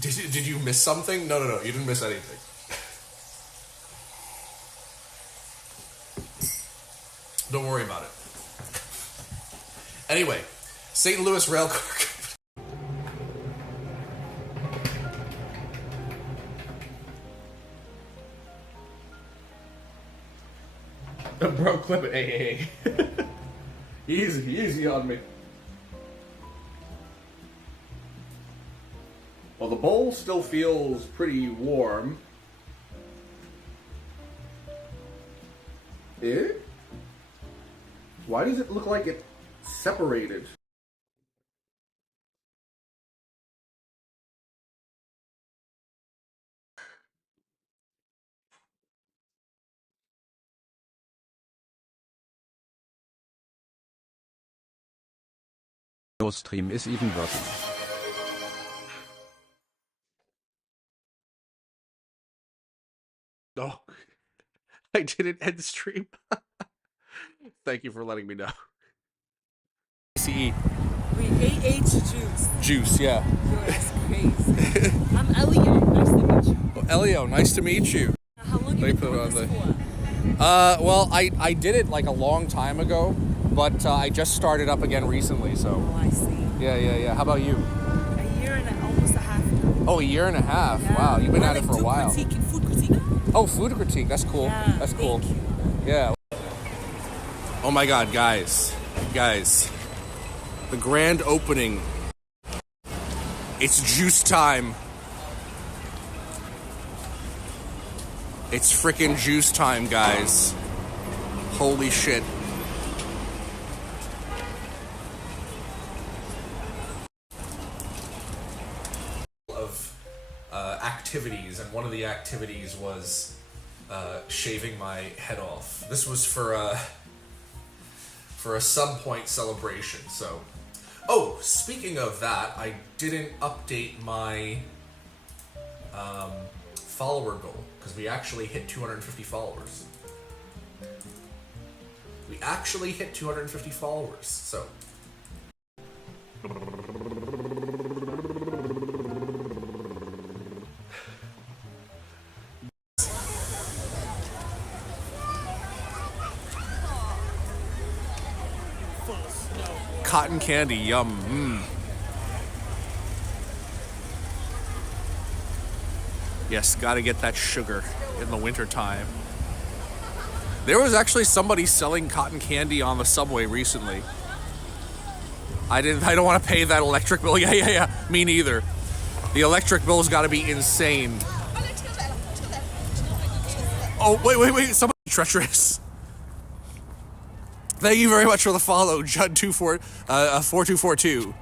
Did you miss something? No, you didn't miss anything. Don't worry about it. Anyway, St. Louis Railcar. Bro, clip it. Hey. Easy on me. Well, the bowl still feels pretty warm. Why does it look like it's separated? Your stream is even working. No, I didn't end the stream. Thank you for letting me know. CE. We ate juice. Juice, yeah. Yo, that's crazy. I'm Elio. Nice to meet you. Oh, Elio, nice to meet you. How long have you been doing this for? Well, I did it like a long time ago, but I just started up again recently, so. Oh, I see. Yeah. How about you? A year and almost a half now. Oh, a year and a half. Yeah. Wow, you've been We're at it for a while. Food critique. Oh, food critique. That's cool. Yeah, That's cool. thank you. Yeah. Oh my God, guys. The grand opening. It's juice time. It's frickin' juice time, guys. Holy shit. Of activities, and one of the activities was shaving my head off. This was for a sub point celebration, so. Oh, speaking of that, I didn't update my follower goal, because we actually hit 250 followers. We actually hit 250 followers, so. Cotton candy, yum. Yes, gotta get that sugar in the winter time. There was actually somebody selling cotton candy on the subway recently. I don't want to pay that electric bill. Yeah. Me neither. The electric bill's gotta be insane. Oh, wait. Somebody treacherous. Thank you very much for the follow, Judd4242.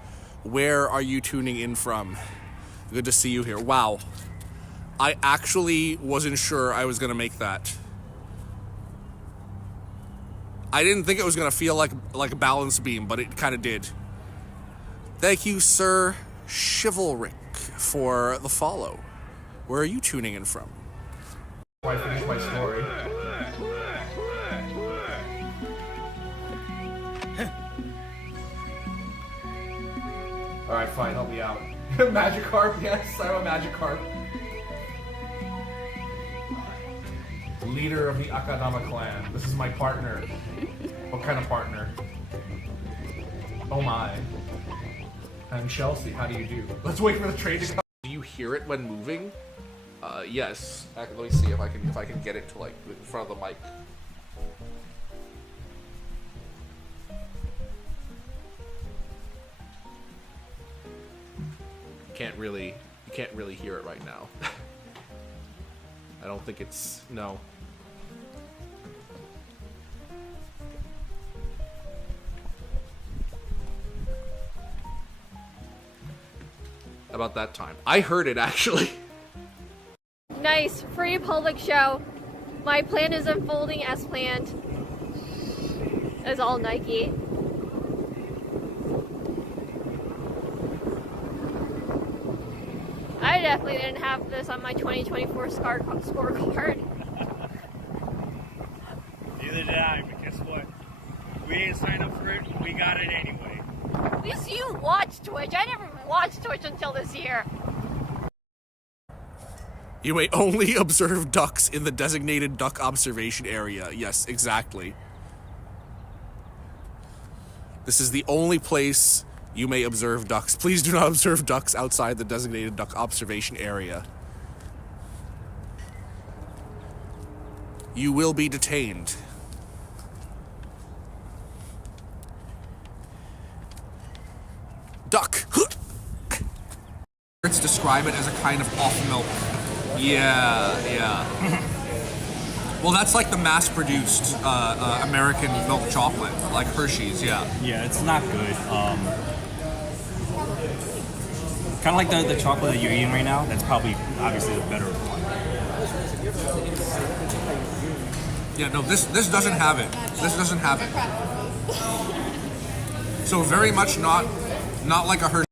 Where are you tuning in from? Good to see you here. Wow. I actually wasn't sure I was going to make that. I didn't think it was going to feel like a balance beam, but it kind of did. Thank you, Sir Chivalric, for the follow. Where are you tuning in from? I finished my story. Alright, fine, help me out. Magikarp, yes, I'm a Magikarp. Leader of the Akadama clan. This is my partner. What kind of partner? Oh my. I'm Chelsea, how do you do? Let's wait for the train to come. Do you hear it when moving? Yes. Let me see if I can get it to like in front of the mic. You can't really hear it right now. I don't think it's, no. About that time. I heard it actually. Nice, free public show. My plan is unfolding as planned. It's all Nike. I definitely didn't have this on my 2024 scorecard. Neither did I, but guess what? We didn't sign up for it, we got it anyway. At least you watch Twitch. I never watched Twitch until this year. You may only observe ducks in the designated duck observation area. Yes, exactly. This is the only place you may observe ducks. Please do not observe ducks outside the designated duck observation area. You will be detained. Duck. Let's describe it as a kind of off milk. Yeah. Well, that's like the mass-produced American milk chocolate, like Hershey's. Yeah. Yeah, it's not good. Kind of like the chocolate that you're eating right now. That's probably obviously the better one. Yeah. No, this doesn't have it. This doesn't have it. So very much not like a Hershey.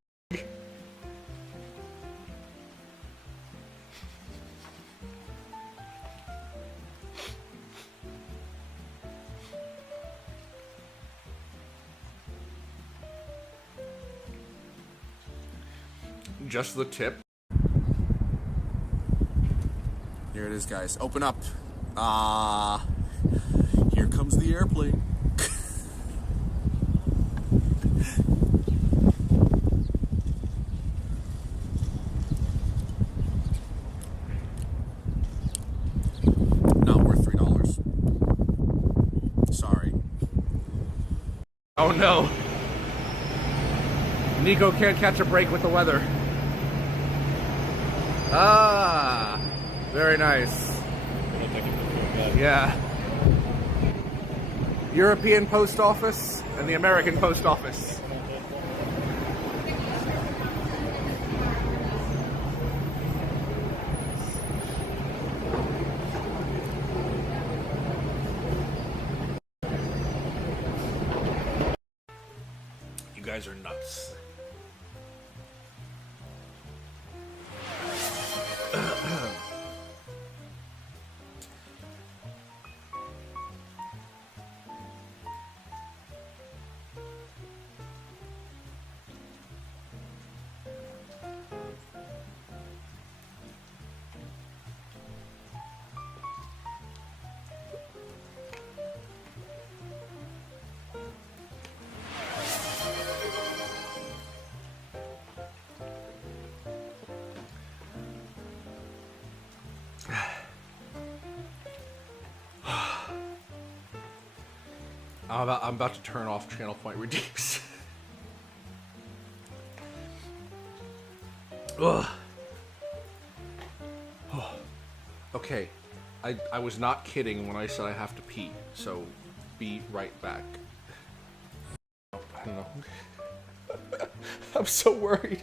Just the tip. Here it is, guys. Open up. Here comes the airplane. Not worth $3. Sorry. Oh no. Nico can't catch a break with the weather. Ah, very nice. Yeah. European Post Office and the American Post Office. You guys are nuts. I'm about to turn off channel point redeems. Ugh. Oh. Okay, I was not kidding when I said I have to pee, so be right back. I don't know. I'm so worried.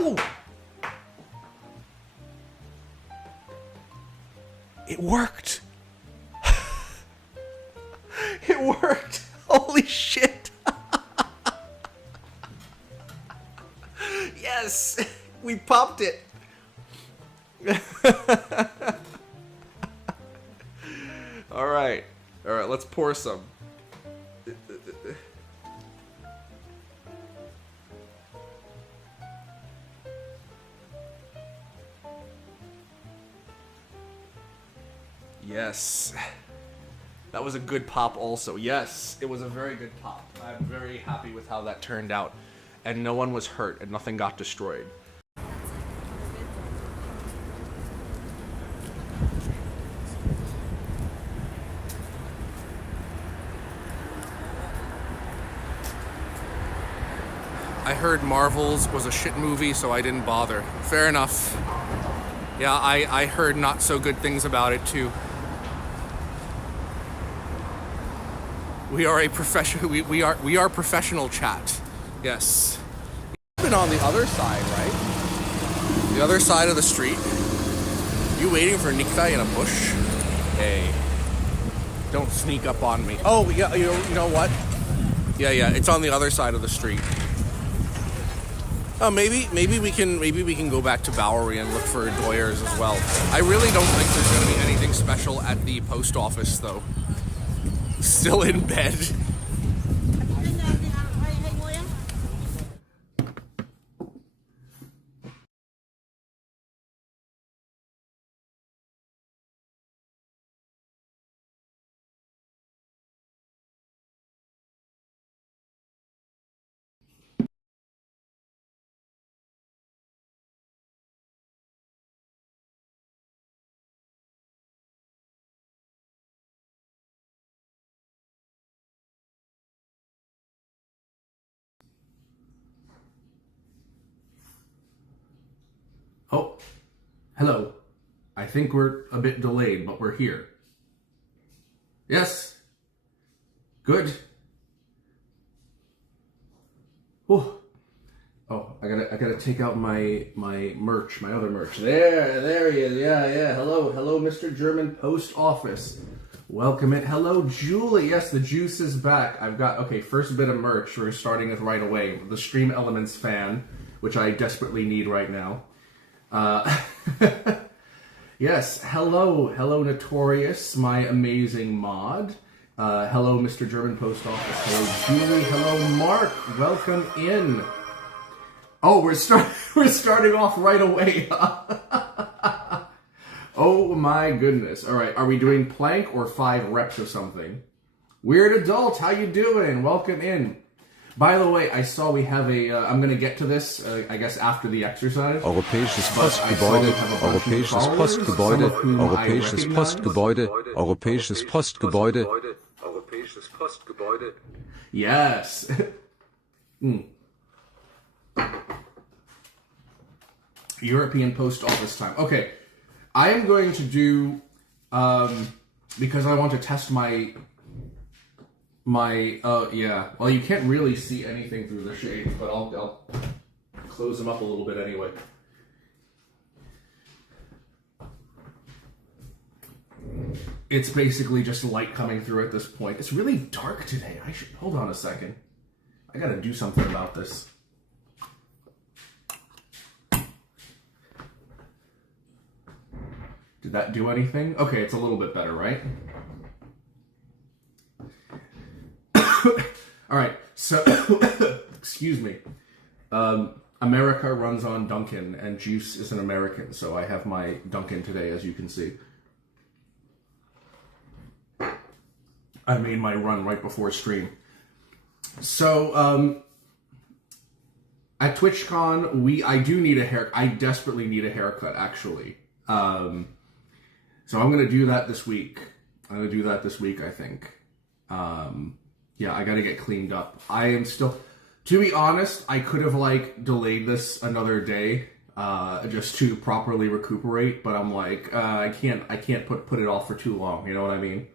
Ooh. It worked. It worked. Holy shit. Yes, we popped it. All right, let's pour some. Yes. That was a good pop also. Yes, it was a very good pop. I'm very happy with how that turned out. And no one was hurt and nothing got destroyed. I heard Marvel's was a shit movie, so I didn't bother. Fair enough. Yeah, I heard not so good things about it too. We are a professional. We are professional chat. Yes. You've been on the other side, right? The other side of the street. You waiting for Nikita in a bush? Hey, don't sneak up on me. Oh yeah, you know what? Yeah, it's on the other side of the street. Oh, maybe we can go back to Bowery and look for Doyers as well. I really don't think there's going to be anything special at the post office though. Still in bed. Oh, hello. I think we're a bit delayed, but we're here. Yes. Good. Oh, I gotta take out my merch, my other merch. There he is. Yeah. Hello, Mr. German Post Office. Welcome in. Hello, Julie. Yes, the juice is back. I've got, okay, first bit of merch we're starting with right away. The Stream Elements fan, which I desperately need right now. Yes, hello, Notorious, my amazing mod. Hello, Mr. German Post Office. Hello, Julie. Hello, Mark. Welcome in. Oh, we're starting off right away. Oh my goodness. All right, are we doing plank or 5 reps of something? Weird Adult, how you doing? Welcome in. By the way, I saw we have a, I'm going to get to this, I guess, after the exercise. Europäisches Postgebäude, Europäisches Postgebäude, Europäisches Postgebäude, Europäisches Postgebäude, Europäisches Postgebäude. Yes. European Post Office time. Okay, I am going to do, because I want to test my, yeah. Well, you can't really see anything through the shades, but I'll close them up a little bit anyway. It's basically just light coming through at this point. It's really dark today. Hold on a second. I gotta do something about this. Did that do anything? Okay, it's a little bit better, right? All right, so, excuse me. America runs on Dunkin', and Juice is an American, so I have my Dunkin' today, as you can see. I made my run right before stream. So, at TwitchCon, I do need a hair. I desperately need a haircut, actually. So I'm gonna do that this week. I think. Yeah, I gotta get cleaned up. I am still, to be honest, I could have like delayed this another day, just to properly recuperate, but I'm like, I can't put it off for too long, you know what I mean?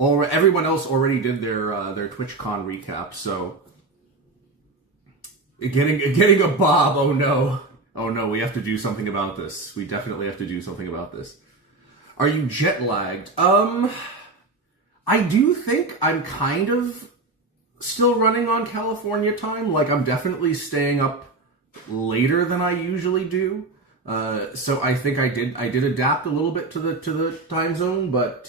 Everyone else already did their TwitchCon recap, so getting a bob, oh no, we have to do something about this. We definitely have to do something about this. Are you jet lagged? I do think I'm kind of still running on California time. Like, I'm definitely staying up later than I usually do. So I think I did adapt a little bit to the time zone, but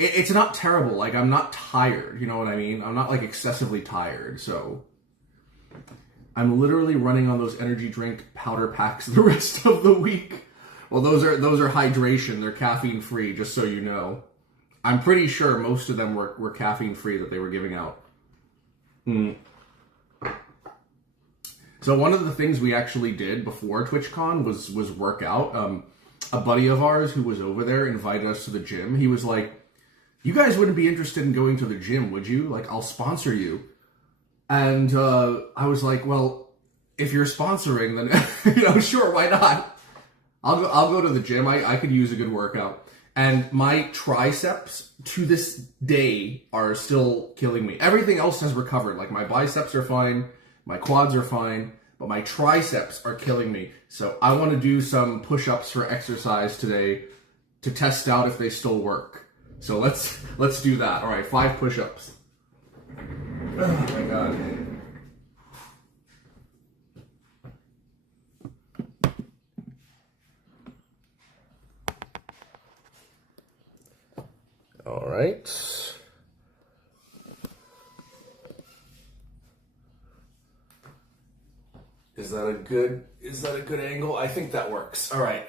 it's not terrible. Like, I'm not tired, you know what I mean? I'm not like excessively tired, so I'm literally running on those energy drink powder packs the rest of the week. Well, those are hydration. They're caffeine free, just so you know. I'm pretty sure most of them were caffeine free that they were giving out. So one of the things we actually did before TwitchCon was work out. A buddy of ours who was over there invited us to the gym. He was like, "You guys wouldn't be interested in going to the gym, would you? Like, I'll sponsor you." And I was like, "Well, if you're sponsoring, then sure, why not? I'll go to the gym. I could use a good workout." And my triceps to this day are still killing me. Everything else has recovered. Like, my biceps are fine, my quads are fine, but my triceps are killing me. So I want to do some push-ups for exercise today to test out if they still work. So let's do that. All right, 5 push-ups. Oh my god. All right. that a good angle? I think that works. All right.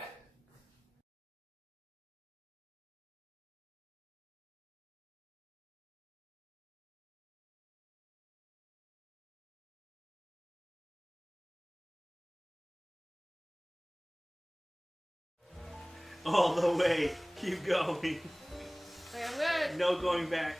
All the way. Keep going. Okay, I'm good. No going back.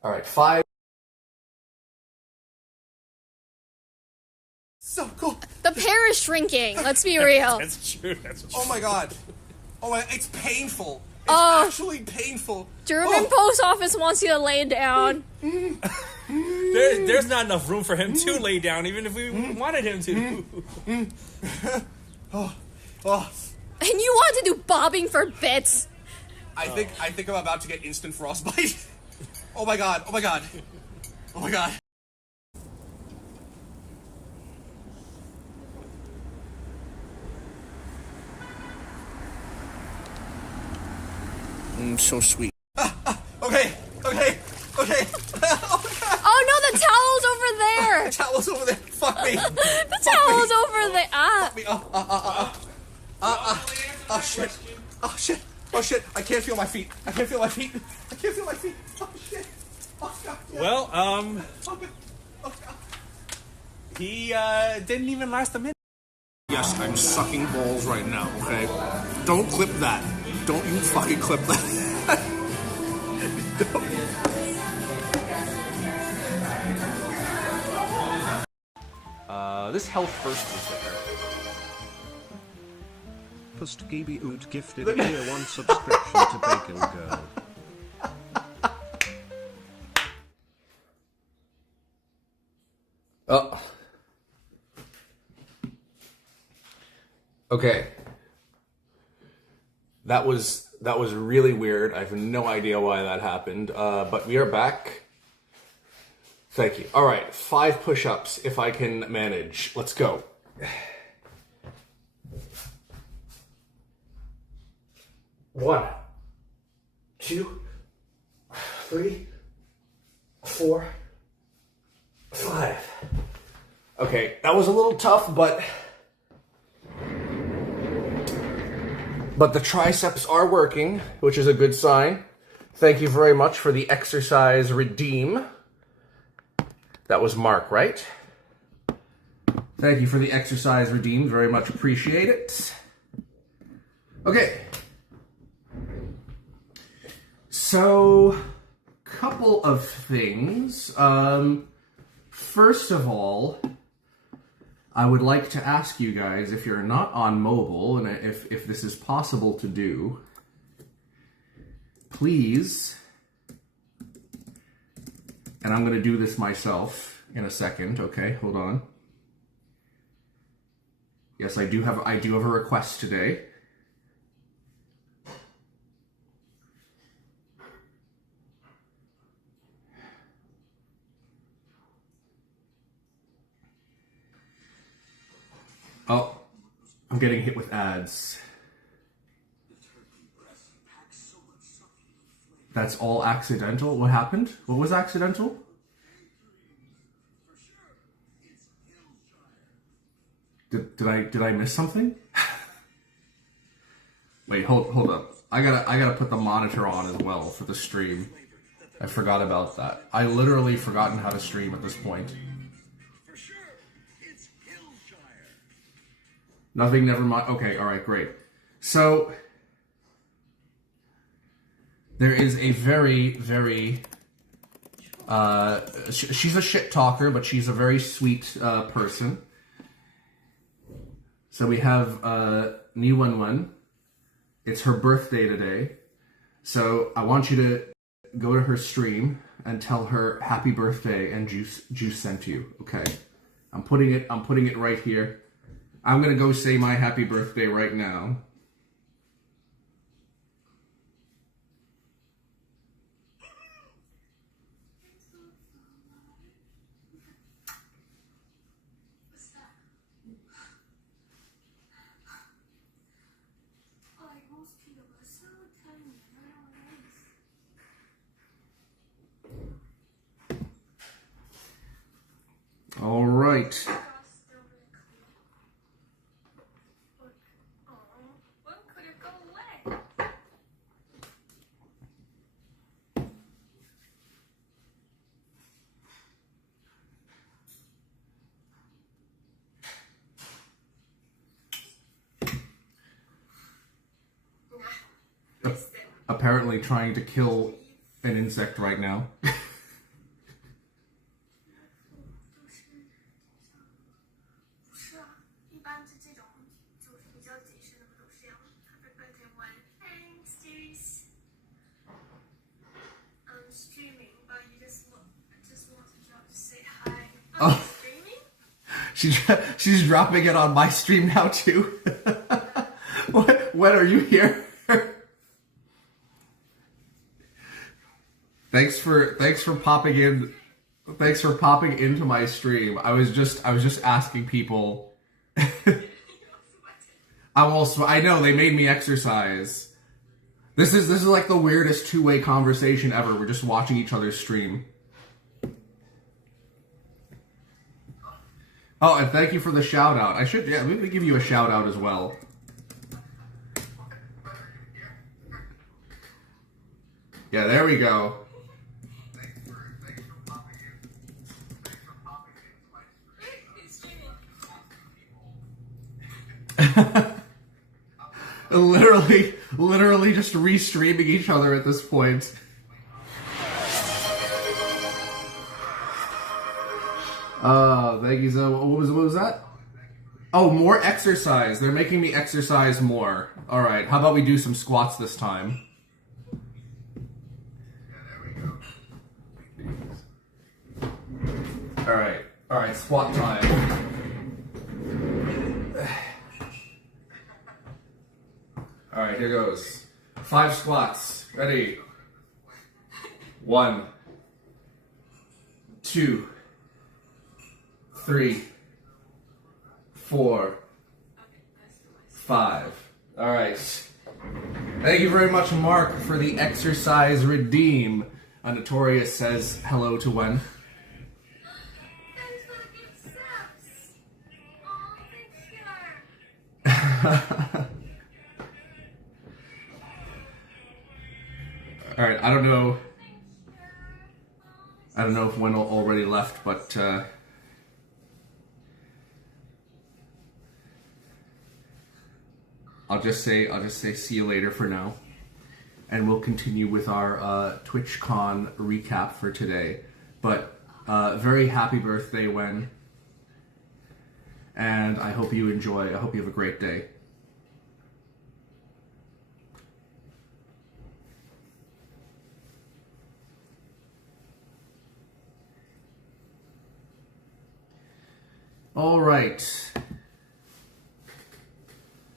All right, 5. So cool. The pear is shrinking. Let's be real. That's true. That's true. Oh my god. Oh my, it's painful. It's Oh. actually painful. German post office wants you to lay down. There's not enough room for him to lay down, even if we wanted him to. Oh. And you want to do bobbing for bits. I think I'm about to get instant frostbite. Oh my god. Oh my god. Oh my god. So sweet. Okay. Oh my god. Oh no, the towel's over there. The towel's over there. Fuck me. The towel's over there. Ah. Oh shit. Oh shit. Oh shit. I can't feel my feet. Oh shit. Oh god. Yeah. Well, Oh god. he didn't even last a minute. Yes, I'm sucking balls right now, okay? Don't clip that. Don't you fucking clip that. This health first is there. Postgibi Oot gifted a tier 1 subscription to Bacon Girl. Oh. Okay. That was really weird. I have no idea why that happened. But we are back. Thank you. All right, 5 push-ups if I can manage. Let's go. 1, 2, 3, 4, 5. Okay, that was a little tough, but the triceps are working, which is a good sign. Thank you very much for the exercise redeem. That was Mark, right? Thank you for the exercise redeemed. Very much appreciate it. Okay. So, couple of things. First of all, I would like to ask you guys, if you're not on mobile, and if this is possible to do, please, and I'm going to do this myself in a second, okay? Hold on. Yes, I do have a request today. Oh, I'm getting hit with ads. That's all accidental? What happened? What was accidental? Did I miss something? Wait, hold up. I gotta put the monitor on as well for the stream. I forgot about that. I literally forgotten how to stream at this point. Nothing, never mind. Okay, alright, great. So, there is a very, very, she's a shit talker, but she's a very sweet person. So we have Ni Wen. It's her birthday today. So I want you to go to her stream. and tell her happy birthday and Juice sent you. Okay, I'm putting it right here. I'm gonna go say my happy birthday right now. All right. Apparently trying to kill an insect right now. Oh, she's dropping it on my stream now too. When are you here? Thanks for popping in. Thanks for popping into my stream. I was just asking people. I know they made me exercise. This is like the weirdest two-way conversation ever. We're just watching each other's stream. Oh, and thank you for the shout out. Let me give you a shout out as well. Yeah, there we go. literally just restreaming each other at this point. Thank you. So what was that? Oh, more exercise. They're making me exercise more. All right. How about we do some squats this time? All right. All right. Squat time. All right. Here goes. 5 squats. Ready. 1, 2, 3, 4, 5. All right. Thank you very much, Mark, for the exercise redeem. Notorious says hello to Wen. Thanks for the gifts. All right. I don't know if Wen already left, but I'll just say see you later for now, and we'll continue with our TwitchCon recap for today. But very happy birthday, Wen, and I hope you enjoy. I hope you have a great day. All right.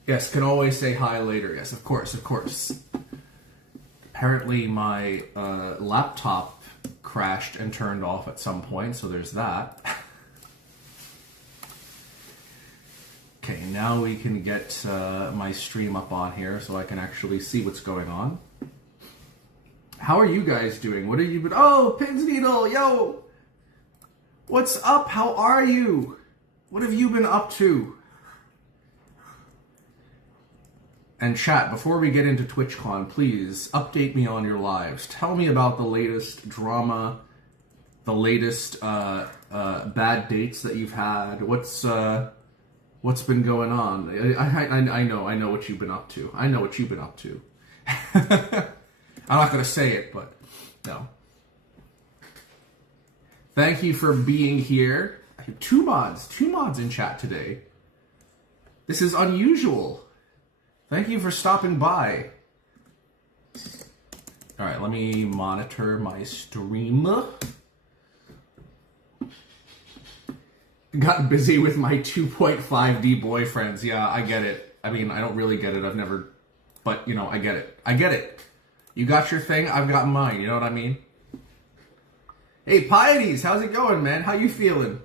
Yes, can always say hi later. Yes, of course, of course. Apparently my laptop crashed and turned off at some point, so there's that. Okay, now we can get my stream up on here so I can actually see what's going on. How are you guys doing? What have you been... Oh, Pins Needle, yo! What's up? How are you? What have you been up to? And chat, before we get into TwitchCon, please update me on your lives. Tell me about the latest drama, the latest bad dates that you've had. What's been going on? I know what you've been up to. I know what you've been up to. I'm not gonna say it, but no. Thank you for being here. I have two mods in chat today. This is unusual. Thank you for stopping by. Alright, let me monitor my stream. Got busy with my 2.5D boyfriends. Yeah, I get it. I mean, I don't really get it. I've never... But, you know, I get it. I get it. You got your thing, I've got mine. You know what I mean? Hey, Pieties, how's it going, man? How you feeling?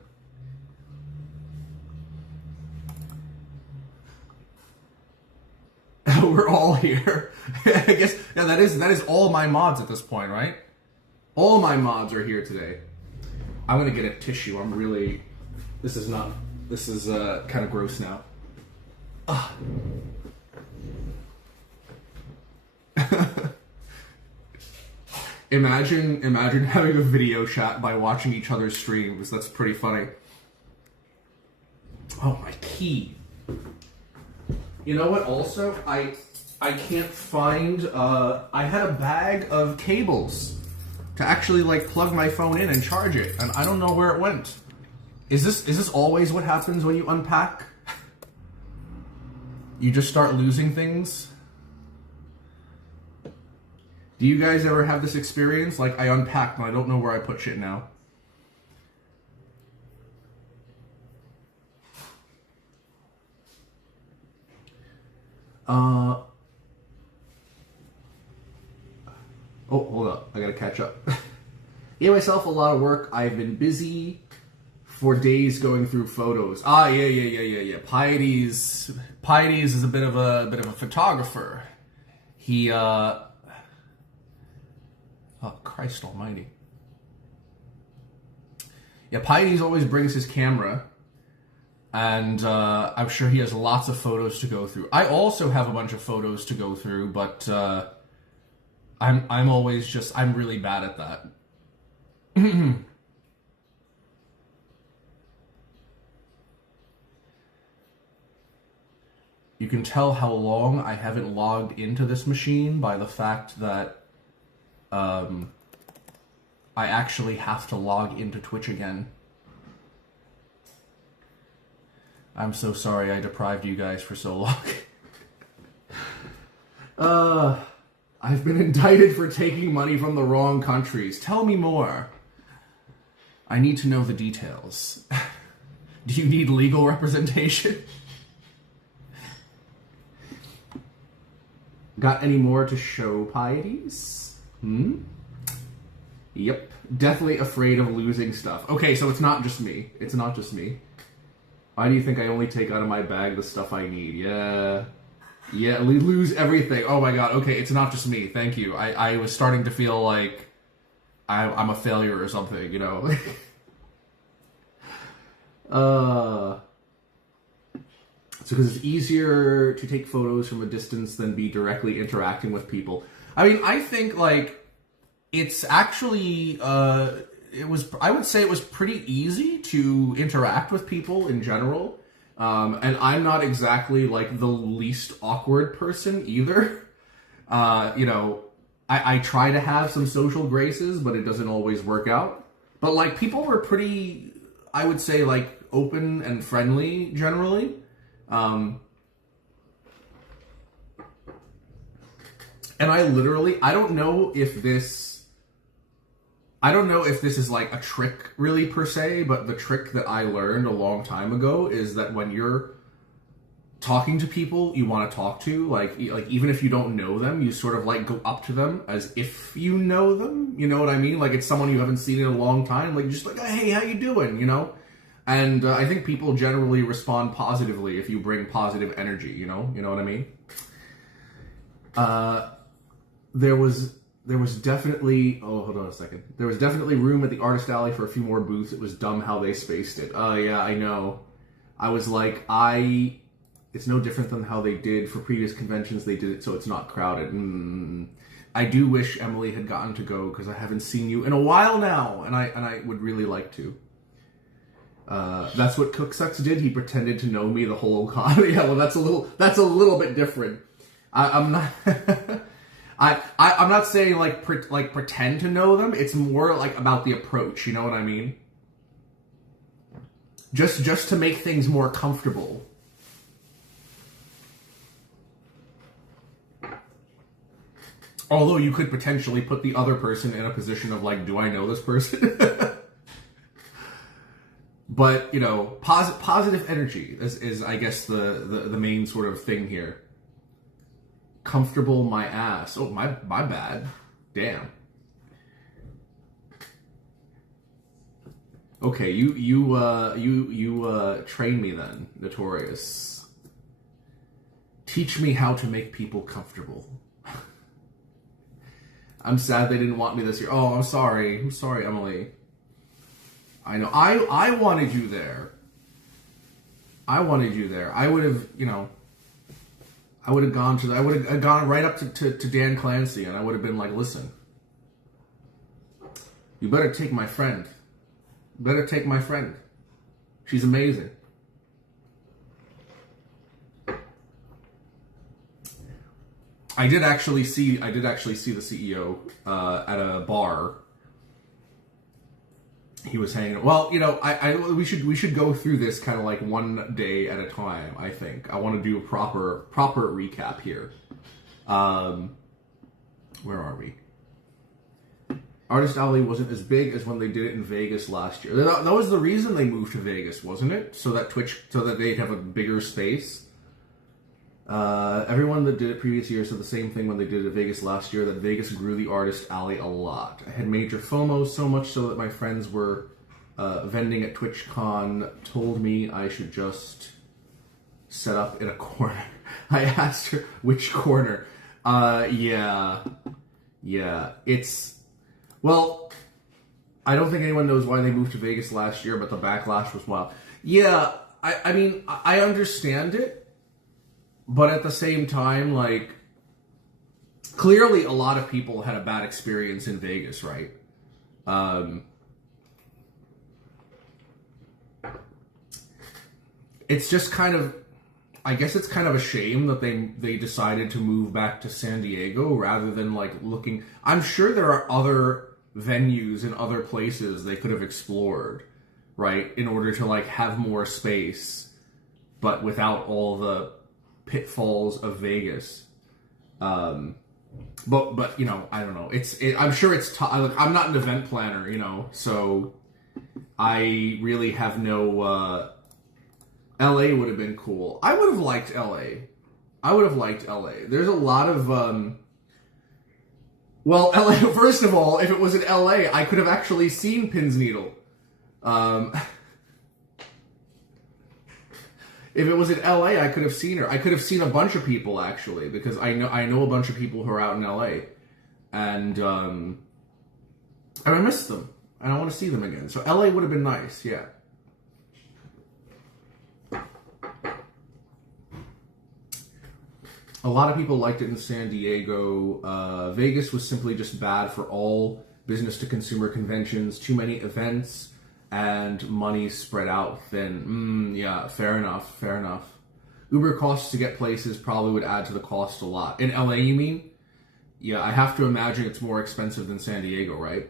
We're all here. I guess, yeah, that is all my mods at this point, right? All my mods are here today. I'm gonna get a tissue. I'm really... This is kind of gross now. Ugh. Imagine having a video chat by watching each other's streams. That's pretty funny. Oh, my key. You know what, also, I can't find, I had a bag of cables to actually, like, plug my phone in and charge it, and I don't know where it went. Is this always what happens when you unpack? You just start losing things? Do you guys ever have this experience? Like, I unpacked and I don't know where I put shit now. Oh, hold up. I gotta catch up. Gave myself a lot of work. I've been busy for days going through photos. Ah, yeah. Pieties is a bit of a photographer. He, oh, Christ almighty. Yeah, Pieties always brings his camera, and I'm sure he has lots of photos to go through. I also have a bunch of photos to go through, but I'm really bad at that. You can tell how long I haven't logged into this machine by the fact that I actually have to log into Twitch again. I'm so sorry I deprived you guys for so long. I've been indicted for taking money from the wrong countries. Tell me more. I need to know the details. Do you need legal representation? Got any more to show, Pieties? Yep. Deathly afraid of losing stuff. Okay, so it's not just me. It's not just me. Why do you think I only take out of my bag the stuff I need? Yeah, lose everything. Oh my god, okay, it's not just me. Thank you. I was starting to feel like I'm a failure or something, you know? So because it's easier to take photos from a distance than be directly interacting with people. I mean, I think, like, it's actually, I would say it was pretty easy to interact with people in general. And I'm not exactly, like, the least awkward person either. You know, I try to have some social graces, but it doesn't always work out. But, like, people were pretty, I would say, like, open and friendly generally. And I don't know if this is like a trick really per se, but the trick that I learned a long time ago is that when you're talking to people you want to talk to, like even if you don't know them, you sort of like go up to them as if you know them, you know what I mean? Like it's someone you haven't seen in a long time, like just like, hey, how you doing, you know? And I think people generally respond positively if you bring positive energy, you know what I mean? There was definitely, oh, hold on a second. There was definitely room at the Artist Alley for a few more booths. It was dumb how they spaced it. Oh, yeah, I know. I was like, it's no different than how they did for previous conventions. They did it so it's not crowded. I do wish Emily had gotten to go because I haven't seen you in a while now, and I would really like to. That's what Cooksucks did. He pretended to know me the whole con. Yeah, well, that's a little bit different. I'm not. I'm not saying like pretend to know them. It's more like about the approach. You know what I mean? Just to make things more comfortable. Although you could potentially put the other person in a position of like, do I know this person? But, you know, positive energy is I guess, the main sort of thing here. Comfortable my ass. Oh, my bad. Damn. Okay, you train me then, Notorious. Teach me how to make people comfortable. I'm sad they didn't want me this year. Oh, I'm sorry. I'm sorry, Emily. I know. I wanted you there. I wanted you there. I would have, you know, I would have gone right up to Dan Clancy, and I would have been like, listen, you better take my friend. You better take my friend. She's amazing. I did actually see the CEO at a bar. He was hanging. Well, you know, we should go through this kind of like one day at a time. I think I want to do a proper recap here. Where are we? Artist Alley wasn't as big as when they did it in Vegas last year. That was the reason they moved to Vegas, wasn't it? So that they'd have a bigger space. Everyone that did it previous year said the same thing when they did it at Vegas last year, that Vegas grew the Artist Alley a lot. I had major FOMO, so much so that my friends were vending at TwitchCon told me I should just set up in a corner. I asked her, which corner? Yeah, it's... Well, I don't think anyone knows why they moved to Vegas last year, but the backlash was wild. Yeah, I mean, I understand it. But at the same time, like, clearly a lot of people had a bad experience in Vegas, right? It's just kind of, I guess it's kind of a shame that they decided to move back to San Diego rather than, like, looking... I'm sure there are other venues in other places they could have explored, right? In order to, like, have more space, but without all the pitfalls of Vegas. But you know, I don't know. I'm sure it's I'm not an event planner, you know, so I really have no. LA would have been cool. I would have liked LA. There's a lot of well, LA. First of all, if it was in LA, I could have actually seen Pins Needle. If it was in LA, I could have seen her. I could have seen a bunch of people, actually, because I know a bunch of people who are out in LA, and I miss them, and I want to see them again. So LA would have been nice, yeah. A lot of people liked it in San Diego. Vegas was simply just bad for all business-to-consumer conventions. Too many events. And money spread out thin. Yeah, fair enough. Uber costs to get places probably would add to the cost a lot. In LA, you mean? Yeah, I have to imagine it's more expensive than San Diego, right?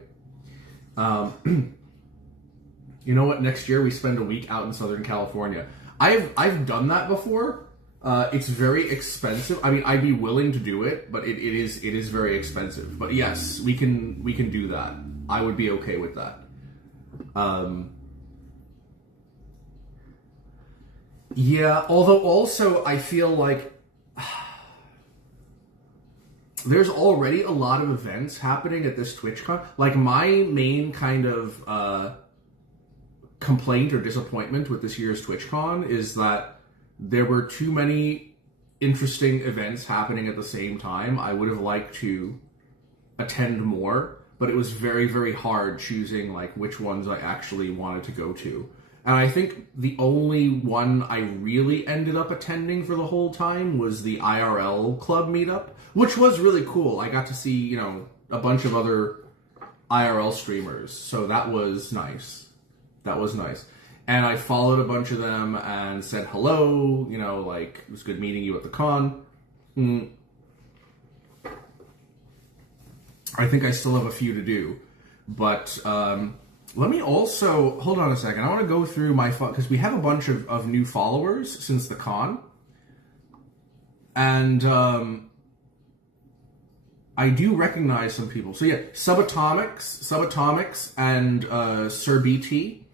You know what? Next year we spend a week out in Southern California. I've done that before. It's very expensive. I mean, I'd be willing to do it, but it is very expensive. But yes, we can do that. I would be okay with that. Yeah, although also I feel like there's already a lot of events happening at this TwitchCon. Like, my main kind of complaint or disappointment with this year's TwitchCon is that there were too many interesting events happening at the same time. I would have liked to attend more. But it was very, very hard choosing, like, which ones I actually wanted to go to. And I think the only one I really ended up attending for the whole time was the IRL Club meetup, which was really cool. I got to see, you know, a bunch of other IRL streamers, so that was nice. And I followed a bunch of them and said hello, you know, like, it was good meeting you at the con. I think I still have a few to do, but let me also, hold on a second, I want to go through my, because we have a bunch of new followers since the con, and I do recognize some people. So yeah, Subatomics, and Sir BT.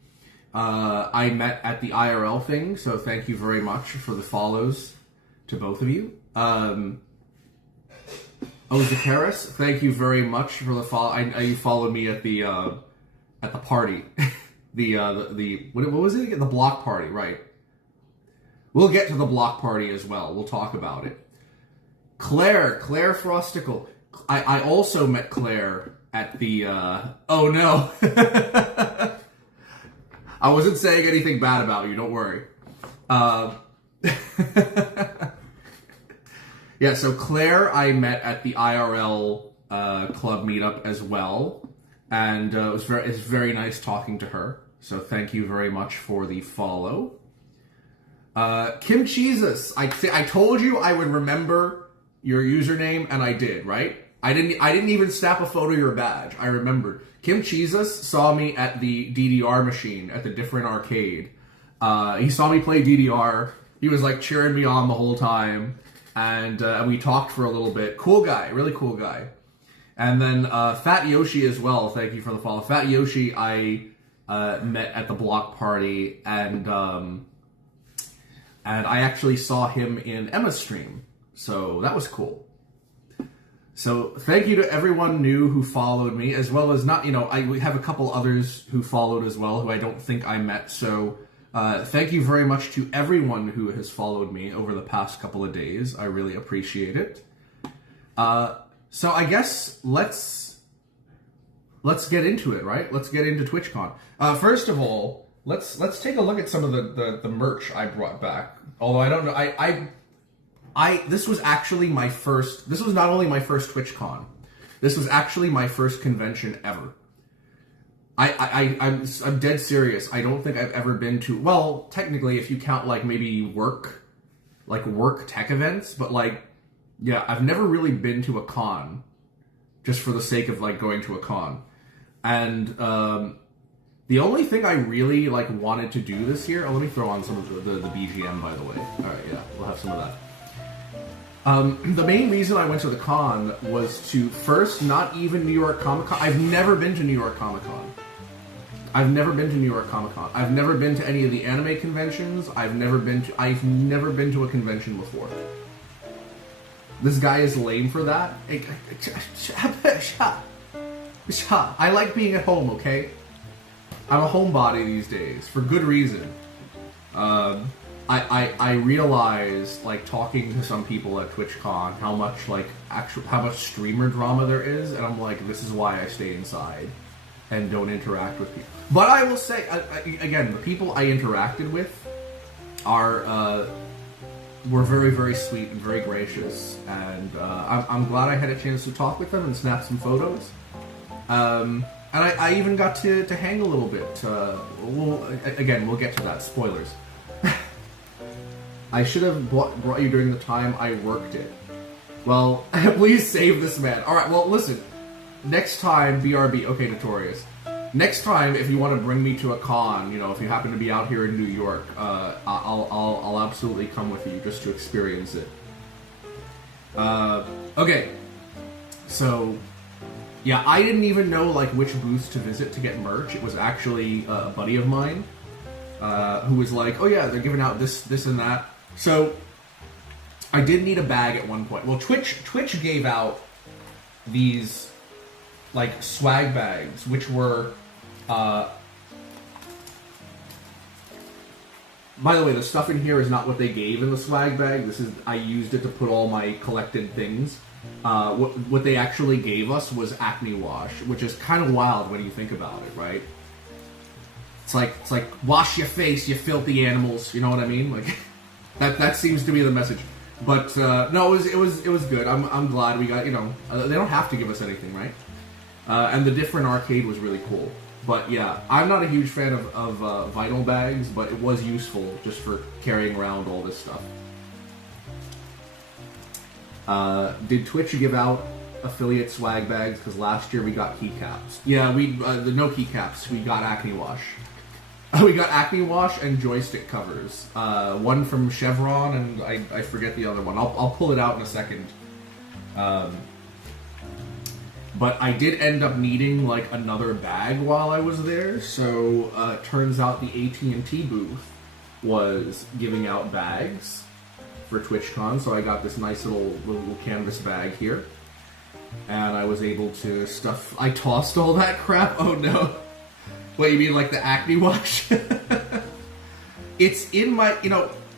I met at the IRL thing, so thank you very much for the follows to both of you. Zakaris, thank you very much for the follow. You followed me at the party, what was it again? The block party, right? We'll get to the block party as well. We'll talk about it. Claire Frosticle. I also met Claire at the. Oh no. I wasn't saying anything bad about you, don't worry. Yeah, so Claire I met at the IRL club meetup as well, and it's very nice talking to her, so thank you very much for the follow. Kim Jesus, I told you I would remember your username, and I did, right? I didn't even snap a photo of your badge. I remembered. Kim Jesus saw me at the DDR machine at the different arcade. He saw me play DDR. He was like cheering me on the whole time, and we talked for a little bit. Cool guy, really cool guy. And then Fat Yoshi as well. Thank you for the follow. Fat Yoshi, I met at the block party, and I actually saw him in Emma's stream, so that was cool. So thank you to everyone new who followed me, as well as we have a couple others who followed as well, who I don't think I met. So thank you very much to everyone who has followed me over the past couple of days. I really appreciate it. So I guess let's get into it, right? Let's get into TwitchCon. First of all, let's take a look at some of the merch I brought back. Although I don't know, this was actually my first. This was not only my first TwitchCon. This was actually my first convention ever. I'm dead serious. I don't think I've ever been to. Well, technically, if you count like maybe work tech events, but yeah, I've never really been to a con, just for the sake of going to a con, and the only thing I really wanted to do this year. Oh, let me throw on some of the BGM, by the way. All right, yeah, we'll have some of that. The main reason I went to the con was to first, not even New York Comic Con. I've never been to New York Comic Con. I've never been to New York Comic Con. I've never been to any of the anime conventions. I've never been to a convention before. This guy is lame for that. I like being at home, okay? I'm a homebody these days, for good reason. I realized, talking to some people at TwitchCon, how much streamer drama there is, and I'm like, this is why I stay inside and don't interact with people. But I will say, again, the people I interacted with were very, very sweet and very gracious, and I'm glad I had a chance to talk with them and snap some photos. And I even got to hang a little bit. We'll get to that. Spoilers. I should have brought you during the time I worked it. Well, please save this man. Alright, well, listen. Next time, BRB. Okay, Notorious. Next time, if you want to bring me to a con, if you happen to be out here in New York, I'll absolutely come with you just to experience it. Okay. So, yeah, I didn't even know, which booths to visit to get merch. It was actually a buddy of mine who was like, oh yeah, they're giving out this and that. So, I did need a bag at one point. Well, Twitch gave out these, swag bags, which were, by the way, the stuff in here is not what they gave in the swag bag. I used it to put all my collected things. What they actually gave us was acne wash, which is kind of wild when you think about it, right? It's like wash your face, you filthy animals. You know what I mean? That seems to be the message. But no, it was good. I'm glad we got. They don't have to give us anything, right? And the different arcade was really cool. But yeah, I'm not a huge fan of vinyl bags, but it was useful just for carrying around all this stuff. Did Twitch give out affiliate swag bags? Because last year we got keycaps. Yeah, no keycaps. We got acne wash. We got acne wash and joystick covers. One from Chevron, and I forget the other one. I'll pull it out in a second. But I did end up needing like another bag while I was there, so it turns out the AT&T booth was giving out bags for TwitchCon, so I got this nice little canvas bag here, and I was able to stuff. I tossed all that crap. Oh no! What, you mean like the acne wash? It's in my,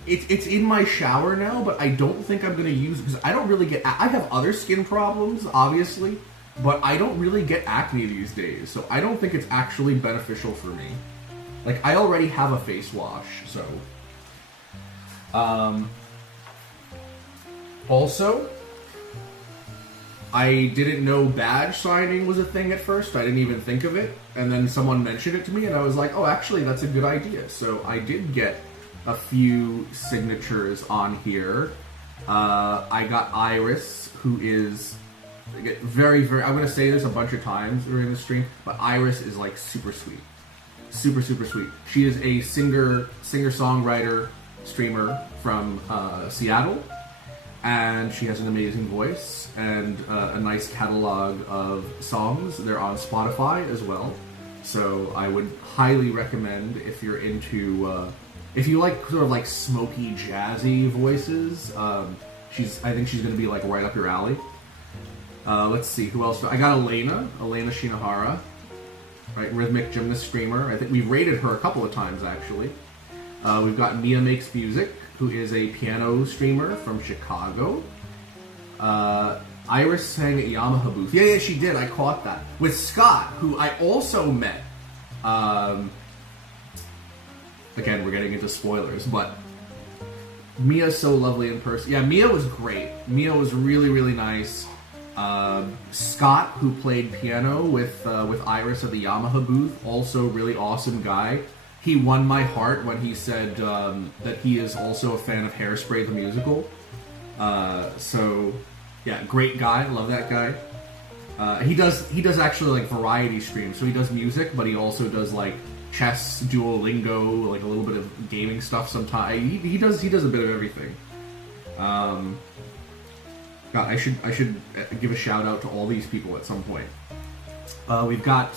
it's in my shower now, but I don't think I'm gonna use it because I don't really get. I have other skin problems, obviously. But I don't really get acne these days, so I don't think it's actually beneficial for me. Like, I already have a face wash, so... Also, I didn't know badge signing was a thing at first. I didn't even think of it. And then someone mentioned it to me, and I was like, oh, actually, that's a good idea. So I did get a few signatures on here. I got Iris, who is... very, I'm going to say this a bunch of times during the stream, but Iris is like super sweet. Super, super sweet. She is a singer-songwriter streamer from Seattle, and she has an amazing voice and a nice catalog of songs. They're on Spotify as well, so I would highly recommend if you're into, if you like sort of like smoky, jazzy voices, I think she's going to be like right up your alley. Let's see, who else? I got Elena Shinohara, right? Rhythmic gymnast streamer. I think we've rated her a couple of times, actually. We've got Mia Makes Music, who is a piano streamer from Chicago. Iris sang at Yamaha booth. Yeah, she did. I caught that. With Scott, who I also met. Again, we're getting into spoilers, but Mia's so lovely in person. Yeah, Mia was great. Mia was really, really nice. Scott, who played piano with Iris at the Yamaha booth, also really awesome guy. He won my heart when he said that he is also a fan of Hairspray the musical. So yeah, great guy. Love that guy. He does actually like variety streams. So he does music, but he also does like chess, Duolingo, like a little bit of gaming stuff. Sometimes he does a bit of everything. God, I should give a shout out to all these people at some point. We've got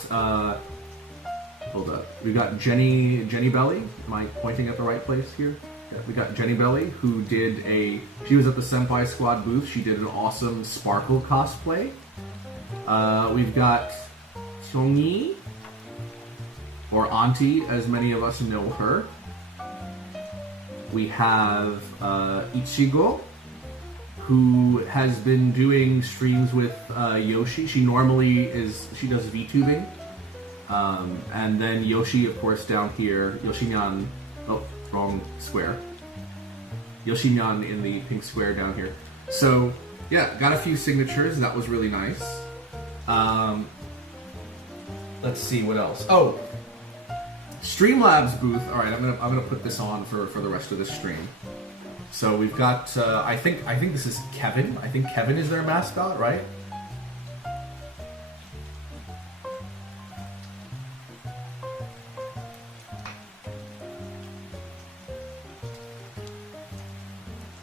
hold up. We've got Jenny Belly. Am I pointing at the right place here? Yeah, we got Jenny Belly, who she was at the Senpai Squad booth. She did an awesome Sparkle cosplay. We've got Songi, or Auntie, as many of us know her. We have Ichigo, who has been doing streams with Yoshi. She does VTubing. And then Yoshi, of course, down here. Yoshinyan, oh, wrong square. Yoshinyan in the pink square down here. So, yeah, got a few signatures. That was really nice. Let's see, what else? Oh, Streamlabs booth. All right, I'm gonna put this on for the rest of this stream. So we've got, I think this is Kevin. I think Kevin is their mascot, right?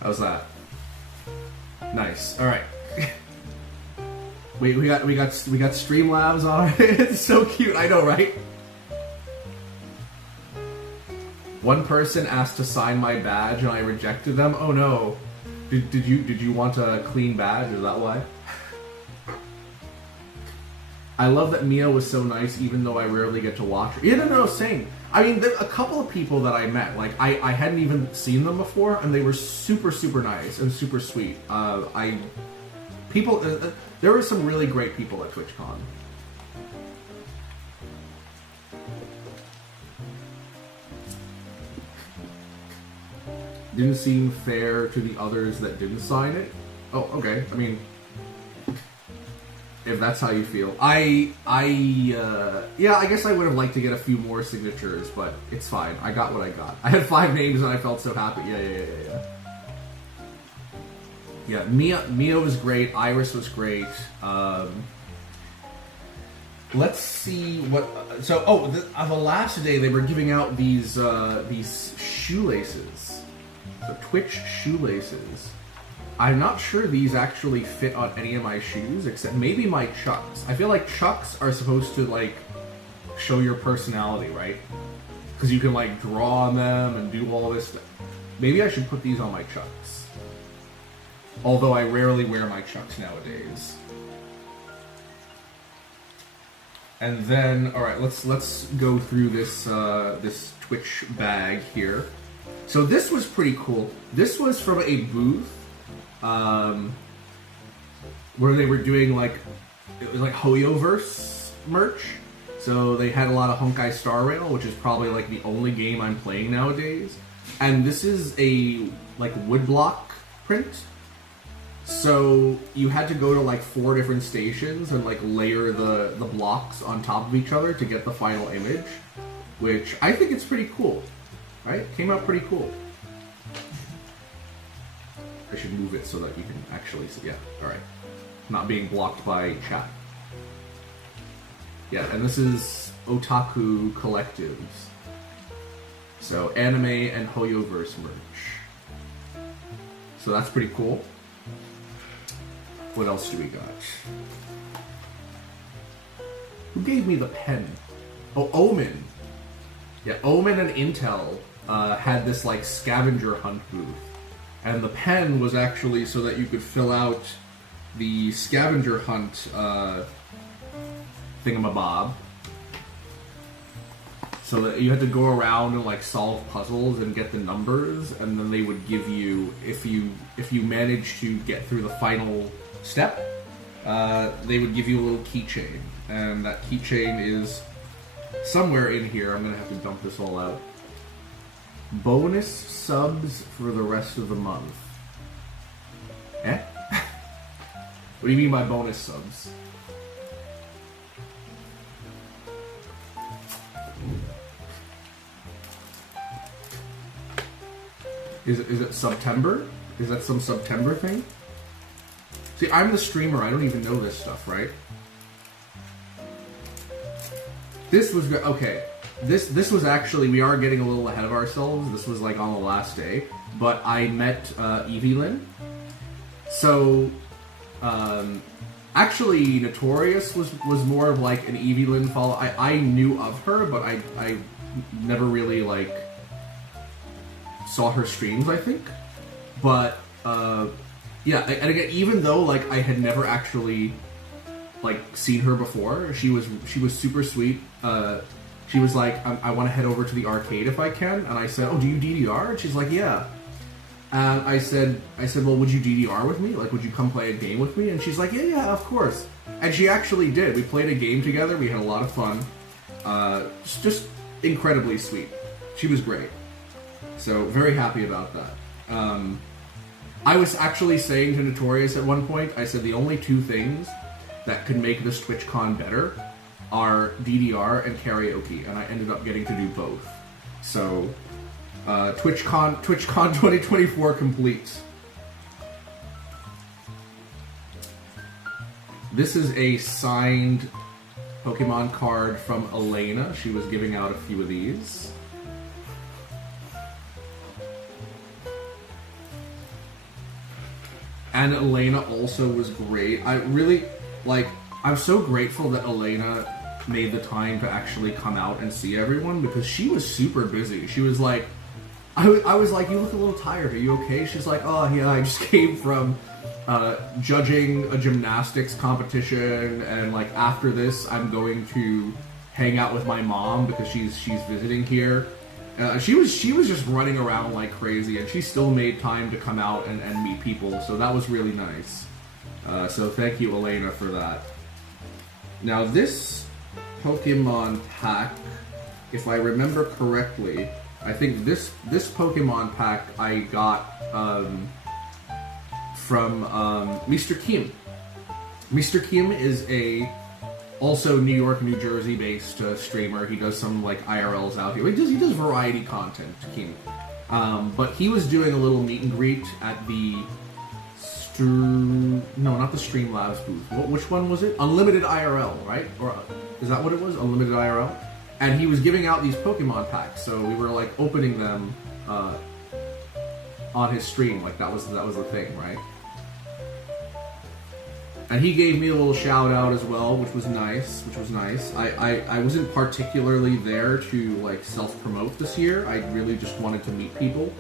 How's that? Nice. All right. we got Streamlabs on it. It's so cute. I know, right? One person asked to sign my badge and I rejected them. Oh no. Did you want a clean badge? Is that why? I love that Mia was so nice, even though I rarely get to watch her. Yeah, no, same. I mean, there a couple of people that I met, like I hadn't even seen them before, and they were super, super nice and super sweet. There were some really great people at TwitchCon. Didn't seem fair to the others that didn't sign it. Oh, okay. I mean, if that's how you feel. Yeah, I guess I would have liked to get a few more signatures, but it's fine. I got what I got. I had 5 names and I felt so happy. Yeah. Yeah, Mia was great. Iris was great. Let's see what. So, the last day they were giving out these shoelaces. So Twitch shoelaces. I'm not sure these actually fit on any of my shoes, except maybe my Chucks. I feel like Chucks are supposed to, like, show your personality, right? Because you can, like, draw on them and do all this stuff. Maybe I should put these on my Chucks. Although I rarely wear my Chucks nowadays. And then, alright, let's go through this, this Twitch bag here. So this was pretty cool. This was from a booth, where they were doing, like, it was like Hoyoverse merch. So they had a lot of Honkai Star Rail, which is probably, like, the only game I'm playing nowadays. And this is a, like, woodblock print. So you had to go to, like, 4 different stations and, like, layer the blocks on top of each other to get the final image. Which I think it's pretty cool. Right? Came out pretty cool. I should move it so that you can actually see. Yeah, alright. Not being blocked by chat. Yeah, and this is Otaku Collectives. So, anime and Hoyoverse merch. So that's pretty cool. What else do we got? Who gave me the pen? Oh, Omen. Yeah, Omen and Intel had this, like, scavenger hunt booth. And the pen was actually so that you could fill out the scavenger hunt thingamabob. So that you had to go around and, like, solve puzzles and get the numbers, and then they would give you, if you managed to get through the final step, they would give you a little keychain. And that keychain is somewhere in here. I'm gonna have to dump this all out. Bonus subs for the rest of the month. Eh? What do you mean by bonus subs? Is it September? Is that some September thing? See, I'm the streamer. I don't even know this stuff, right? This was okay. This was actually, we are getting a little ahead of ourselves. This was like on the last day, but I met Evelyn. So, actually, Notorious was more of like an Evelyn follow. I knew of her, but I never really like saw her streams, I think. But yeah, and again, even though like I had never actually like seen her before, she was super sweet. She was like, I want to head over to the arcade if I can, and I said, oh, do you DDR? And she's like, yeah. And I said, well, would you DDR with me? Like, would you come play a game with me? And she's like, yeah, of course. And she actually did. We played a game together. We had a lot of fun. Just incredibly sweet. She was great. So, very happy about that. I was actually saying to Notorious at one point, I said the only 2 things that could make this TwitchCon better are DDR and karaoke, and I ended up getting to do both. So, TwitchCon 2024 complete. This is a signed Pokemon card from Elena. She was giving out a few of these. And Elena also was great. I really, like, I'm so grateful that Elena made the time to actually come out and see everyone, because she was super busy. She was like, I was like, you look a little tired, are you okay? She's like, oh yeah, I just came from judging a gymnastics competition, and like after this I'm going to hang out with my mom because she's visiting here. She was just running around like crazy, and she still made time to come out and meet people, so that was really nice. So thank you, Elena, for that. Now this Pokemon pack, if I remember correctly, I think this Pokemon pack I got from Mr. Kim. Mr. Kim is a also New York, New Jersey based streamer. He does some like IRLs out here. He does variety content, Kim. But he was doing a little meet and greet at the no, not the Streamlabs booth. Which one was it? Unlimited IRL, right? Or is that what it was? Unlimited IRL? And he was giving out these Pokemon packs, so we were like opening them on his stream. Like that was the thing, right? And he gave me a little shout out as well, which was nice. I wasn't particularly there to like self-promote this year. I really just wanted to meet people.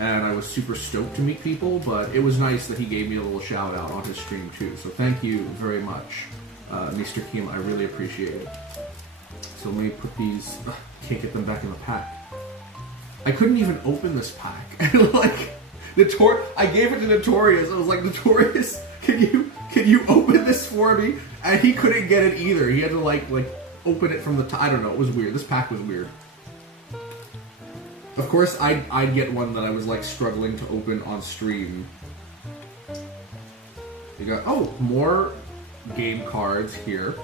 And I was super stoked to meet people, but it was nice that he gave me a little shout out on his stream too. So thank you very much, Mr. Kim. I really appreciate it. So let me put these, can't get them back in the pack. I couldn't even open this pack. Like, I gave it to Notorious. I was like, Notorious, can you open this for me? And he couldn't get it either. He had to like open it from the top. I don't know. It was weird. This pack was weird. Of course, I'd get one that I was like struggling to open on stream. You got more game cards here.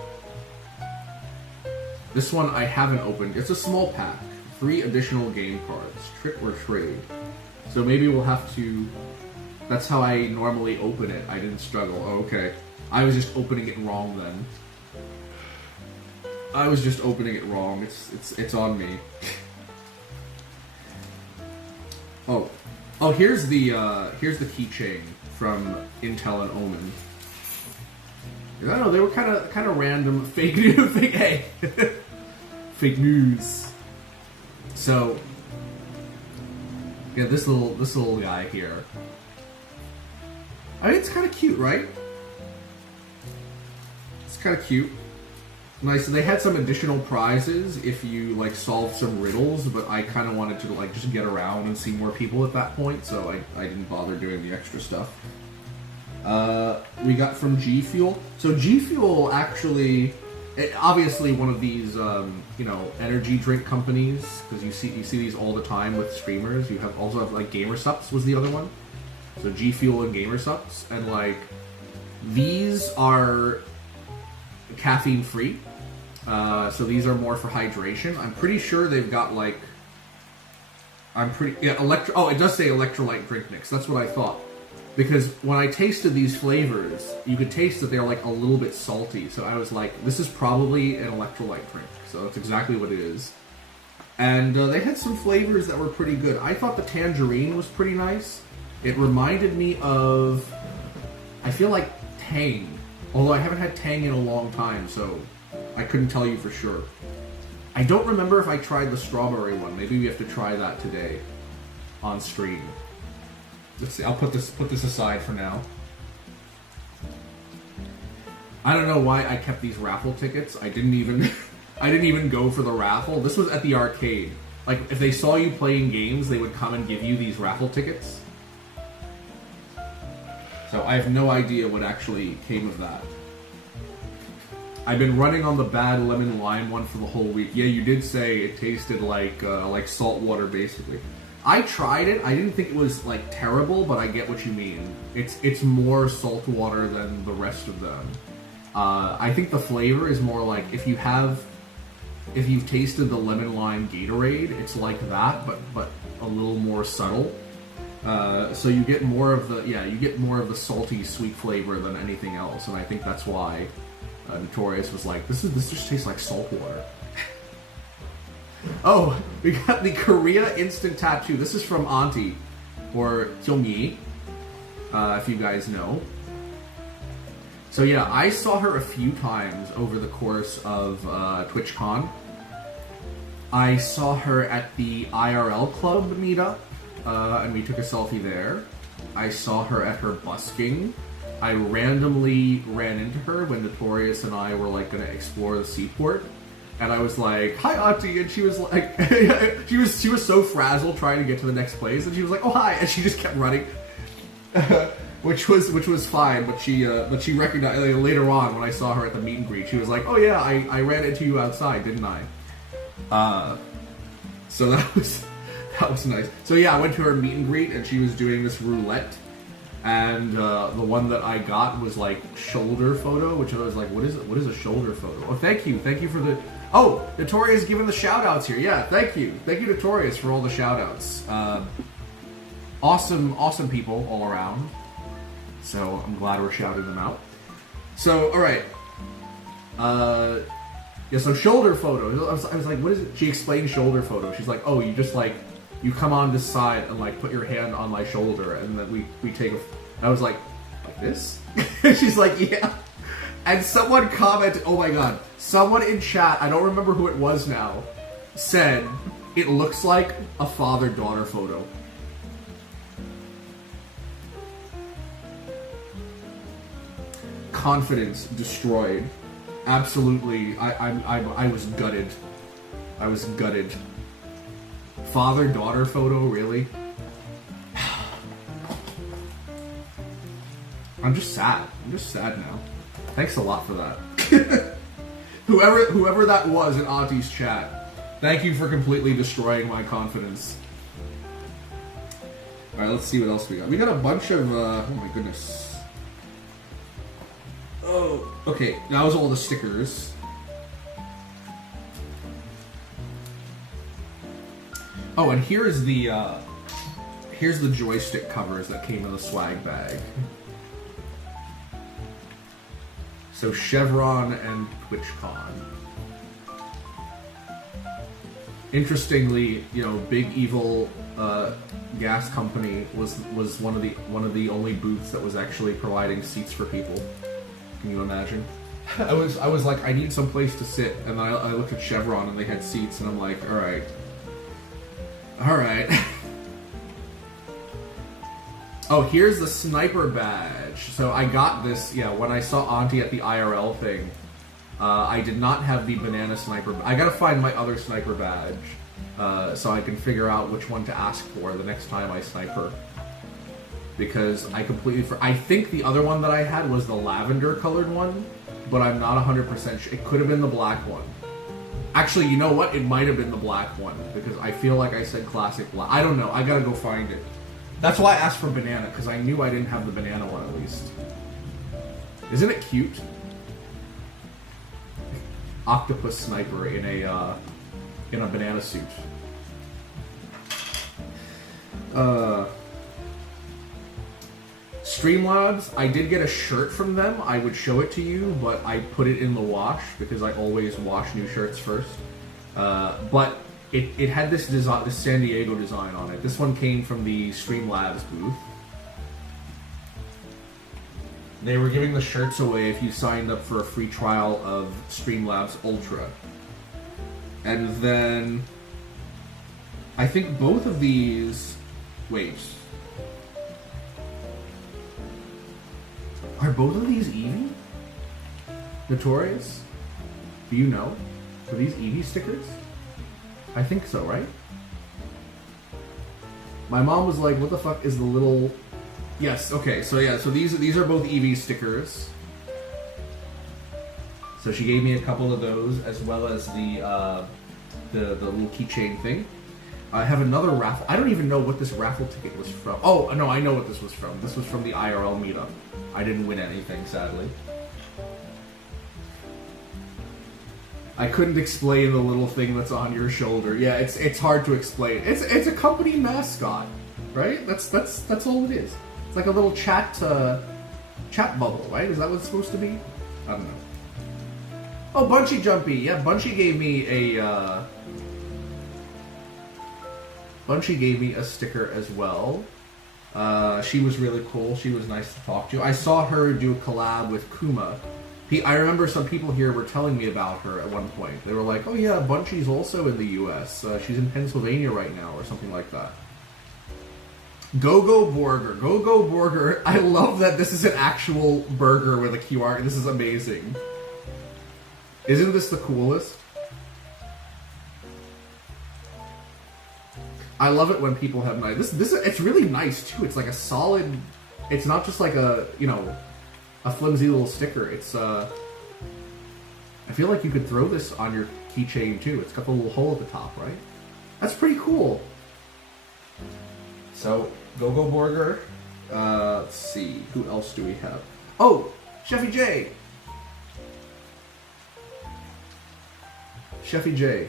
This one I haven't opened. It's a small pack. 3 additional game cards. Trick or trade. So maybe we'll have to... That's how I normally open it. I didn't struggle. Oh, okay. I was just opening it wrong then. I was just opening it wrong. It's on me. Oh, here's the keychain from Intel and Omen. I don't know, they were kind of random fake news. Fake news. So, yeah, this little guy here. I mean, it's kind of cute, right? It's kind of cute. Nice. They had some additional prizes if you like solve some riddles, but I kind of wanted to like just get around and see more people at that point, so I didn't bother doing the extra stuff. We got from G Fuel. So G Fuel actually, obviously one of these energy drink companies, because you see these all the time with streamers. You also have like Gamersups was the other one. So G Fuel and Gamersups, and like these are caffeine free. So these are more for hydration. I'm pretty sure they've got like it does say electrolyte drink mix. That's what I thought. Because when I tasted these flavors, you could taste that they're like a little bit salty. So I was like, this is probably an electrolyte drink. So that's exactly what it is. And they had some flavors that were pretty good. I thought the tangerine was pretty nice. It reminded me of, I feel like Tang. Although I haven't had Tang in a long time, so I couldn't tell you for sure. I don't remember if I tried the strawberry one. Maybe we have to try that today on stream. Let's see. I'll put this aside for now. I don't know why I kept these raffle tickets. I didn't even go for the raffle. This was at the arcade. Like if they saw you playing games, they would come and give you these raffle tickets. So I have no idea what actually came of that. I've been running on the bad lemon lime one for the whole week. Yeah, you did say it tasted like salt water, basically. I tried it. I didn't think it was like terrible, but I get what you mean. It's more salt water than the rest of them. I think the flavor is more like if you've tasted the lemon lime Gatorade, it's like that, but a little more subtle. So you get more of the salty sweet flavor than anything else, and I think that's why Notorious was like, this just tastes like salt water. Oh, we got the Korea Instant Tattoo. This is from Auntie, or Kyungyi, if you guys know. So yeah, I saw her a few times over the course of TwitchCon. I saw her at the IRL Club meetup, and we took a selfie there. I saw her at her busking. I randomly ran into her when Notorious and I were like gonna explore the seaport. And I was like, "Hi, Auntie," and she was like, she was so frazzled trying to get to the next place, and she was like, "Oh, hi," and she just kept running, which was fine. But she recognized later on when I saw her at the meet and greet, she was like, "Oh yeah, I ran into you outside, didn't I?" So that was nice. So yeah, I went to her meet and greet, and she was doing this roulette, and the one that I got was like shoulder photo, which I was like, "What is it? What is a shoulder photo?" Oh, thank you for the. Oh, Notorious giving the shout-outs here. Yeah, thank you, Notorious, for all the shout-outs. Awesome people all around. So I'm glad we're shouting them out. So all right. Yeah, so shoulder photo. I was like, what is it? She explained shoulder photo. She's like, oh, you just like, you come on this side and like put your hand on my shoulder, and then we take a. I was like this? She's like, yeah. And someone commented, oh my god, someone in chat, I don't remember who it was now, said, it looks like a father-daughter photo. Confidence destroyed. Absolutely, I was gutted. I was gutted. Father-daughter photo, really? I'm just sad. I'm just sad now. Thanks a lot for that. whoever that was in Auntie's chat, thank you for completely destroying my confidence. Alright, let's see what else we got. We got a bunch of, oh my goodness. Oh, okay, that was all the stickers. Oh, and here's the joystick covers that came in the swag bag. So Chevron and TwitchCon. Interestingly, you know, Big Evil Gas Company was one of the only booths that was actually providing seats for people. Can you imagine? I was like, I need some place to sit, and then I looked at Chevron and they had seats, and I'm like, all right. Oh, here's the sniper badge. So I got this, yeah, when I saw Auntie at the IRL thing. I did not have the banana sniper. I gotta find my other sniper badge, so I can figure out which one to ask for the next time I sniper. Because I completely I think the other one that I had was the lavender colored one, but I'm not 100% sure. It could have been the black one. Actually, you know what? It might have been the black one, because I feel like I said classic black. I don't know. I gotta go find it. That's why I asked for banana, because I knew I didn't have the banana one at least. Isn't it cute? Octopus sniper in a banana suit. Streamlabs, I did get a shirt from them. I would show it to you, but I put it in the wash because I always wash new shirts first. But it had this design, this San Diego design on it. This one came from the Streamlabs booth. They were giving the shirts away if you signed up for a free trial of Streamlabs Ultra. And then I think both of these... Wait. Are both of these Eevee? Notorious? Do you know? Are these Eevee stickers? I think so, right? My mom was like, what the fuck is the little... Yes, okay, so yeah, so these are both Eevee stickers. So she gave me a couple of those, as well as the little keychain thing. I have another raffle. I don't even know what this raffle ticket was from. Oh, no, I know what this was from. This was from the IRL meetup. I didn't win anything, sadly. I couldn't explain the little thing that's on your shoulder. Yeah, it's hard to explain. It's a company mascot, right? That's all it is. It's like a little chat bubble, right? Is that what it's supposed to be? I don't know. Oh, Bunchy Jumpy. Yeah, Bunchy gave me a sticker as well. She was really cool. She was nice to talk to. I saw her do a collab with Kuma. I remember some people here were telling me about her at one point. They were like, oh yeah, Bunchy's also in the US. She's in Pennsylvania right now, or something like that. Go-Go Burger. Go-Go Burger. I love that this is an actual burger with a QR. This is amazing. Isn't this the coolest? I love it when people have nice... This it's really nice, too. It's like a solid... It's not just like a, you know, a flimsy little sticker. It's, I feel like you could throw this on your keychain, too. It's got the little hole at the top, right? That's pretty cool. So, Go-Go Burger. Let's see. Who else do we have? Oh! Chefy J! Chefy J.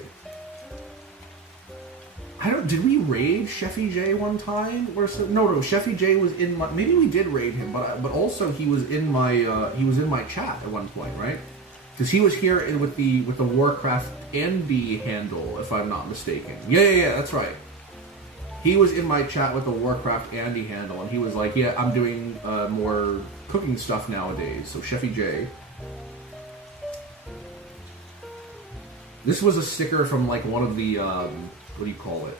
Did we raid Chefy J one time? No, Chefy J was in my... Maybe we did raid him, but also he was in my chat at one point, right? Because he was here with the Warcraft Andy handle, if I'm not mistaken. Yeah, that's right. he was in my chat with the Warcraft Andy handle, and he was like, yeah, I'm doing more cooking stuff nowadays, so Chefy J. This was a sticker from like one of the, what do you call it?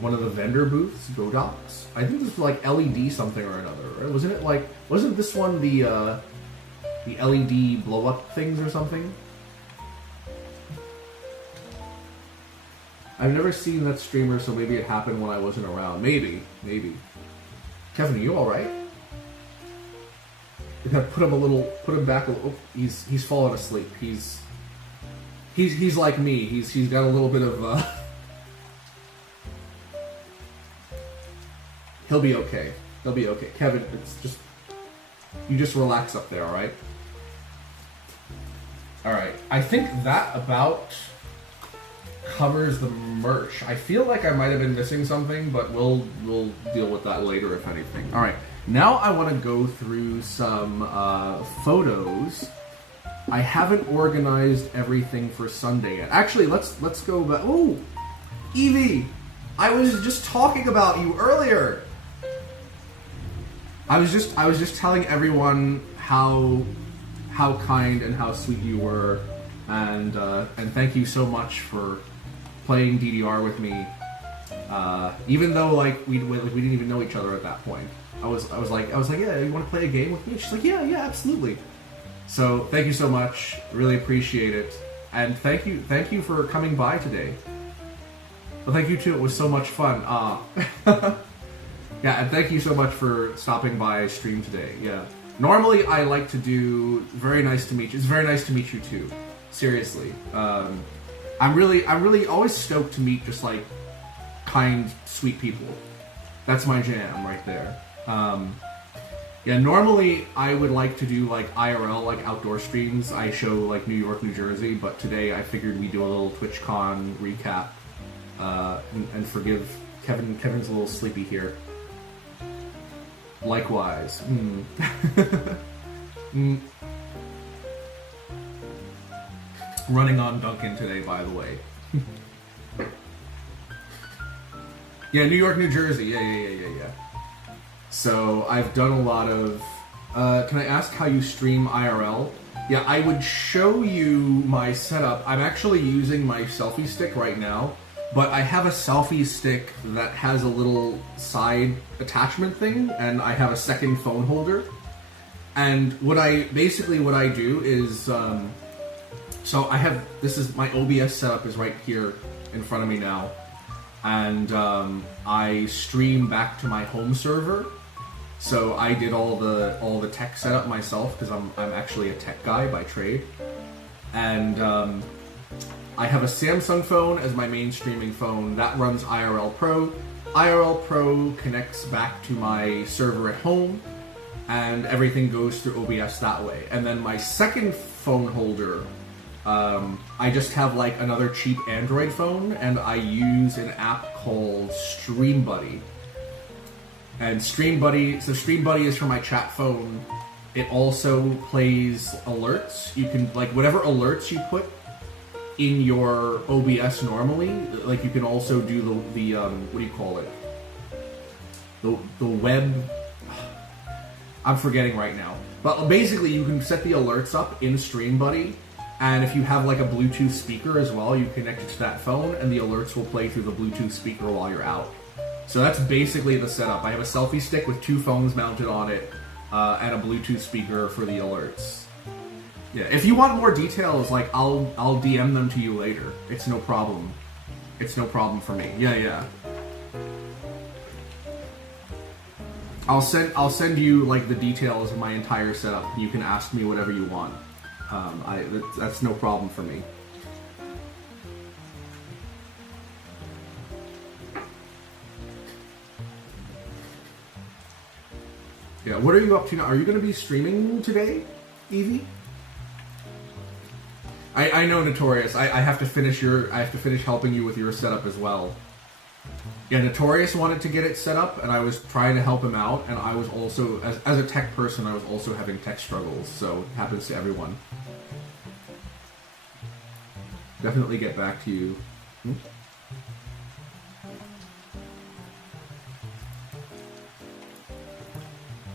One of the vendor booths, Godox. I think this was like LED something or another, right? Wasn't it like, wasn't this one the LED blow up things or something? I've never seen that streamer, so maybe it happened when I wasn't around. Maybe. Kevin, are you alright? Put him back a little. Oh, he's fallen asleep. He's like me. He's got a little bit of he'll be okay. Kevin, it's just, you just relax up there, alright? Alright. I think that about covers the merch. I feel like I might have been missing something, but we'll deal with that later if anything. All right, now I want to go through some photos. I haven't organized everything for Sunday yet. Actually, let's go back. Oh, Evie, I was just talking about you earlier. I was just telling everyone how kind and how sweet you were, and thank you so much for playing DDR with me, even though like we didn't even know each other at that point. I was like, yeah, you want to play a game with me? She's like, yeah, absolutely. So thank you so much, really appreciate it, and thank you for coming by today. Well, thank you too. It was so much fun. Yeah, and thank you so much for stopping by stream today. Yeah, normally I like to do very nice to meet you. It's very nice to meet you too. Seriously. I'm really always stoked to meet just like kind, sweet people. That's my jam right there. Yeah, normally I would like to do like IRL, like outdoor streams. I show like New York, New Jersey, but today I figured we'd do a little TwitchCon recap, and forgive Kevin. Kevin's a little sleepy here. Likewise. Running on Duncan today, by the way. Yeah, New York, New Jersey. Yeah. So I've done a lot of. Can I ask how you stream IRL? Yeah, I would show you my setup. I'm actually using my selfie stick right now, but I have a selfie stick that has a little side attachment thing, and I have a second phone holder. And what I do is, so I have, this is my OBS setup is right here in front of me now, and I stream back to my home server. So I did all the tech setup myself because I'm actually a tech guy by trade, and I have a Samsung phone as my main streaming phone that runs IRL Pro. IRL Pro connects back to my server at home, and everything goes through OBS that way. And then my second phone holder, I just have like another cheap Android phone, and I use an app called StreamBuddy. And StreamBuddy is for my chat phone. It also plays alerts. You can, like, whatever alerts you put in your OBS normally, like, you can also do the what do you call it? The web... I'm forgetting right now. But basically, you can set the alerts up in StreamBuddy, and if you have, like, a Bluetooth speaker as well, you connect it to that phone, and the alerts will play through the Bluetooth speaker while you're out. So that's basically the setup. I have a selfie stick with 2 phones mounted on it, and a Bluetooth speaker for the alerts. Yeah, if you want more details, like, I'll DM them to you later. It's no problem. It's no problem for me. Yeah. I'll send you, like, the details of my entire setup. You can ask me whatever you want. That's no problem for me. Yeah, what are you up to now? Are you going to be streaming today, Evie? I know, Notorious. I have to finish helping you with your setup as well. Yeah, Notorious wanted to get it set up, and I was trying to help him out, and I was also, as a tech person, I was also having tech struggles, so it happens to everyone. Definitely get back to you.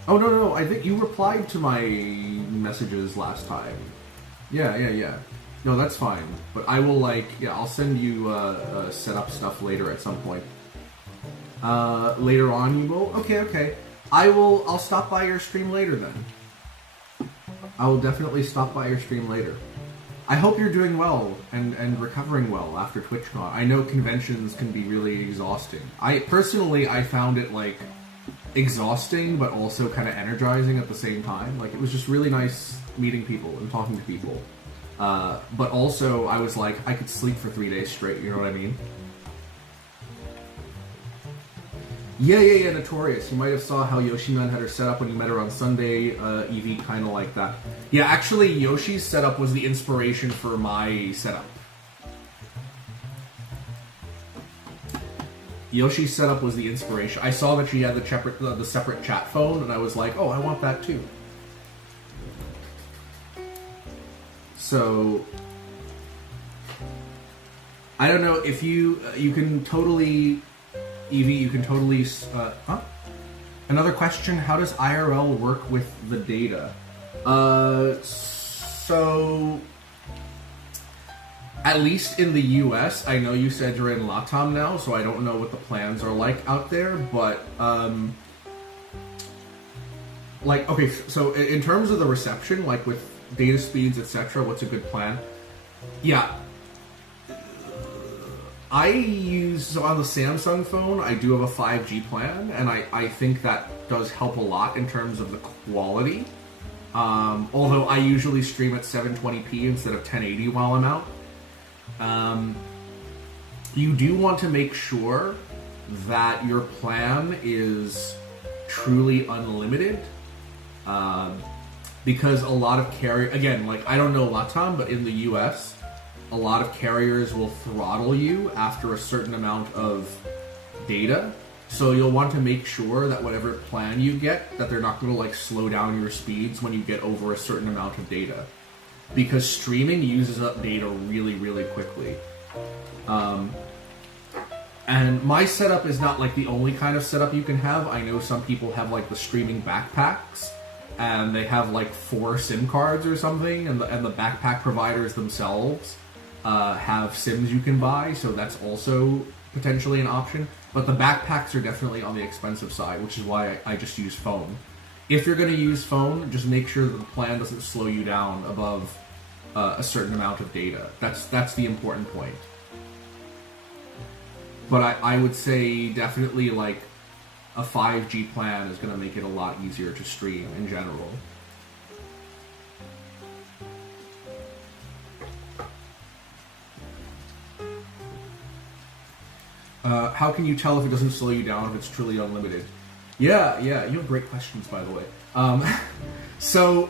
Oh, no, I think you replied to my messages last time. Yeah. No, that's fine. But I will, I'll send you setup stuff later at some point. Later on, you will? Okay. I'll stop by your stream later then. I will definitely stop by your stream later. I hope you're doing well and recovering well after TwitchCon. I know conventions can be really exhausting. I found it, exhausting, but also kind of energizing at the same time. It was just really nice meeting people and talking to people. But also, I was I could sleep for 3 days straight, you know what I mean? Yeah, Notorious. You might have saw how Yoshiman had her set up when you met her on Sunday, Evie, kind of like that. Yeah, actually, Yoshi's setup was the inspiration for my setup. Yoshi's setup was the inspiration. I saw that she had the separate chat phone, and I was like, oh, I want that too. So, I don't know if you can totally, Evie, you can totally, Another question, how does IRL work with the data? So, at least in the US, I know you said you're in LATAM now, so I don't know what the plans are like out there, but, okay, so in terms of the reception, with data speeds, etc., what's a good plan? Yeah. So on the Samsung phone, I do have a 5G plan, and I think that does help a lot in terms of the quality. Although I usually stream at 720p instead of 1080 while I'm out. You do want to make sure that your plan is truly unlimited. Because a lot of again, I don't know LATAM, but in the US, a lot of carriers will throttle you after a certain amount of data. So you'll want to make sure that whatever plan you get, that they're not going to slow down your speeds when you get over a certain amount of data. Because streaming uses up data really, really quickly. And my setup is not the only kind of setup you can have. I know some people have the streaming backpacks, and they have 4 SIM cards or something, and the backpack providers themselves have SIMs you can buy, so that's also potentially an option. But the backpacks are definitely on the expensive side, which is why I just use phone. If you're going to use phone, just make sure that the plan doesn't slow you down above a certain amount of data. That's the important point. But I would say definitely a 5G plan is going to make it a lot easier to stream in general. How can you tell if it doesn't slow you down if it's truly unlimited? Yeah, you have great questions, by the way. So,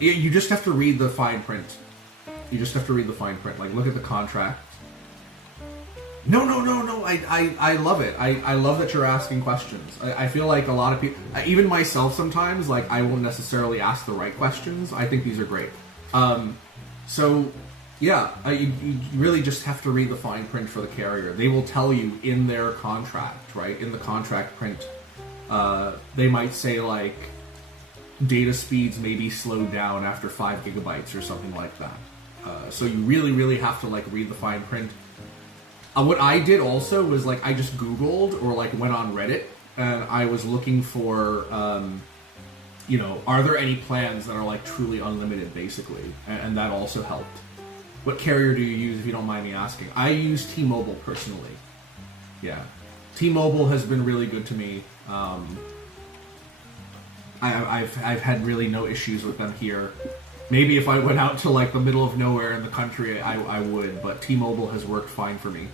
you just have to read the fine print. You just have to read the fine print. Look at the contract. No. I love it. I love that you're asking questions. I feel like a lot of people, even myself sometimes, I won't necessarily ask the right questions. I think these are great. So, yeah, you really just have to read the fine print for the carrier. They will tell you in their contract, right? In the contract print, they might say, data speeds may be slowed down after 5 gigabytes or something like that. So you really, really have to, read the fine print. What I did also was, I just Googled or, went on Reddit, and I was looking for, are there any plans that are, truly unlimited, basically? And that also helped. What carrier do you use, if you don't mind me asking? I use T-Mobile, personally. Yeah. T-Mobile has been really good to me. I've had really no issues with them here. Maybe if I went out to, the middle of nowhere in the country, I would, but T-Mobile has worked fine for me.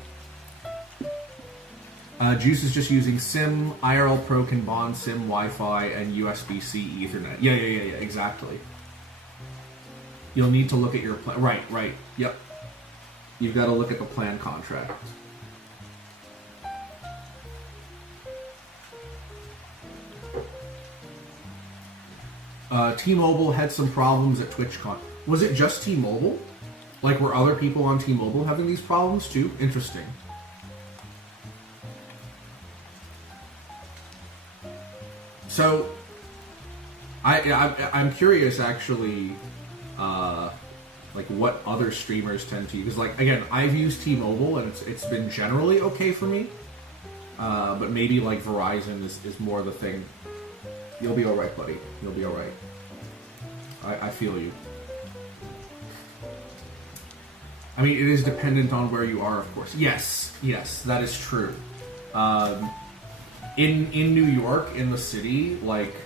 Juice is just using SIM. IRL Pro can bond SIM, Wi-Fi, and USB-C Ethernet. Yeah, exactly. You'll need to look at your plan. Right. Yep. You've got to look at the plan contract. T-Mobile had some problems at TwitchCon. Was it just T-Mobile? Were other people on T-Mobile having these problems too? Interesting. So, I'm curious actually, like what other streamers tend to use. Because like again, I've used T-Mobile and it's been generally okay for me. But maybe like Verizon is more the thing. You'll be all right, buddy. You'll be all right. I feel you. I mean, it is dependent on where you are, of course. Yes, that is true. In New York, in the city, like,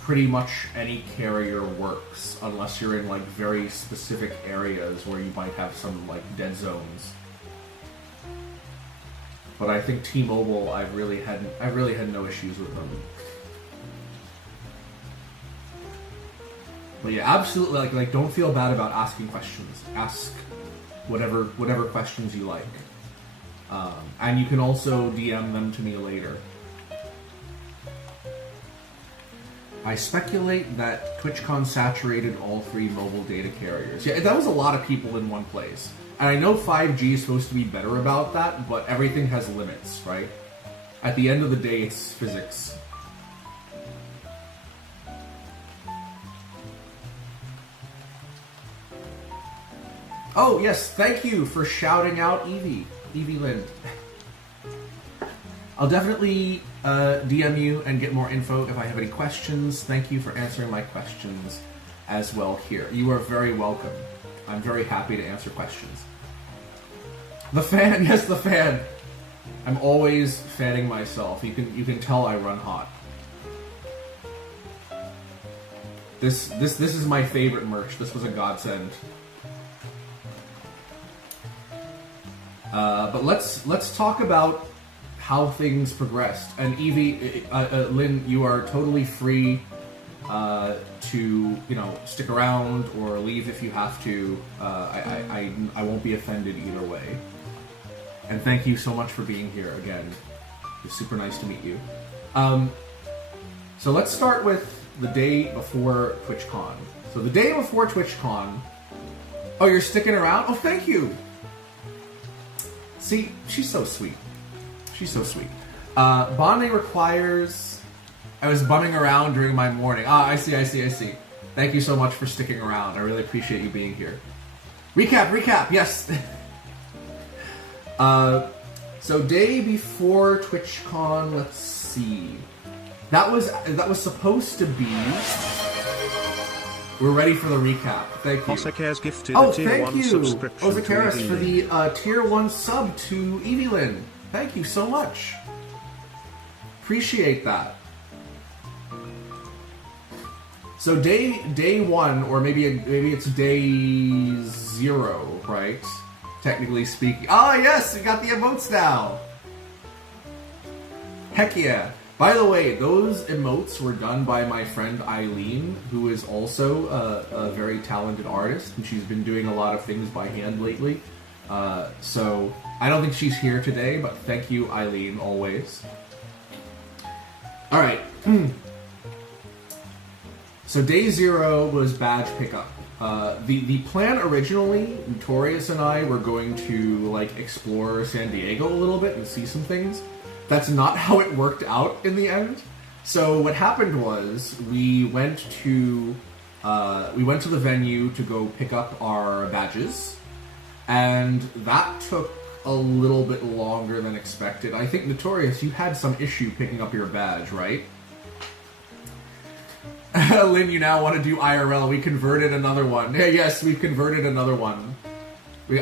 pretty much any carrier works, unless you're in, like, very specific areas where you might have some, like, dead zones. But I think T-Mobile, I've really had no issues with them. But yeah, absolutely, like don't feel bad about asking questions. Ask whatever questions you like. And you can also DM them to me later. I speculate that TwitchCon saturated all 3 mobile data carriers. Yeah, that was a lot of people in one place. And I know 5G is supposed to be better about that, but everything has limits, right? At the end of the day, it's physics. Oh, yes, thank you for shouting out Evie Lynn. I'll definitely DM you and get more info if I have any questions. Thank you for answering my questions as well here. You are very welcome. I'm very happy to answer questions. The fan, yes, the fan. I'm always fanning myself. You can tell I run hot. This is my favorite merch. This was a godsend. But let's talk about how things progressed. And Evie, Lynn, you are totally free to stick around or leave if you have to. I won't be offended either way. And thank you so much for being here again. It's super nice to meet you. So let's start with the day before TwitchCon. So the day before TwitchCon. Oh, you're sticking around? Oh, thank you. See, she's so sweet. She's so sweet. Bonding requires... I was bumming around during my morning. Ah, I see. Thank you so much for sticking around. I really appreciate you being here. Recap, yes. So day before TwitchCon, let's see. That was supposed to be... We're ready for the recap. Thank you. Osakares gifted a tier 1 subscription Osakares to for the tier 1 sub to Evelyn. Thank you so much. Appreciate that. So day 1, or maybe it's day 0, right? Technically speaking. Oh yes, we got the emotes now. Heck yeah. By the way, those emotes were done by my friend Eileen, who is also a very talented artist, and she's been doing a lot of things by hand lately. So, I don't think she's here today, but thank you, Eileen, always. Alright. So day 0 was badge pickup. The plan originally, Notorious and I were going to, like, explore San Diego a little bit and see some things. That's not how it worked out in the end. So what happened was we went to the venue to go pick up our badges, and that took a little bit longer than expected. I think, Notorious, you had some issue picking up your badge, right? Lynn, you now want to do IRL. We converted another one. Yes, we've converted another one.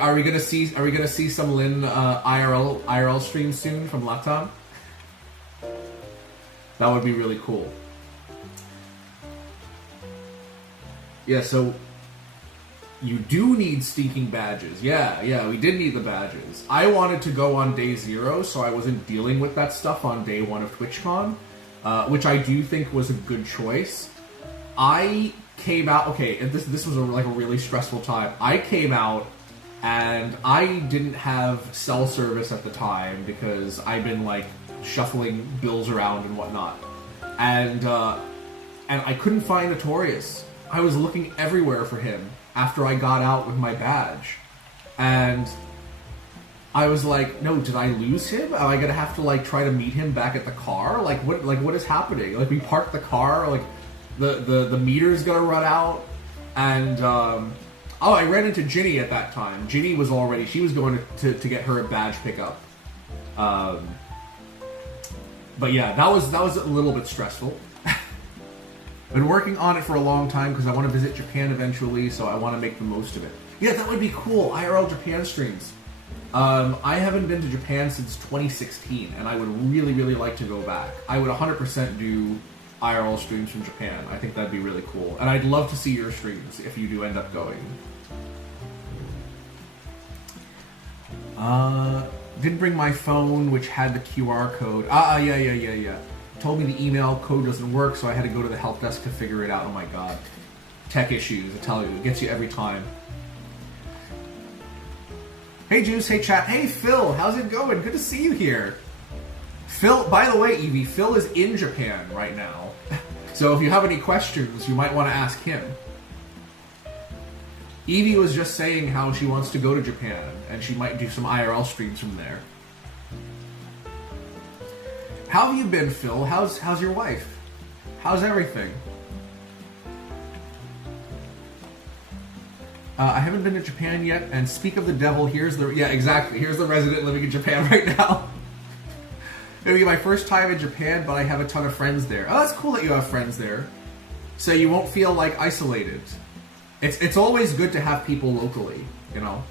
Are we gonna see some Lynn IRL stream soon from Latam? That would be really cool. Yeah, so you do need stinking badges. Yeah, we did need the badges. I wanted to go on day 0, so I wasn't dealing with that stuff on day 1 of TwitchCon, which I do think was a good choice. I came out, okay, and this was like a really stressful time. I came out and I didn't have cell service at the time because I've been like shuffling bills around and whatnot, and I couldn't find Notorious. I was looking everywhere for him after I got out with my badge, and I was like, no, did I lose him? Am I gonna have to like try to meet him back at the car? Like what is happening? Like we parked the car, like the meter's gonna run out, and I ran into Ginny at that time. Ginny was already, she was going to get her badge pickup. But yeah, that was a little bit stressful. Been working on it for a long time because I want to visit Japan eventually, so I want to make the most of it. Yeah, that would be cool. IRL Japan streams. I haven't been to Japan since 2016, and I would really, really like to go back. I would 100% do IRL streams from Japan. I think that'd be really cool. And I'd love to see your streams if you do end up going. Didn't bring my phone, which had the QR code. Yeah. Told me the email code doesn't work, so I had to go to the help desk to figure it out. Oh my god. Tech issues, I tell you, it gets you every time. Hey Juice, hey chat, hey Phil, how's it going? Good to see you here. Phil, by the way, Evie, Phil is in Japan right now. So if you have any questions, you might want to ask him. Evie was just saying how she wants to go to Japan, and she might do some IRL streams from there. How have you been, Phil? How's your wife? How's everything? I haven't been to Japan yet, and speak of the devil, here's the... Yeah, exactly. Here's the resident living in Japan right now. It'll be my first time in Japan, but I have a ton of friends there. Oh, that's cool that you have friends there. So you won't feel, like, isolated. It's always good to have people locally, you know?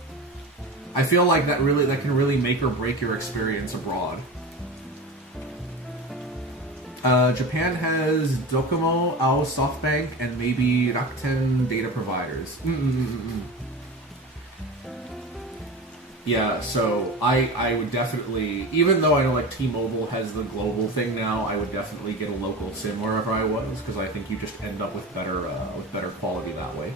I feel like that can really make or break your experience abroad. Japan has Docomo, AO SoftBank, and maybe Rakuten data providers. Yeah, so I would definitely, even though I know like T-Mobile has the global thing now, I would definitely get a local SIM wherever I was, because I think you just end up with better quality that way.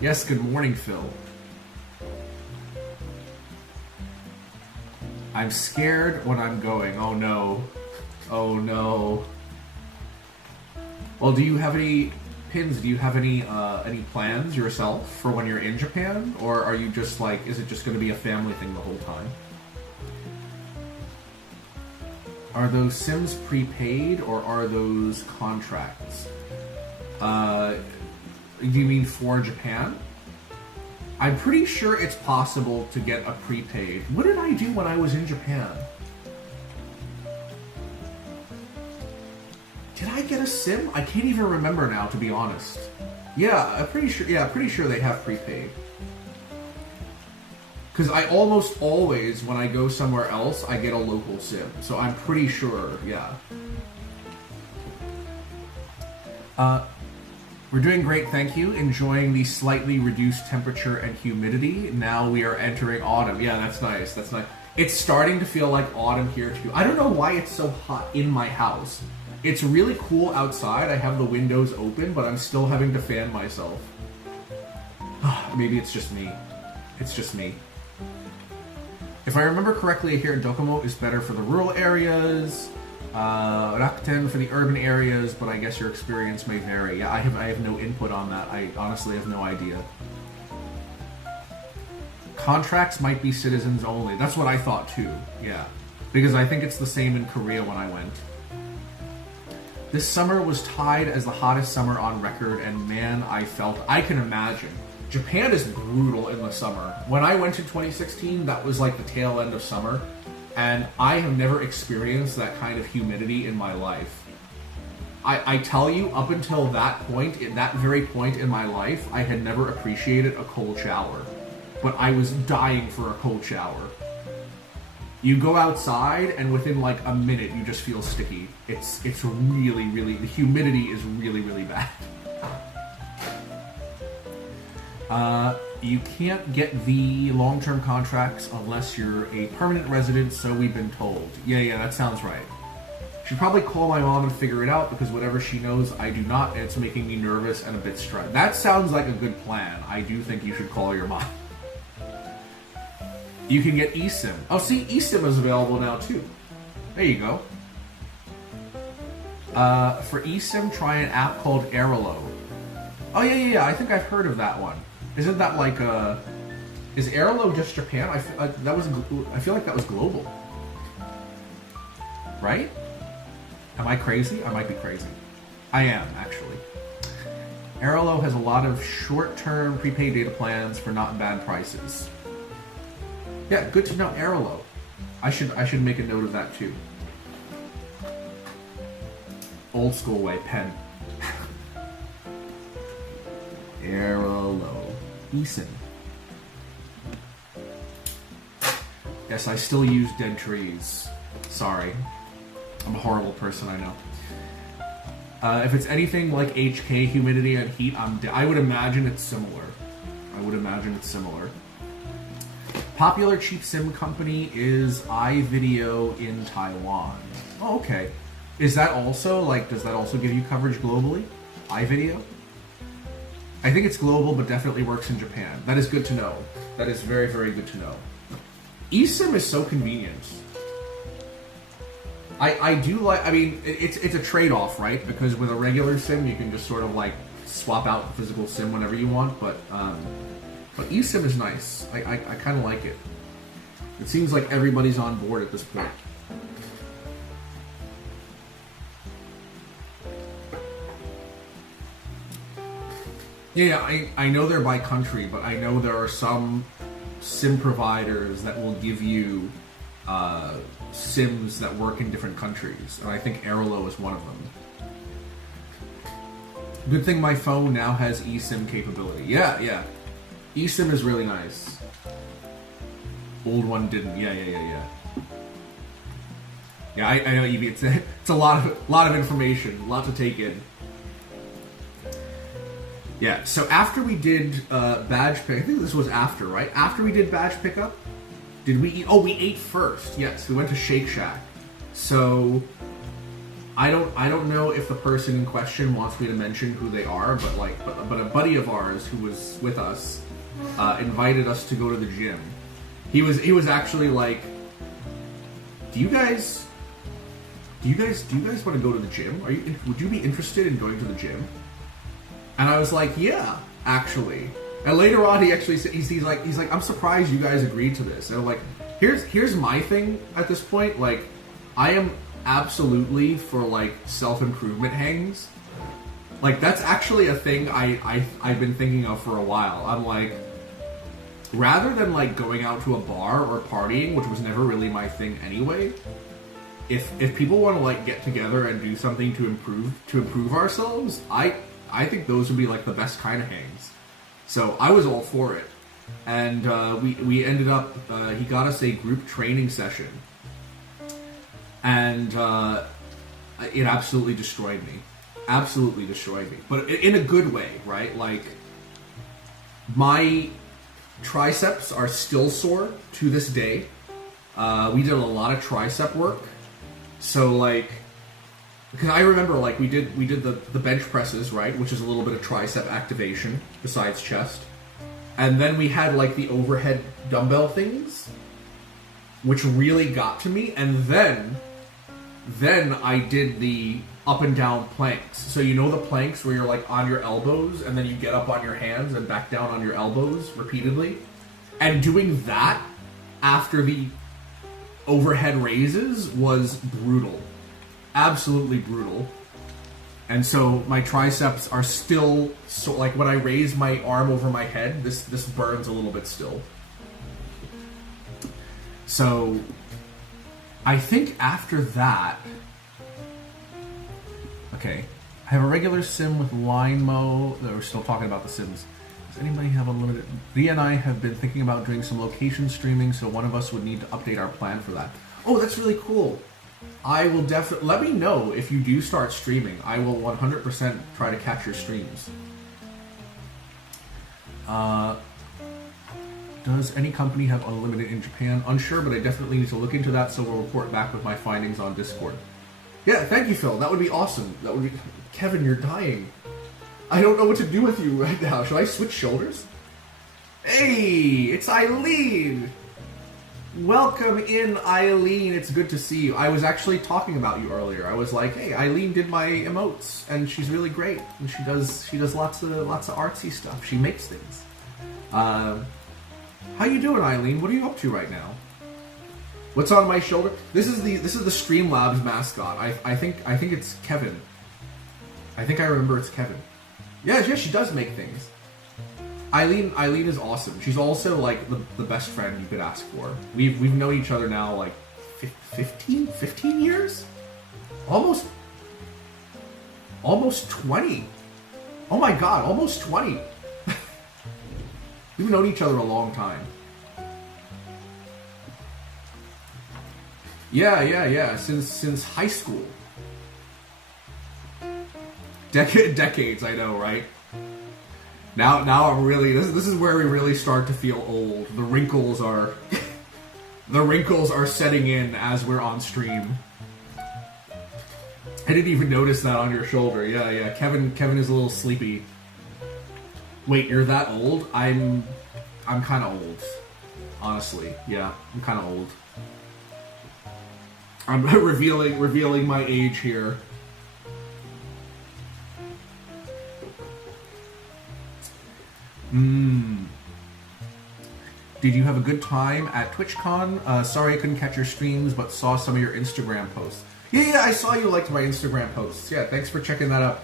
Yes, good morning, Phil. I'm scared when I'm going. Oh no. Oh no. Well, do you have any pins? Do you have any plans yourself for when you're in Japan? Or are you just like, is it just going to be a family thing the whole time? Are those Sims prepaid or are those contracts? Do you mean for Japan? I'm pretty sure it's possible to get a prepaid. What did I do when I was in Japan? Did I get a SIM? I can't even remember now, to be honest. Yeah, I'm pretty sure they have prepaid. Because I almost always, when I go somewhere else, I get a local SIM. So I'm pretty sure, yeah. We're doing great, thank you. Enjoying the slightly reduced temperature and humidity. Now we are entering autumn. Yeah, that's nice, that's nice. It's starting to feel like autumn here too. I don't know why it's so hot in my house. It's really cool outside. I have the windows open, but I'm still having to fan myself. Maybe it's just me. It's just me. If I remember correctly, here Docomo is better for the rural areas. Rakuten for the urban areas, but I guess your experience may vary. Yeah, I have no input on that. I honestly have no idea. Contracts might be citizens only. That's what I thought too, yeah. Because I think it's the same in Korea when I went. This summer was tied as the hottest summer on record, and man, I can imagine. Japan is brutal in the summer. When I went to 2016, that was like the tail end of summer. And I have never experienced that kind of humidity in my life. I tell you, up until that point, at that very point in my life, I had never appreciated a cold shower. But I was dying for a cold shower. You go outside, and within like a minute, you just feel sticky. It's really, really, the humidity is really, really bad. You can't get the long-term contracts unless you're a permanent resident, so we've been told. Yeah, that sounds right. Should probably call my mom and figure it out, because whatever she knows, I do not, and it's making me nervous and a bit stressed. That sounds like a good plan. I do think you should call your mom. You can get eSIM. Oh, see, eSIM is available now, too. There you go. For eSIM, try an app called Airalo. Oh, yeah, I think I've heard of that one. Isn't that like is Airalo just Japan? I feel like that was global. right? Am I crazy? I might be crazy. I am, actually. Arlo has a lot of short-term prepaid data plans for not bad prices. Yeah, good to know, Arlo. I should make a note of that too. Old school way, pen. Arlo. eSIM. Yes, I still use dead trees. Sorry. I'm a horrible person, I know. If it's anything like HK, humidity, and heat, I would imagine it's similar. Popular cheap sim company is iVideo in Taiwan. Oh, okay. Is that also, like, does that also give you coverage globally? iVideo? I think it's global, but definitely works in Japan. That is good to know. That is very, very good to know. eSIM is so convenient. I do like, I mean, it's a trade-off, right? Because with a regular SIM, you can just sort of like swap out the physical SIM whenever you want, but eSIM is nice. I kind of like it. It seems like everybody's on board at this point. Yeah, I know they're by country, but I know there are some SIM providers that will give you SIMs that work in different countries, and I think Arlo is one of them. Good thing my phone now has eSIM capability. Yeah. eSIM is really nice. Old one didn't. Yeah. Yeah, I know, Evie. It's a lot of information, a lot to take in. Yeah. So after we did badge pick, I think this was after, right? After we did badge pickup, did we eat? Oh, we ate first. Yes, we went to Shake Shack. So I don't know if the person in question wants me to mention who they are, but a buddy of ours who was with us invited us to go to the gym. He was actually like, do you guys want to go to the gym? Would you be interested in going to the gym? And I was like, yeah, actually. And later on, he actually said, he's like, I'm surprised you guys agreed to this. And I'm like, here's my thing at this point. Like, I am absolutely for like self-improvement hangs. Like, that's actually a thing I've been thinking of for a while. I'm like, rather than like going out to a bar or partying, which was never really my thing anyway, if people want to like get together and do something to improve ourselves, I think those would be like the best kind of hangs. So I was all for it, and we ended up. He got us a group training session, and it absolutely destroyed me. But in a good way, right? Like, my triceps are still sore to this day. We did a lot of tricep work, so like. Because I remember, like, we did the bench presses, right, which is a little bit of tricep activation besides chest, and then we had like the overhead dumbbell things, which really got to me, and then I did the up and down planks. So you know the planks where you're like on your elbows and then you get up on your hands and back down on your elbows repeatedly, and doing that after the overhead raises was brutal. Absolutely brutal. And so my triceps are still, so like when I raise my arm over my head, this burns a little bit still. So I think after that, okay, I have a regular sim with Linemo. We're still talking about the sims. Does anybody have unlimited? Via and I have been thinking about doing some location streaming, so one of us would need to update our plan for that. Oh, that's really cool. I will definitely, let me know if you do start streaming. I will 100% try to catch your streams. Does any company have unlimited in Japan? Unsure, but I definitely need to look into that, so we'll report back with my findings on Discord. Yeah, thank you, Phil. That would be awesome. That would be... Kevin, you're dying. I don't know what to do with you right now. Should I switch shoulders? Hey, it's Eileen! Welcome in, Eileen. It's good to see you. I was actually talking about you earlier. I was like, hey, Eileen did my emotes, and she's really great. And she does lots of artsy stuff. She makes things. How you doing, Eileen? What are you up to right now? What's on my shoulder? This is the Streamlabs mascot. I think it's Kevin. I think I remember it's Kevin. Yeah, she does make things. Eileen is awesome. She's also like the best friend you could ask for. We've known each other now like 15 years? Almost 20. Oh my god, almost 20. We've known each other a long time. Yeah. Since high school. Decades, I know, right? Now I'm really this is where we really start to feel old. The wrinkles are setting in as we're on stream. I didn't even notice that on your shoulder. Yeah. Kevin is a little sleepy. Wait, you're that old? I'm kind of old. Honestly, yeah, I'm kind of old. I'm revealing my age here. Did you have a good time at TwitchCon? Sorry I couldn't catch your streams, but saw some of your Instagram posts. Yeah, I saw you liked my Instagram posts. Yeah, thanks for checking that out.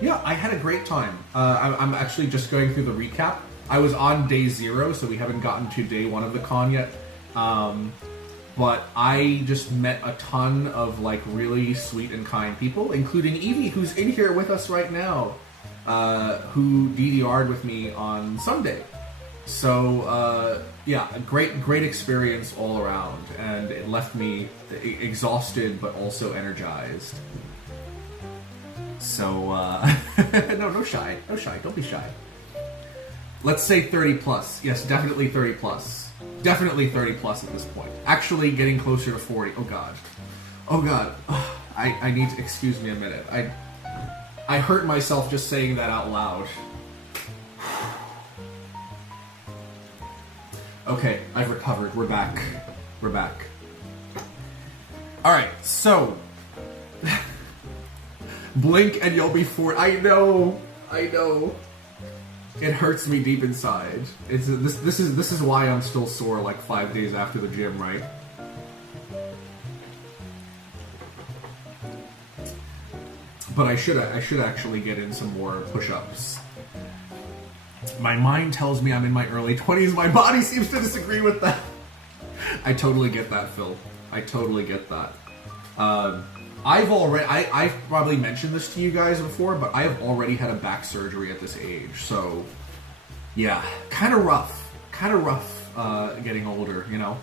Yeah, I had a great time. I'm actually just going through the recap. I was on day 0, so we haven't gotten to day 1 of the con yet. But I just met a ton of like really sweet and kind people, including Evie, who's in here with us right now, who DDR'd with me on Sunday. So yeah, a great experience all around, and it left me exhausted but also energized. So no shy, don't be shy. Let's say 30 plus. Yes, definitely 30 plus. Definitely 30 plus at this point. Actually getting closer to 40. Oh god. I need to excuse me a minute. I hurt myself just saying that out loud. Okay, I've recovered. We're back. Alright, so blink and you'll be 40. I know. It hurts me deep inside. This is why I'm still sore like 5 days after the gym, right? But I should actually get in some more push-ups. My mind tells me I'm in my early 20s. My body seems to disagree with that. I totally get that, Phil. I totally get that. I've probably mentioned this to you guys before, but I have already had a back surgery at this age, so yeah, kind of rough getting older, you know.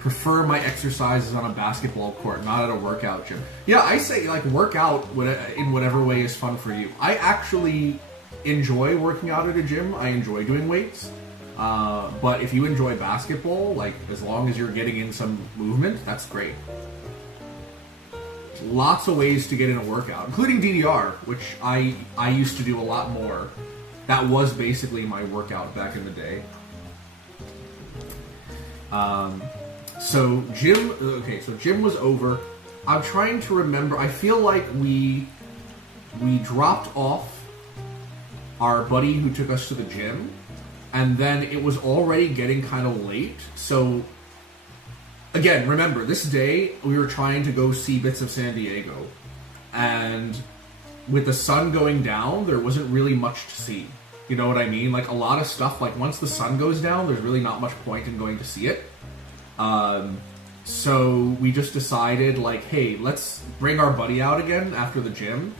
Prefer my exercises on a basketball court, not at a workout gym. Yeah, I say like work out in whatever way is fun for you. I actually enjoy working out at a gym. I enjoy doing weights. But if you enjoy basketball, like as long as you're getting in some movement, that's great. Lots of ways to get in a workout, including DDR, which I used to do a lot more. That was basically my workout back in the day. So gym was over. I'm trying to remember. I feel like we dropped off our buddy who took us to the gym, and then it was already getting kind of late. So again, remember, this day we were trying to go see bits of San Diego, and with the sun going down, there wasn't really much to see. You know what I mean? Like a lot of stuff, like once the sun goes down, there's really not much point in going to see it. So we just decided like, hey, let's bring our buddy out again after the gym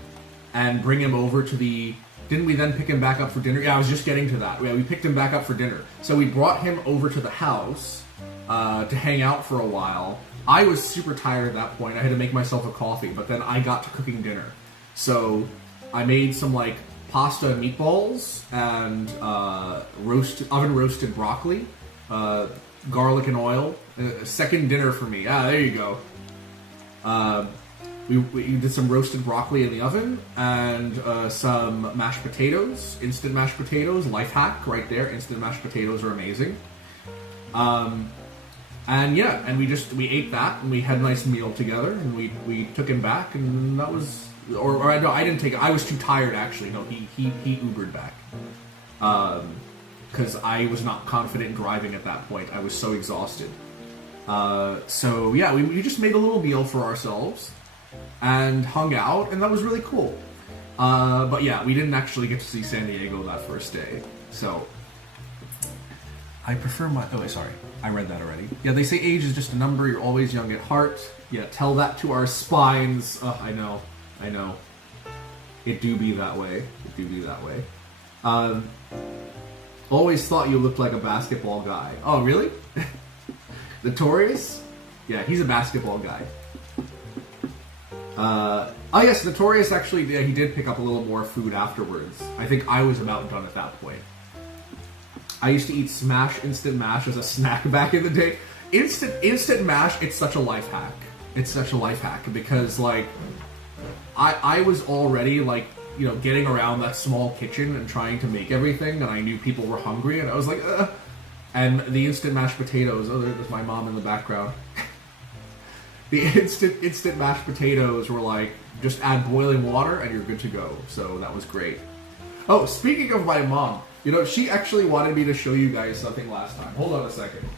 and bring him over to the... Didn't we then pick him back up for dinner? Yeah, I was just getting to that. Yeah, we picked him back up for dinner. So we brought him over to the house to hang out for a while. I was super tired at that point. I had to make myself a coffee, but then I got to cooking dinner. So I made some like pasta and meatballs and oven roasted broccoli, garlic and oil. Second dinner for me. Ah, there you go. We did some roasted broccoli in the oven and some mashed potatoes, instant mashed potatoes, life hack right there. Instant mashed potatoes are amazing. And yeah, and we ate that and we had a nice meal together and we took him back and that was, or no, I didn't take it. I was too tired actually. No, he Ubered back. Because I was not confident driving at that point. I was so exhausted. So yeah, we just made a little meal for ourselves and hung out, and that was really cool. But yeah, we didn't actually get to see San Diego that first day. So I prefer my... Oh, wait, sorry. I read that already. Yeah, they say age is just a number. You're always young at heart. Yeah, tell that to our spines. I know. It do be that way. Always thought you looked like a basketball guy. Oh, really? Notorious? Yeah, he's a basketball guy. Oh yes, Notorious actually, yeah, he did pick up a little more food afterwards. I think I was about done at that point. I used to eat Instant Mash as a snack back in the day. Instant Mash, it's such a life hack. It's such a life hack because, like, I was already, like, you know, getting around that small kitchen and trying to make everything, and I knew people were hungry, and I was like, ugh. And the instant mashed potatoes, oh, there's my mom in the background. The instant mashed potatoes were like, just add boiling water and you're good to go. So that was great. Oh, speaking of my mom, you know, she actually wanted me to show you guys something last time. Hold on a second.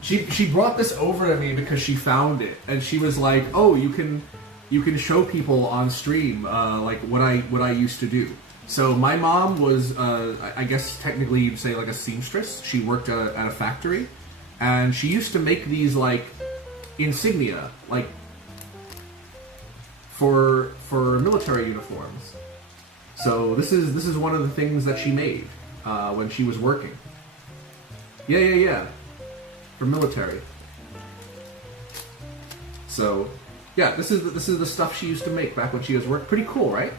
She brought this over to me because she found it, and she was like, "Oh, you can show people on stream like what I used to do." So my mom was, I guess technically you'd say like a seamstress. She worked at a factory, and she used to make these like insignia, like for military uniforms. So this is one of the things that she made when she was working. Yeah. For military. So, yeah, this is the stuff she used to make back when she was working. Pretty cool, right?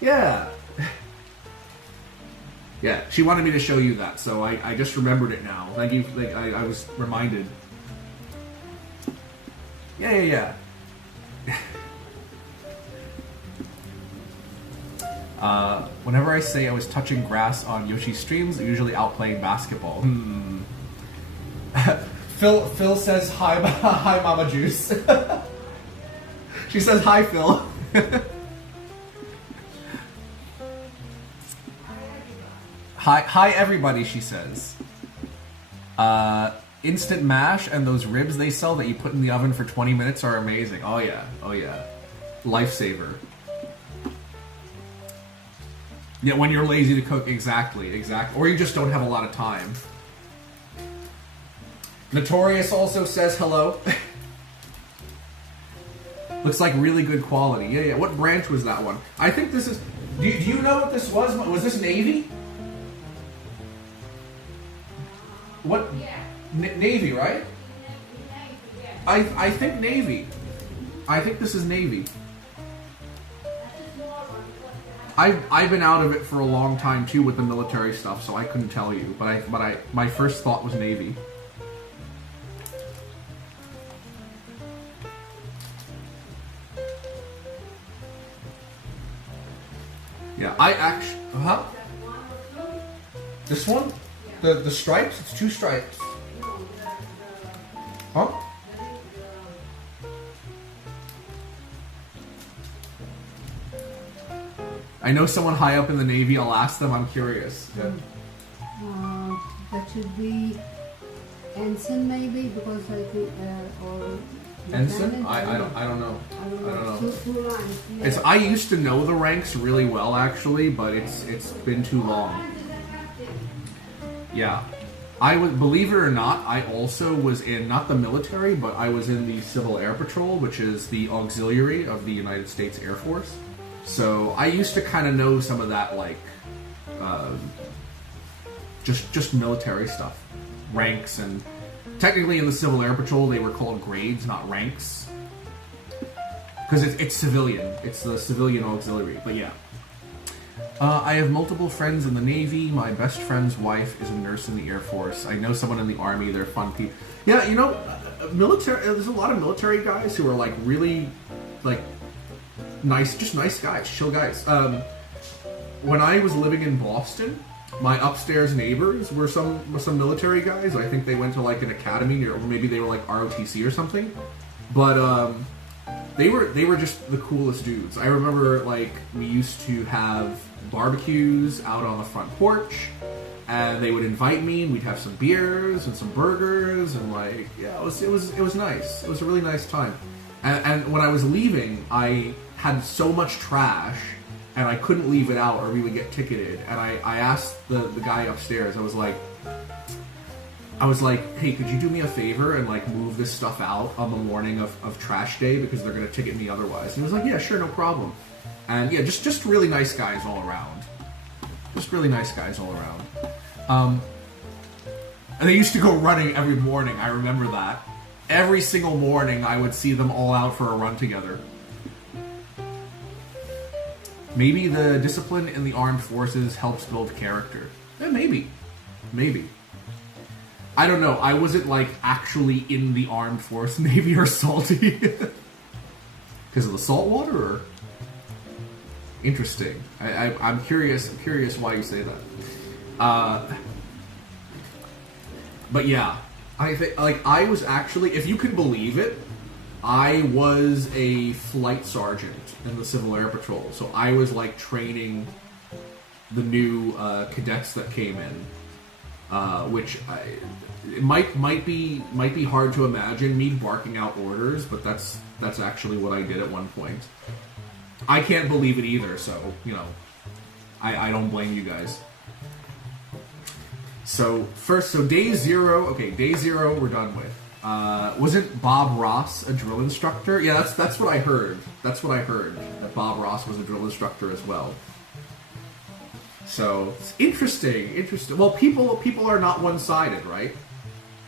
Yeah. Yeah, she wanted me to show you that, so I just remembered it now. Thank you. I was reminded. Yeah. Whenever I say I was touching grass on Yoshi's streams, I'm usually out playing basketball. Phil says hi, hi Mama Juice. She says hi, Phil. Hi everybody, she says. Instant mash and those ribs they sell that you put in the oven for 20 minutes are amazing. Oh yeah. Lifesaver. Yeah, when you're lazy to cook, exactly. Or you just don't have a lot of time. Notorious also says hello. Looks like really good quality. Yeah. What branch was that one? I think this is... Do you know what this was? Was this Navy? What? Navy, right? I think Navy. I think this is Navy. I've been out of it for a long time too with the military stuff, so I couldn't tell you. But my first thought was Navy. Yeah, I actually... This one? The stripes? It's 2 stripes. Huh? I know someone high up in the Navy. I'll ask them. I'm curious. Yeah. That should be ensign, maybe, because I think or ensign. I don't know. I don't know. Two lines. Yeah. It's I used to know the ranks really well actually, but it's been too long. Yeah, I would, believe it or not, I also was in not the military, but I was in the Civil Air Patrol, which is the auxiliary of the United States Air Force. So I used to kind of know some of that, like, just military stuff, ranks, and technically in the Civil Air Patrol they were called grades, not ranks, because it's civilian. It's the civilian auxiliary. But yeah, I have multiple friends in the Navy. My best friend's wife is a nurse in the Air Force. I know someone in the Army. They're fun people. Yeah, you know, military. There's a lot of military guys who are like really, like. Nice, just nice guys, chill guys. When I was living in Boston, my upstairs neighbors were some military guys. I think they went to like an academy, or maybe they were like ROTC or something. But they were just the coolest dudes. I remember like we used to have barbecues out on the front porch, and they would invite me, and we'd have some beers and some burgers, and like yeah, it was nice. It was a really nice time. And when I was leaving, I had so much trash, and I couldn't leave it out or we would get ticketed. And I asked the guy upstairs, I was like, hey, could you do me a favor and like move this stuff out on the morning of trash day because they're going to ticket me otherwise? And he was like, yeah, sure, no problem. And yeah, just really nice guys all around. Just really nice guys all around. And they used to go running every morning, I remember that. Every single morning I would see them all out for a run together. Maybe the discipline in the armed forces helps build character. Yeah, maybe. Maybe. I don't know. I wasn't, like, actually in the armed force Navy or salty. Because of the salt water, or? Interesting. I'm curious why you say that. But yeah. I think, like, I was actually, if you can believe it, I was a flight sergeant in the Civil Air Patrol. So I was, like, training the new cadets that came in. Which it might be hard to imagine me barking out orders, but that's actually what I did at one point. I can't believe it either, so you know, I don't blame you guys. So day zero we're done with. Wasn't Bob Ross a drill instructor? Yeah, that's what I heard. That's what I heard, that Bob Ross was a drill instructor as well. So it's interesting. Well, people are not one-sided, right?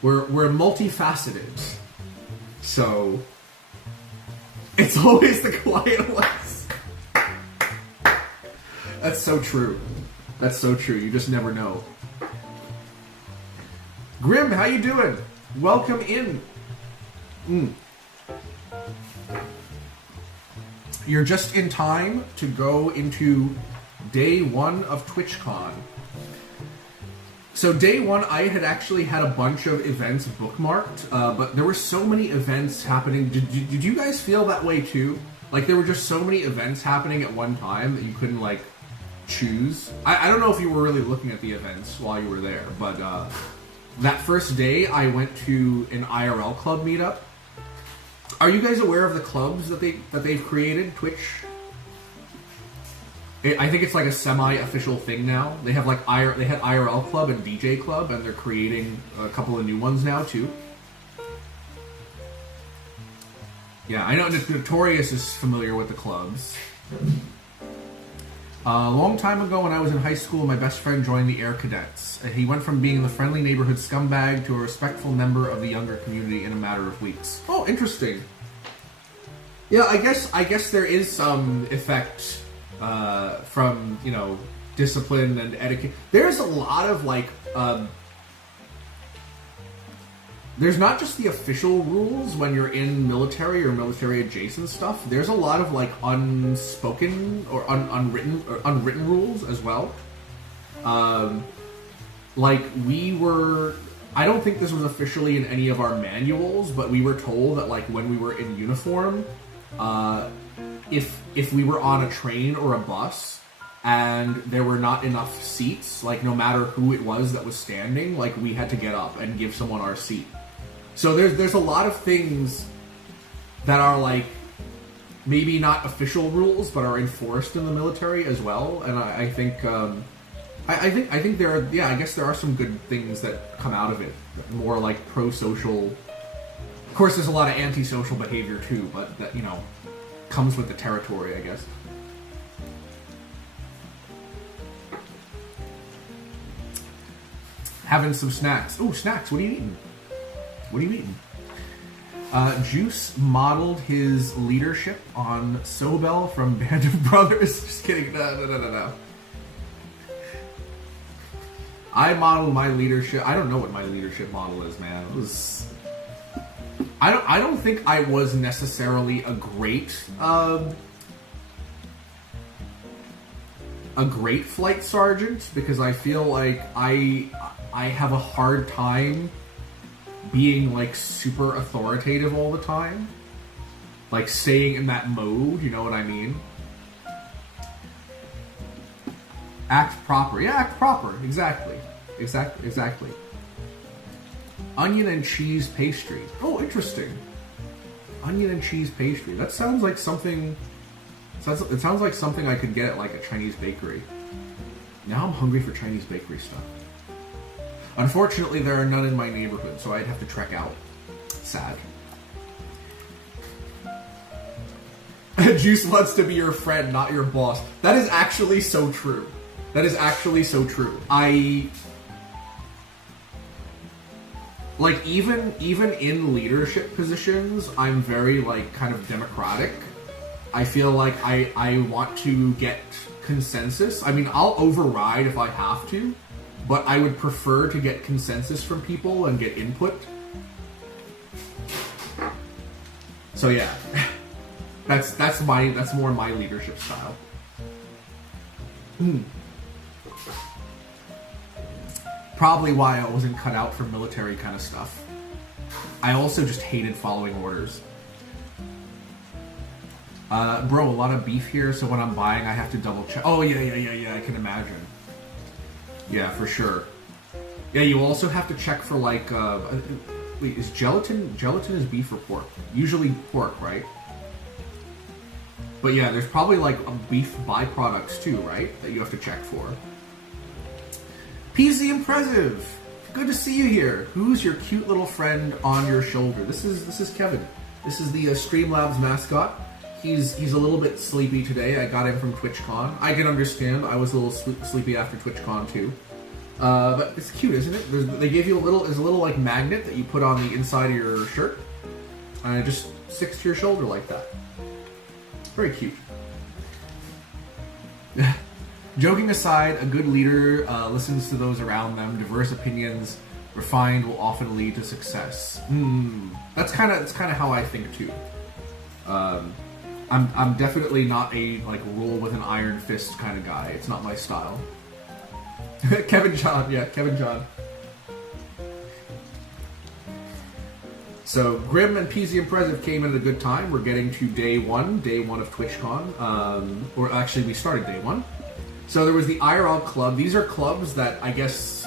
We're multifaceted. So it's always the quiet ones. That's so true. That's so true. You just never know. Grim, how you doing? Welcome in. You're just in time to go into day one of TwitchCon. So day one, I had actually had a bunch of events bookmarked, but there were so many events happening. Did you guys feel that way too? Like there were just so many events happening at one time that you couldn't like choose. I don't know if you were really looking at the events while you were there, but that first day I went to an IRL club meetup. Are you guys aware of the clubs that they've created? Twitch. I think it's like a semi-official thing now. They have like they had IRL Club and DJ Club, and they're creating a couple of new ones now too. Yeah, I know Notorious is familiar with the clubs. A long time ago when I was in high school, my best friend joined the Air Cadets. He went from being the friendly neighborhood scumbag to a respectful member of the younger community in a matter of weeks. Oh, interesting. Yeah, I guess there is some effect from, you know, discipline and etiquette. There's a lot of, like, there's not just the official rules when you're in military or military-adjacent stuff. There's a lot of, like, unspoken or unwritten rules as well. Like, I don't think this was officially in any of our manuals, but we were told that, like, when we were in uniform, if we were on a train or a bus and there were not enough seats, like no matter who it was that was standing, like we had to get up and give someone our seat. So there's a lot of things that are like maybe not official rules but are enforced in the military as well, and I think I think there are, yeah, I guess there are some good things that come out of it, more like pro-social. Of course, there's a lot of anti-social behavior too, but that, you know, comes with the territory, I guess. Having some snacks. Ooh, snacks. What are you eating? What are you eating? Juice modeled his leadership on Sobel from Band of Brothers. Just kidding. No. I modeled my leadership. I don't know what my leadership model is, man. It was. I don't think I was necessarily a great flight sergeant, because I feel like I have a hard time being like super authoritative all the time. like staying in that mode, you know what I mean? Act proper. Yeah, act proper. Exactly. Exactly. Onion and cheese pastry. Oh, interesting. Onion and cheese pastry. That sounds like something... It sounds like something I could get at like a Chinese bakery. Now I'm hungry for Chinese bakery stuff. Unfortunately, there are none in my neighborhood, so I'd have to trek out. Sad. Juice wants to be your friend, not your boss. That is actually so true. That is actually so true. Like, even in leadership positions, I'm very, like, kind of democratic. I feel like I want to get consensus. I mean, I'll override if I have to, but I would prefer to get consensus from people and get input. So yeah, that's more my leadership style. Probably why I wasn't cut out for military kind of stuff. I also just hated following orders. Bro, a lot of beef here, so when I'm buying, I have to double check. Oh, yeah, I can imagine. Yeah, for sure. Yeah, you also have to check for, like, wait, is gelatin is beef or pork? Usually pork, right? But yeah, there's probably, like, beef byproducts, too, right? That you have to check for. PZ Impressive! Good to see you here. Who's your cute little friend on your shoulder? This is Kevin. This is the Streamlabs mascot. He's a little bit sleepy today. I got him from TwitchCon. I can understand. I was a little sleepy after TwitchCon too. But it's cute, isn't it? They gave you there's a little like magnet that you put on the inside of your shirt, and it just sticks to your shoulder like that. Very cute. Joking aside, a good leader listens to those around them. Diverse opinions, refined, will often lead to success. That's kind of how I think too. I'm definitely not a like rule with an iron fist kind of guy. It's not my style. Kevin John, yeah, Kevin John. So Grim and PZ Impressive came in at a good time. We're getting to day one of TwitchCon. Or actually, we started day one. So there was the IRL club. These are clubs that I guess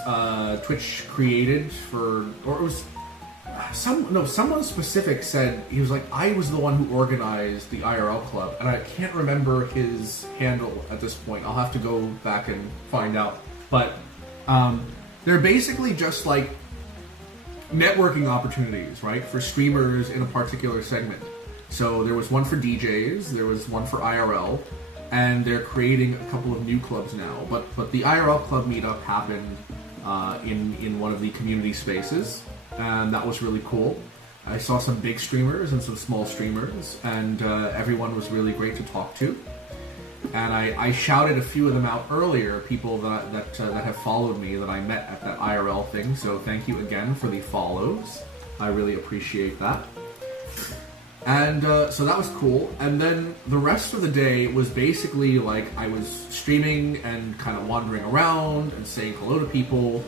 Twitch created for, or it was someone specific said, he was like, I was the one who organized the IRL club, and I can't remember his handle at this point. I'll have to go back and find out. But they're basically just like networking opportunities, right, for streamers in a particular segment. So there was one for DJs, there was one for IRL, and they're creating a couple of new clubs now. But the IRL club meetup happened in one of the community spaces, and that was really cool. I saw some big streamers and some small streamers, and everyone was really great to talk to. And I shouted a few of them out earlier, people that have followed me that I met at that IRL thing. So thank you again for the follows. I really appreciate that. And so that was cool. And then the rest of the day was basically like I was streaming and kind of wandering around and saying hello to people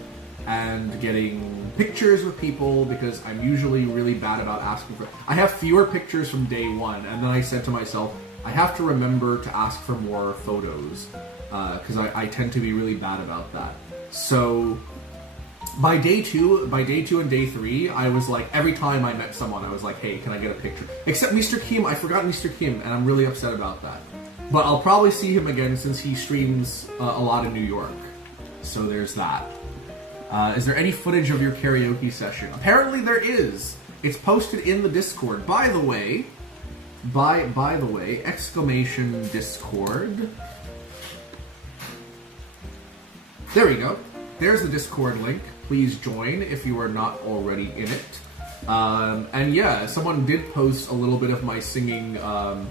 and getting pictures with people, because I'm usually really bad about asking for... I have fewer pictures from day one, and then I said to myself, I have to remember to ask for more photos, because I tend to be really bad about that. So by day two and day three, I was like, every time I met someone, I was like, hey, can I get a picture? Except Mr. Kim, I forgot Mr. Kim, and I'm really upset about that. But I'll probably see him again since he streams a lot in New York. So there's that. Is there any footage of your karaoke session? Apparently there is. It's posted in the Discord. By the way, exclamation Discord. There we go. There's the Discord link. Please join if you are not already in it. And yeah, someone did post a little bit of my singing on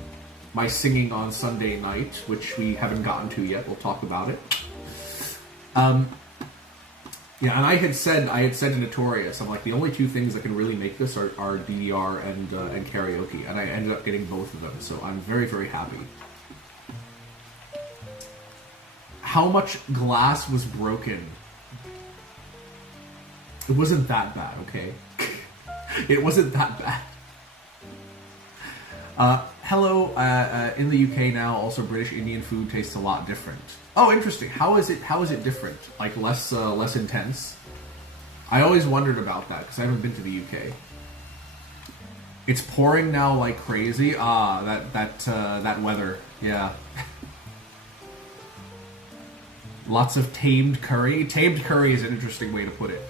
Sunday night, which we haven't gotten to yet. We'll talk about it. Yeah, and I had said to Notorious, I'm like, the only two things that can really make this are DDR and karaoke, and I ended up getting both of them, so I'm very, very happy. How much glass was broken? It wasn't that bad, okay? It wasn't that bad. Hello, in the UK now, also British Indian food tastes a lot different. Oh, interesting. How is it different? Like less intense? I always wondered about that because I haven't been to the UK. It's pouring now like crazy. Ah, that weather. Yeah. Lots of tamed curry. Tamed curry is an interesting way to put it.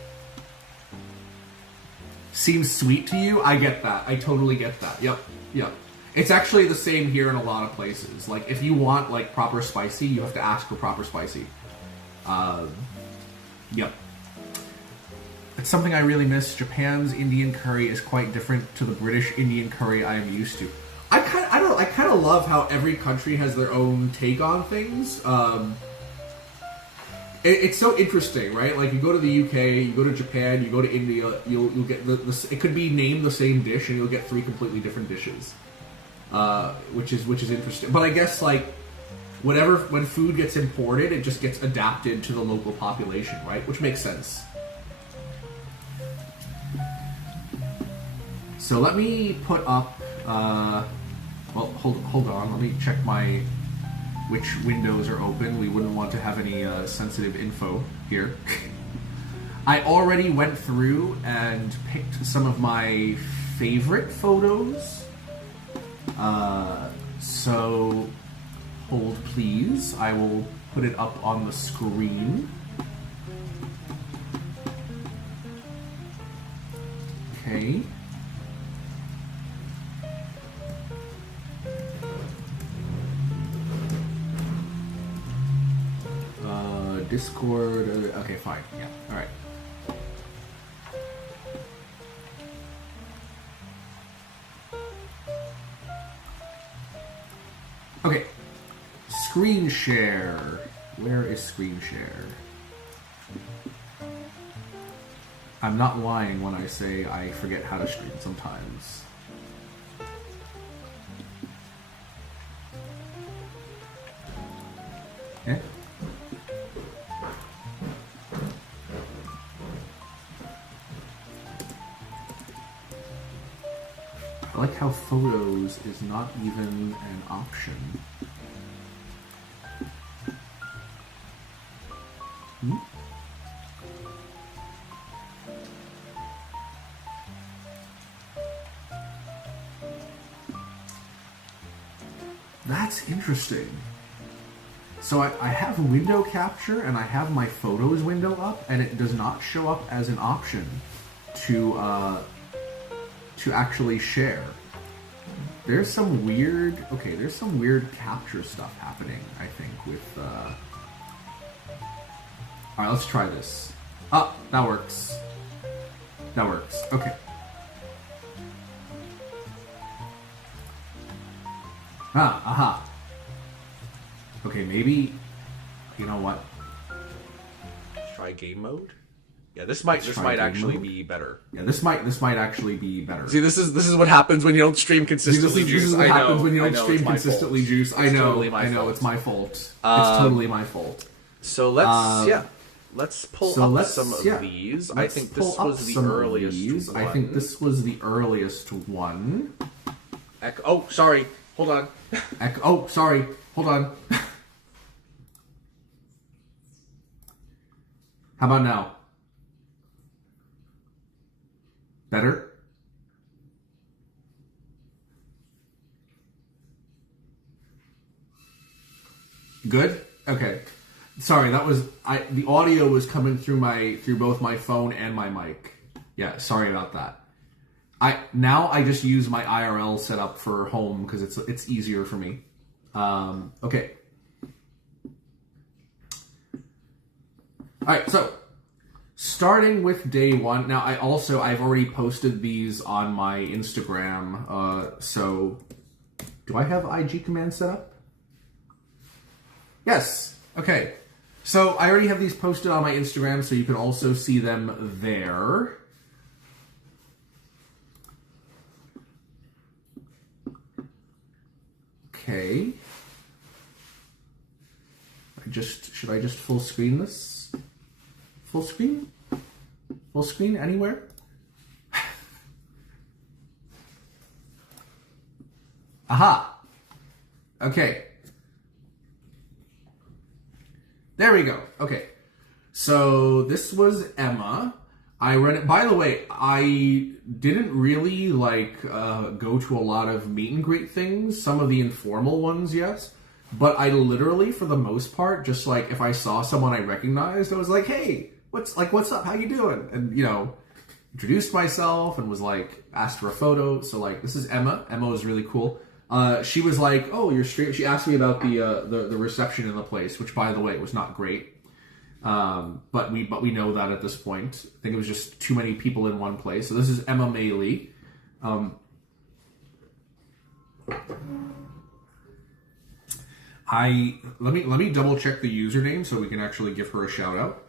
Seems sweet to you? I get that. I totally get that. Yep. It's actually the same here in a lot of places. Like, if you want, like, proper spicy, you have to ask for proper spicy. Yep. It's something I really miss. Japan's Indian curry is quite different to the British Indian curry I am used to. I kind of love how every country has their own take on things. It's so interesting, right? Like, you go to the UK, you go to Japan, you go to India, you'll get it could be named the same dish, and you'll get 3 completely different dishes, which is interesting. But I guess like when food gets imported, it just gets adapted to the local population, right? Which makes sense. So let me put up. Well, hold on. Let me check which windows are open. We wouldn't want to have any sensitive info here. I already went through and picked some of my favorite photos. So hold please. I will put it up on the screen. Okay. Discord. Okay, fine. Yeah. All right. Okay. Screen share. Where is screen share? I'm not lying when I say I forget how to stream sometimes. Yeah. I like how photos is not even an option. That's interesting. So I have window capture and I have my photos window up, and it does not show up as an option to actually share. There's some weird capture stuff happening, I think, with Alright, let's try this. Ah, that works. That works. Okay. Aha. Okay, maybe, you know what? Let's try game mode. Yeah, this might actually be better. Yeah, this might actually be better. See, this is what happens when you don't stream consistently. This is what happens when you don't stream consistently, Juice. I know, it's my fault. It's totally my fault. So let's pull up some of these. I think this was the earliest one. I think this was the earliest one. Oh, sorry. Hold on. Oh, sorry. Hold on. How about now? Better? Good? Okay. Sorry, that was the audio was coming through both my phone and my mic. Yeah, sorry about that. I just use my IRL setup for home because it's easier for me. Okay. Alright, so starting with day one. Now I've already posted these on my Instagram. So do I have IG command set up? Yes. Okay. So I already have these posted on my Instagram, so you can also see them there. Okay. Should I just full screen this? Full screen? Full screen anywhere? Aha. Okay. There we go. Okay. So this was Emma. I read it. By the way, I didn't really go to a lot of meet and greet things. Some of the informal ones, yes. But I literally, for the most part, just if I saw someone I recognized, I was like, "Hey, what's up? How you doing?" And introduced myself and was asked for a photo. So this is Emma. Emma was really cool. She was like, "Oh, you're straight." She asked me about the reception in the place, which, by the way, was not great. But we know that at this point. I think it was just too many people in one place. So this is Emma Maylee. Let me double check the username so we can actually give her a shout out.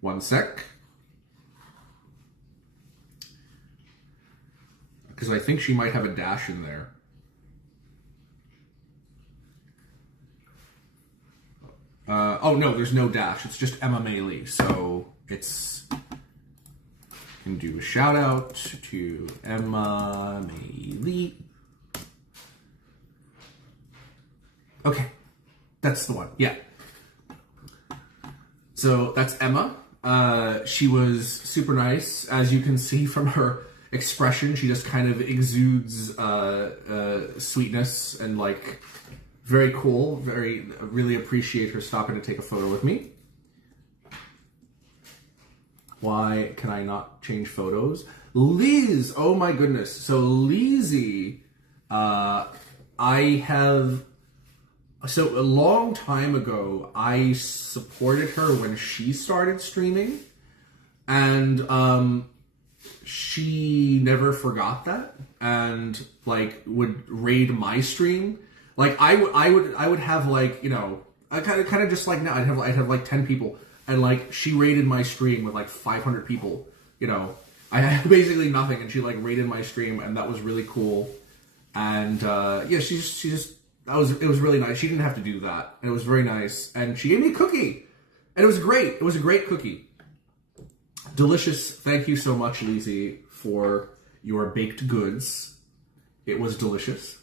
One sec. Because I think she might have a dash in there. Oh no, there's no dash. It's just Emma Maylee. So it's... can do a shout out to Emma Maylee. Okay, that's the one. Yeah. So that's Emma. She was super nice. As you can see from her expression, she just kind of exudes sweetness and very cool. Really appreciate her stopping to take a photo with me. Why can I not change photos? Liz, oh my goodness. So Lizzie, so a long time ago, I supported her when she started streaming, and she never forgot that, and would raid my stream. I would have I kind of just now I'd have 10 people, and she raided my stream with 500 people. I had basically nothing, and she raided my stream, and that was really cool. And yeah, she just. It was really nice. She didn't have to do that. And it was very nice. And she gave me a cookie. And it was great. It was a great cookie. Delicious. Thank you so much, Lizzie, for your baked goods. It was delicious.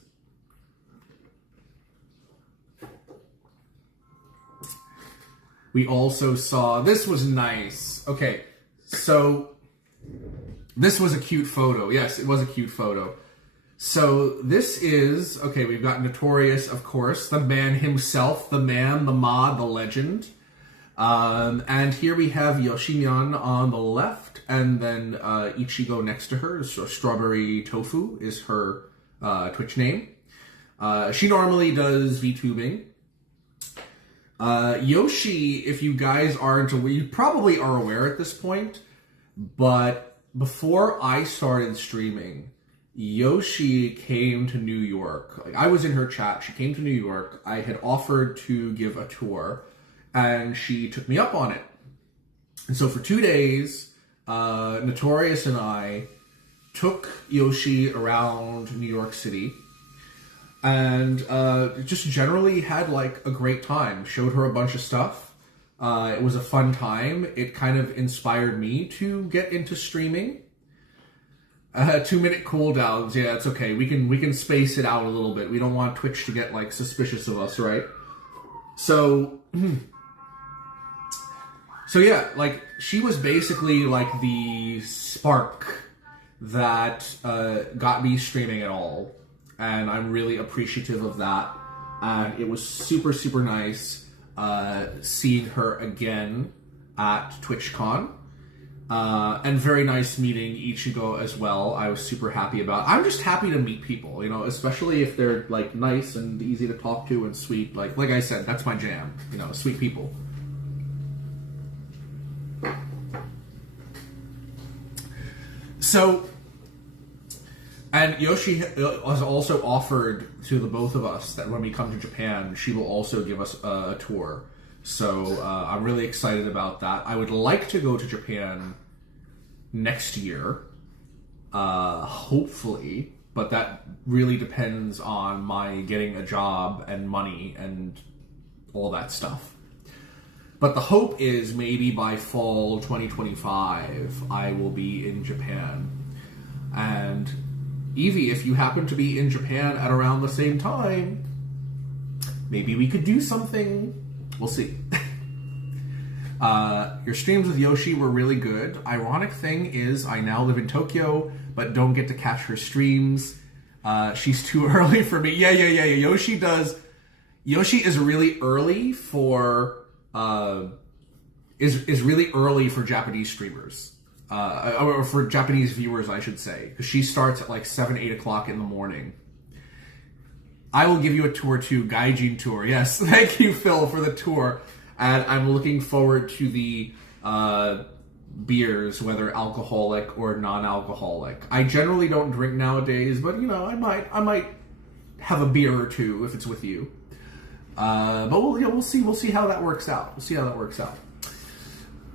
We also saw... this was nice. Okay, so... this was a cute photo. Yes, it was a cute photo. So this is, okay, we've got Notorious, of course, the man himself, the man, the mod, the legend. And here we have Yoshinyan on the left, and then Ichigo next to her. So Strawberry Tofu is her Twitch name. She normally does VTubing. Yoshi, if you guys aren't aware, you probably are aware at this point, but before I started streaming, Yoshi came to New York. I was in her chat. She came to New York. I had offered to give a tour, and she took me up on it. And so for 2 days, Notorious and I took Yoshi around New York City, and just generally had a great time. Showed her a bunch of stuff. It was a fun time. It kind of inspired me to get into streaming. 2-minute cooldowns, yeah, it's okay. We can space it out a little bit. We don't want Twitch to get suspicious of us, right? So yeah, she was basically the spark that got me streaming at all, and I'm really appreciative of that. And it was super, super nice seeing her again at TwitchCon. And very nice meeting Ichigo as well. I was super happy about. I'm just happy to meet people, especially if they're nice and easy to talk to and sweet. Like I said, that's my jam. Sweet people. So, and Yoshi has also offered to the both of us that when we come to Japan, she will also give us a tour. So I'm really excited about that. I would like to go to Japan next year, hopefully, but that really depends on my getting a job and money and all that stuff. But the hope is maybe by fall 2025, I will be in Japan. And Evie, if you happen to be in Japan at around the same time, maybe we could do something. We'll see. Your streams with Yoshi were really good. Ironic thing is, I now live in Tokyo, but don't get to catch her streams. She's too early for me. Yeah. Yoshi is really early for is really early for Japanese streamers, or for Japanese viewers, I should say, because she starts at like 7-8 o'clock in the morning. I will give you a tour too, Gaijin tour. Yes, thank you, Phil, for the tour. And I'm looking forward to the beers, whether alcoholic or non-alcoholic. I generally don't drink nowadays, but I might have a beer or two if it's with you. But we'll see how that works out.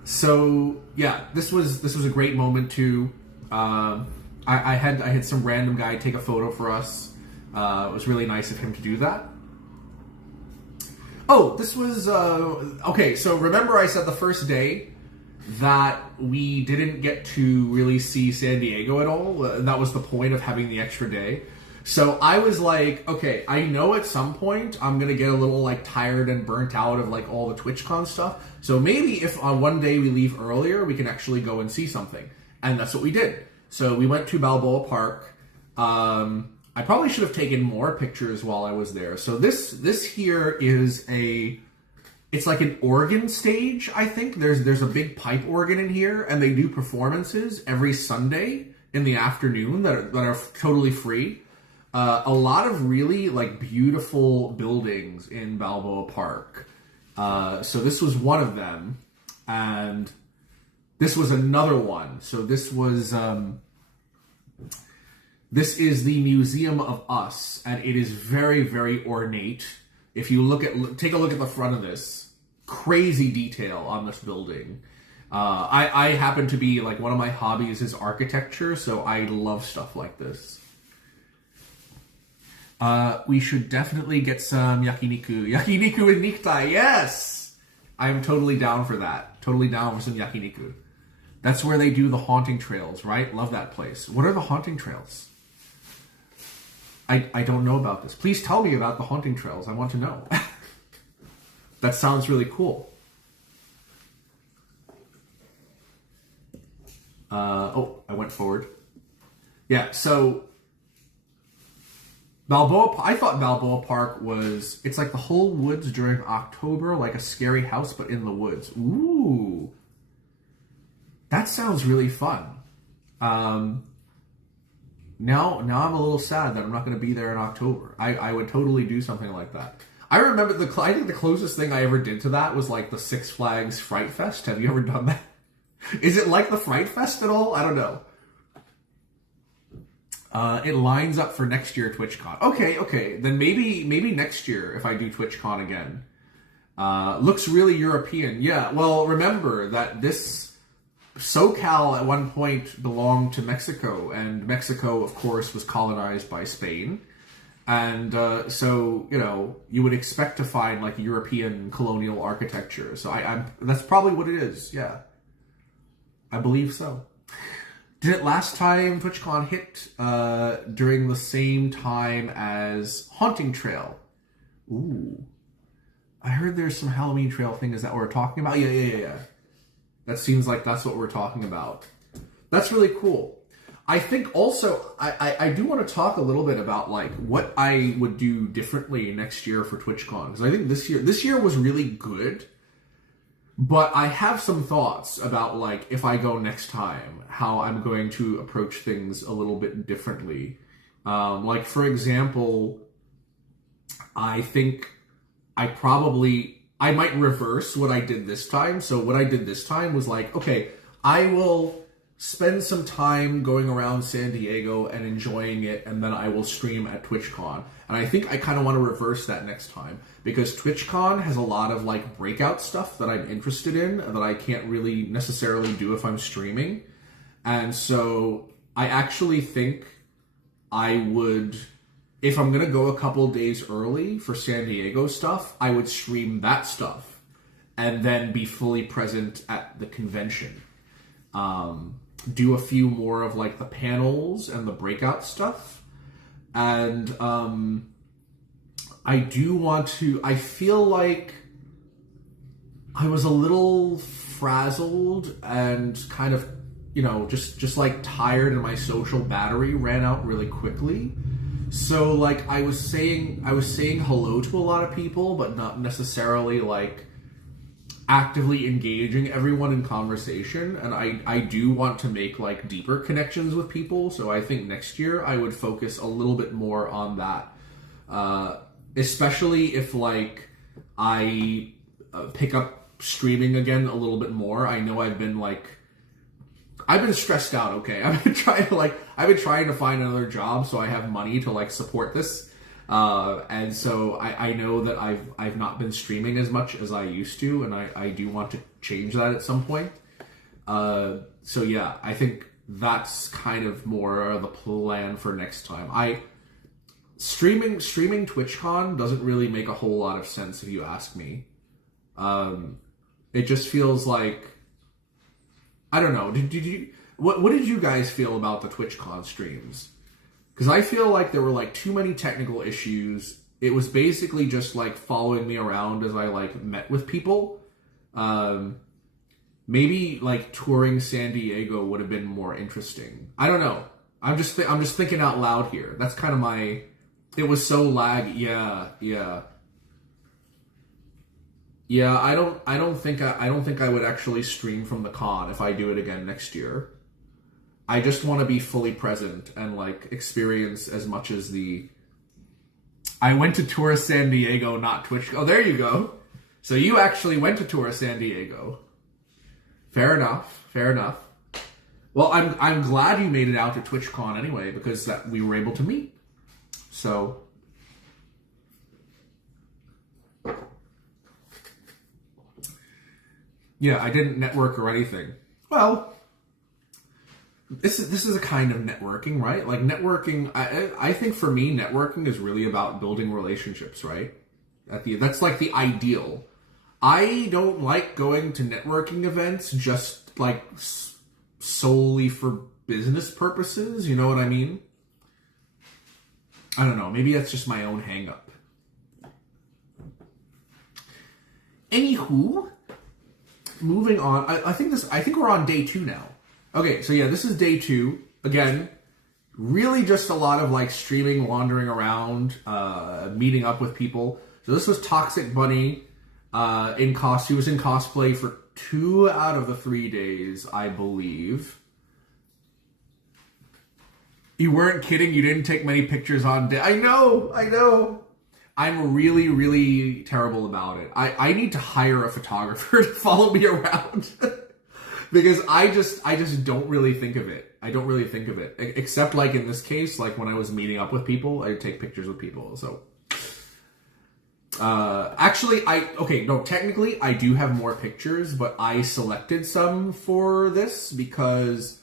So yeah, this was a great moment too. I had some random guy take a photo for us. It was really nice of him to do that. Oh, this was, okay, so remember I said the first day that we didn't get to really see San Diego at all? That was the point of having the extra day. So I was like, okay, I know at some point I'm going to get a little like tired and burnt out of like all the TwitchCon stuff. So maybe if on one day we leave earlier, we can actually go and see something. And that's what we did. So we went to Balboa Park. I probably should have taken more pictures while I was there. So this here is it's like an organ stage, I think. There's a big pipe organ in here, and they do performances every Sunday in the afternoon that are totally free. A lot of really like beautiful buildings in Balboa Park. So this was one of them, and this was another one. So this was this is the Museum of Us, and it is very, very ornate. If you take a look at the front of this, crazy detail on this building. I happen to be like, one of my hobbies is architecture, so I love stuff like this. We should definitely get some yakiniku. Yakiniku with nikitai, yes! I'm totally down for that. Totally down for some yakiniku. That's where they do the haunting trails, right? Love that place. What are the haunting trails? I don't know about this. Please tell me about the haunting trails. I want to know. That sounds really cool. Oh, I went forward. Yeah, so I thought Balboa Park was, it's like the whole woods during October, like a scary house, but in the woods. Ooh. That sounds really fun. Now I'm a little sad that I'm not going to be there in October. I would totally do something like that. I remember I think the closest thing I ever did to that was like the Six Flags Fright Fest. Have you ever done that? Is it like the Fright Fest at all? I don't know. It lines up for next year TwitchCon. Okay. Then maybe next year if I do TwitchCon again. Looks really European. Yeah, well, remember that this SoCal at one point belonged to Mexico, and Mexico, of course, was colonized by Spain. And so, you would expect to find like European colonial architecture. So that's probably what it is, yeah. I believe so. Did it last time TwitchCon hit during the same time as Haunting Trail? Ooh. I heard there's some Halloween Trail thing. Is that what we're talking about? Yeah. That seems like that's what we're talking about. That's really cool. I think also, I do want to talk a little bit about like what I would do differently next year for TwitchCon. Because I think this year was really good. But I have some thoughts about like if I go next time, how I'm going to approach things a little bit differently. Like for example, I think I might reverse what I did this time. So what I did this time was like, okay, I will spend some time going around San Diego and enjoying it, and then I will stream at TwitchCon. And I think I kind of want to reverse that next time, because TwitchCon has a lot of like breakout stuff that I'm interested in that I can't really necessarily do if I'm streaming. And so I actually think I would, if I'm going to go a couple days early for San Diego stuff, I would stream that stuff and then be fully present at the convention. do a few more of like the panels and the breakout stuff. And I do want to, I feel like I was a little frazzled and kind of, you know, just like tired, and my social battery ran out really quickly. So like I was saying hello to a lot of people, but not necessarily like actively engaging everyone in conversation. And I do want to make like deeper connections with people. So I think next year I would focus a little bit more on that. Especially if like I pick up streaming again a little bit more. I know I've been stressed out, okay? I've been trying to find another job so I have money to like support this. And so I know that I've not been streaming as much as I used to, and I do want to change that at some point. So yeah, I think that's kind of more the plan for next time. Streaming TwitchCon doesn't really make a whole lot of sense if you ask me. It just feels like, I don't know. What did you guys feel about the TwitchCon streams? Because I feel like there were like too many technical issues. It was basically just like following me around as I like met with people. Maybe like touring San Diego would have been more interesting. I don't know. I'm just thinking out loud here. That's kind of my. It was so laggy. Yeah. Yeah, I don't think I would actually stream from the con if I do it again next year. I just want to be fully present and like experience as much as the. I went to tour San Diego, not Twitch. Oh, there you go. So you actually went to tour San Diego. Fair enough. Well, I'm glad you made it out to TwitchCon anyway, because we were able to meet. So. Yeah, I didn't network or anything. Well, this is a kind of networking, right? Like networking, I think for me, networking is really about building relationships, right? That's like the ideal. I don't like going to networking events just like solely for business purposes. You know what I mean? I don't know. Maybe that's just my own hang-up. Anywho. Moving on, I think we're on day 2 now. Okay, so yeah, this is day 2. Again, really just a lot of like streaming, wandering around, meeting up with people. So this was Toxic Bunny in costume. He was in cosplay for 2 out of the 3 days, I believe. You weren't kidding. You didn't take many pictures on day. I know. I'm really, really terrible about it. I need to hire a photographer to follow me around because I just don't really think of it. I don't really think of it, except like in this case, like when I was meeting up with people, I take pictures with people. So, actually, technically I do have more pictures, but I selected some for this because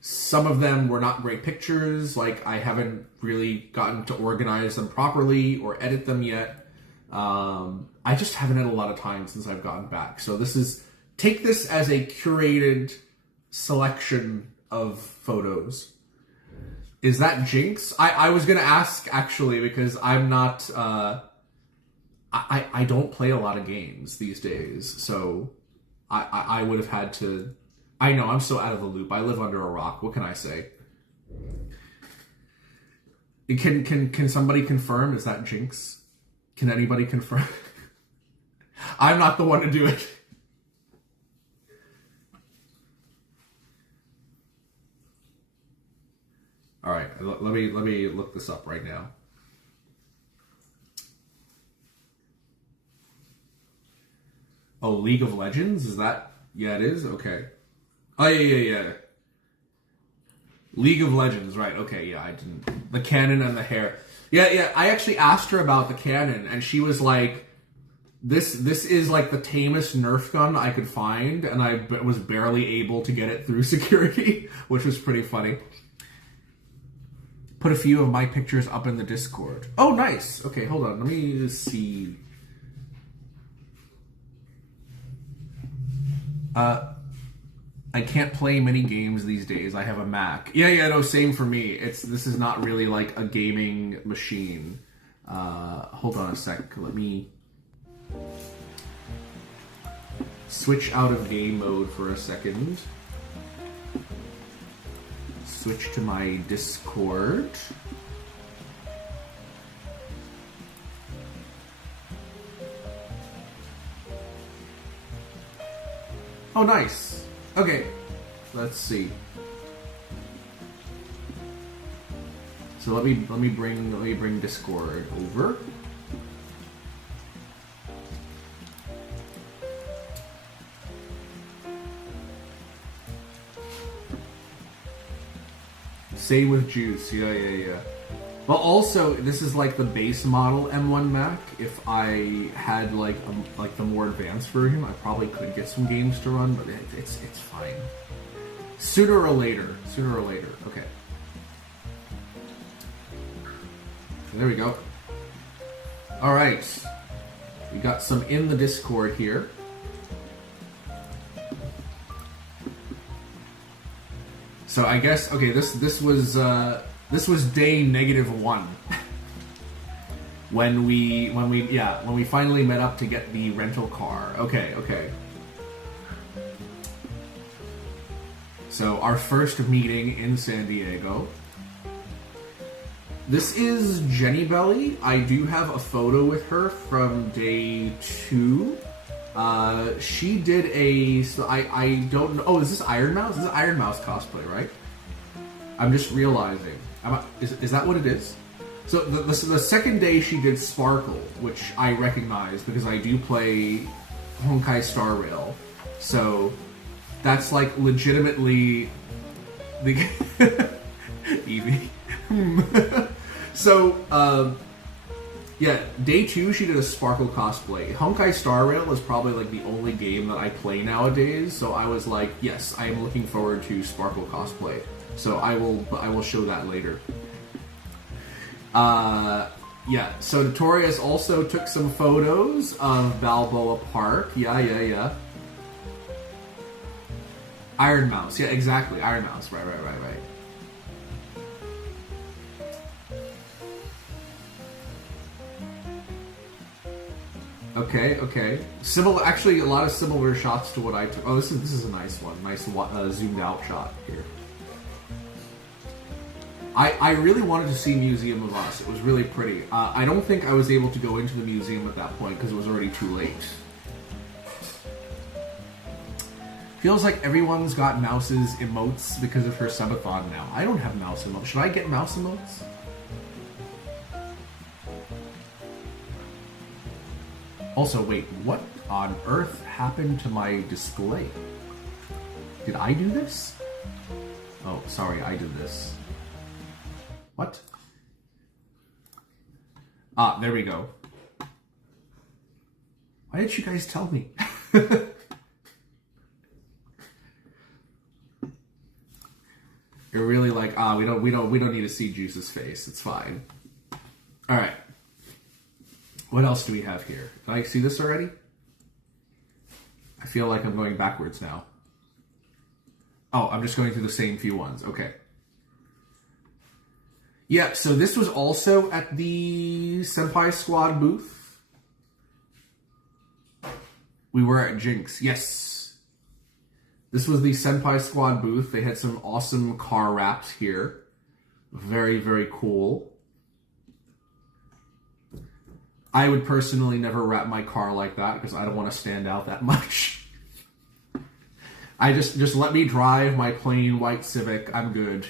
some of them were not great pictures. Like I haven't really gotten to organize them properly or edit them yet. I just haven't had a lot of time since I've gotten back. So take this as a curated selection of photos. Is that Jinx? I was going to ask actually, because I'm not, I don't play a lot of games these days. So I would have had to, I know, I'm so out of the loop. I live under a rock. What can I say? Can somebody confirm? Is that Jinx? Can anybody confirm? I'm not the one to do it. All right, let me look this up right now. Oh, League of Legends? Is that? Yeah, it is? Okay. Oh, yeah. League of Legends, right. Okay, yeah, I didn't... The cannon and the hair. Yeah, I actually asked her about the cannon, and she was like, this is like the tamest Nerf gun I could find, and I was barely able to get it through security, which was pretty funny. Put a few of my pictures up in the Discord. Oh, nice. Okay, hold on. Let me just see. I can't play many games these days. I have a Mac. Yeah, no, same for me. This is not really like a gaming machine. Hold on a sec. Let me switch out of game mode for a second. Switch to my Discord. Oh, nice. Okay, let's see. So let me bring Discord over. Same with Juice. Yeah. Well, also, this is like the base model M1 Mac. If I had like the more advanced version, I probably could get some games to run, but it's fine. Sooner or later. Okay. There we go. All right. We got some in the Discord here. So I guess this was day -1 when we finally met up to get the rental car. Okay. So our first meeting in San Diego. This is Jenny Belly. I do have a photo with her from day 2. She did I don't know. Oh, is this Iron Mouse? This is Iron Mouse cosplay, right? I'm just realizing. Is that what it is? So the second day she did Sparkle, which I recognize because I do play Honkai Star Rail. So that's like legitimately the Evie. So yeah, day 2 she did a Sparkle cosplay. Honkai Star Rail is probably like the only game that I play nowadays, so I was like, yes, I am looking forward to Sparkle cosplay. So I will show that later. Yeah, so Notorious also took some photos of Balboa Park. Yeah. Iron Mouse, yeah, exactly. Iron Mouse, right. Okay. Similar, actually, a lot of similar shots to what I took. Oh, this is a nice one. Nice zoomed out shot here. I really wanted to see Museum of Us. It was really pretty. I don't think I was able to go into the museum at that point because it was already too late. Feels like everyone's got Mouse's emotes because of her subathon now. I don't have Mouse emotes. Should I get Mouse emotes? Also, wait, what on earth happened to my display? Did I do this? Oh, sorry, I did this. What? Ah, there we go. Why didn't you guys tell me? You're really like, we don't need to see Juice's face. It's fine. All right. What else do we have here? Did I see this already? I feel like I'm going backwards now. Oh, I'm just going through the same few ones. Okay. Yeah, so this was also at the Senpai Squad booth. We were at Jinx. Yes. This was the Senpai Squad booth. They had some awesome car wraps here. Very, very cool. I would personally never wrap my car like that because I don't want to stand out that much. I just let me drive my plain white Civic. I'm good.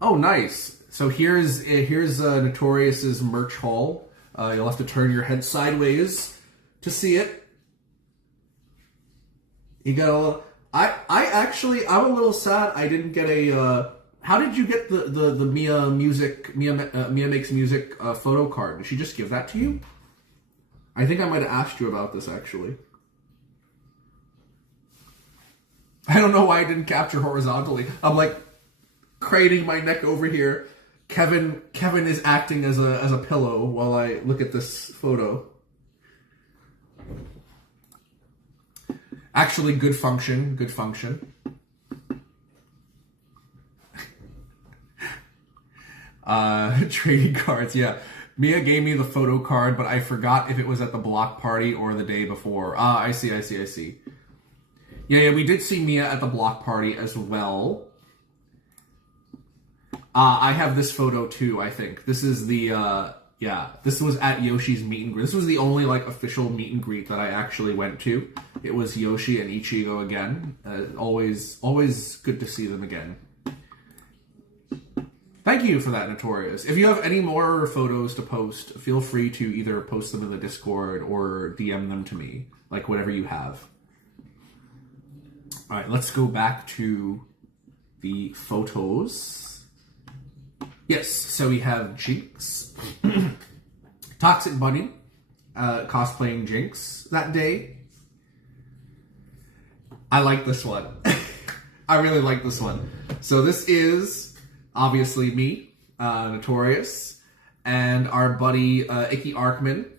Oh, nice. So here's Notorious's merch haul. You'll have to turn your head sideways to see it. You got a little... I'm a little sad I didn't get a... How did you get the Mia Makes Music photo card? Did she just give that to you? I think I might have asked you about this, actually. I don't know why I didn't capture horizontally. I'm like craning my neck over here. Kevin is acting as a pillow while I look at this photo. Actually, good function, good function. Trading cards, yeah. Mia gave me the photo card, but I forgot if it was at the block party or the day before. Ah, I see. Yeah, we did see Mia at the block party as well. I have this photo too, I think. This is the, this was at Yoshi's meet and greet. This was the only, like, official meet and greet that I actually went to. It was Yoshi and Ichigo again. Always good to see them again. Thank you for that, Notorious. If you have any more photos to post, feel free to either post them in the Discord or DM them to me, like whatever you have. All right, let's go back to the photos. Yes, so we have Jinx. Toxic Bunny cosplaying Jinx that day. I like this one. I really like this one. So this is obviously me, Notorious, and our buddy Icky Arkman,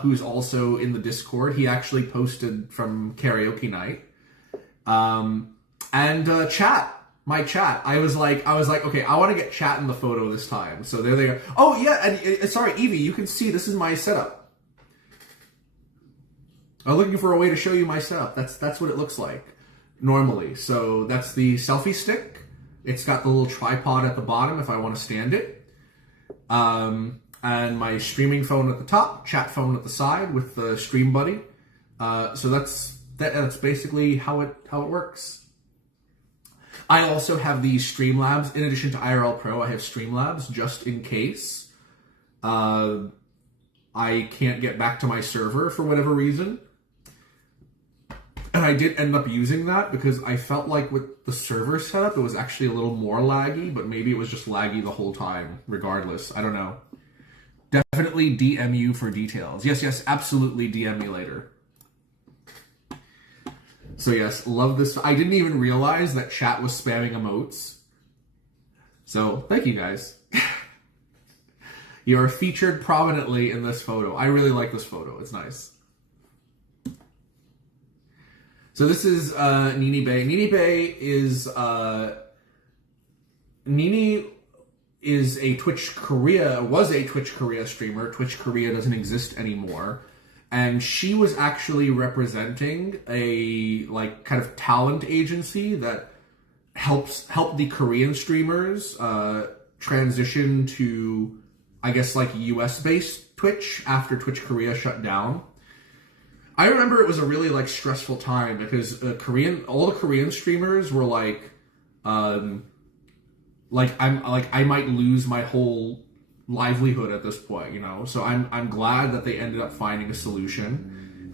who's also in the Discord. He actually posted from karaoke night. And chat. My chat. I was like, okay, I want to get chat in the photo this time. So there they are. Oh yeah, and sorry, Evie, you can see this is my setup. I'm looking for a way to show you my setup. That's what it looks like normally. So that's the selfie stick. It's got the little tripod at the bottom if I want to stand it. And my streaming phone at the top, chat phone at the side with the Stream Buddy. So that's basically how it works. I also have the Streamlabs. In addition to IRL Pro, I have Streamlabs just in case I can't get back to my server for whatever reason. And I did end up using that because I felt like with the server setup, it was actually a little more laggy, but maybe it was just laggy the whole time, regardless. I don't know. Definitely DM you for details. Yes, absolutely DM me later. So yes, love this. I didn't even realize that chat was spamming emotes. So, thank you guys. You are featured prominently in this photo. I really like this photo. It's nice. So this is Nini Bay. Nini Bay is Nini is a Twitch Korea, was a Twitch Korea streamer. Twitch Korea doesn't exist anymore. And she was actually representing a like kind of talent agency that help the Korean streamers transition to, I guess, like US-based Twitch after Twitch Korea shut down. I remember it was a really like stressful time because all the Korean streamers were like I might lose my whole livelihood at this point, you know. So I'm glad that they ended up finding a solution.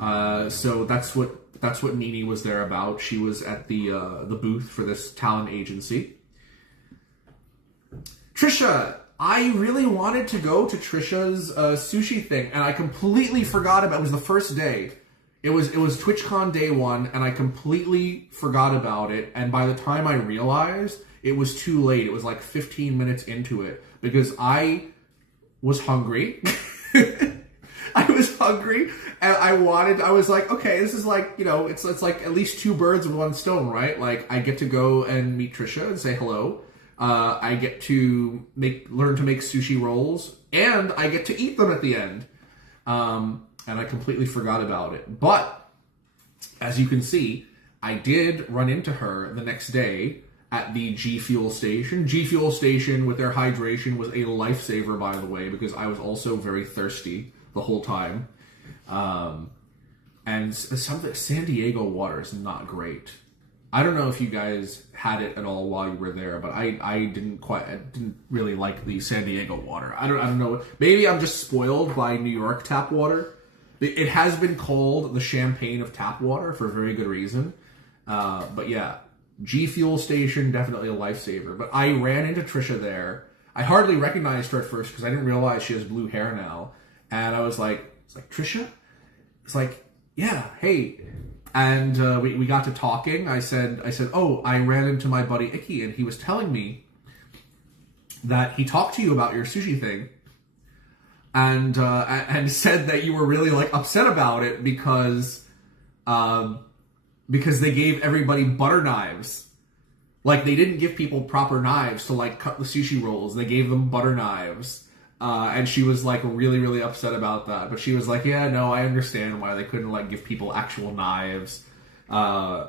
So that's what Nini was there about. She was at the booth for this talent agency. Trisha, I really wanted to go to Trisha's sushi thing, and I completely forgot about it. It was the first day. It was TwitchCon day one, and I completely forgot about it. And by the time I realized, it was too late. It was like 15 minutes into it because I was hungry. I was hungry, and I was like, okay, this is like, you know, it's like at least two birds with one stone, right? Like, I get to go and meet Trisha and say hello. I get to learn to make sushi rolls, and I get to eat them at the end. And I completely forgot about it. But, as you can see, I did run into her the next day at the G Fuel station. G Fuel station with their hydration was a lifesaver, by the way, because I was also very thirsty the whole time. And San Diego water is not great. I don't know if you guys had it at all while you were there, but I didn't really like the San Diego water. I don't know. Maybe I'm just spoiled by New York tap water. It has been called the champagne of tap water for a very good reason. But yeah, G Fuel station, definitely a lifesaver. But I ran into Trisha there. I hardly recognized her at first because I didn't realize she has blue hair now. And I was like, Trisha? It's like, yeah, hey. And we got to talking. I said, oh, I ran into my buddy Icky, and he was telling me that he talked to you about your sushi thing, and said that you were really like upset about it because because they gave everybody butter knives. Like, they didn't give people proper knives to, like, cut the sushi rolls. They gave them butter knives. And she was, like, really, really upset about that. But she was like, yeah, no, I understand why they couldn't, like, give people actual knives. Yeah,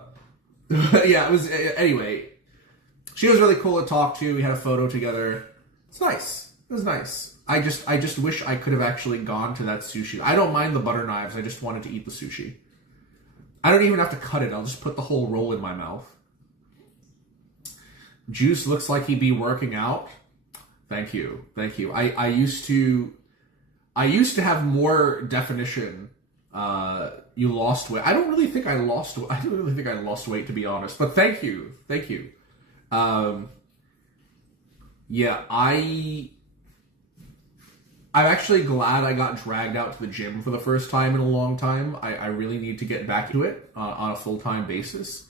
it was... Anyway, she was really cool to talk to. We had a photo together. It's nice. It was nice. I just wish I could have actually gone to that sushi. I don't mind the butter knives. I just wanted to eat the sushi. I don't even have to cut it. I'll just put the whole roll in my mouth. Juice looks like he'd be working out. Thank you. Thank you. I used to have more definition. You lost weight. I don't really think I lost weight, to be honest. But thank you. Thank you. Yeah, I'm actually glad I got dragged out to the gym for the first time in a long time. I really need to get back to it on a full-time basis.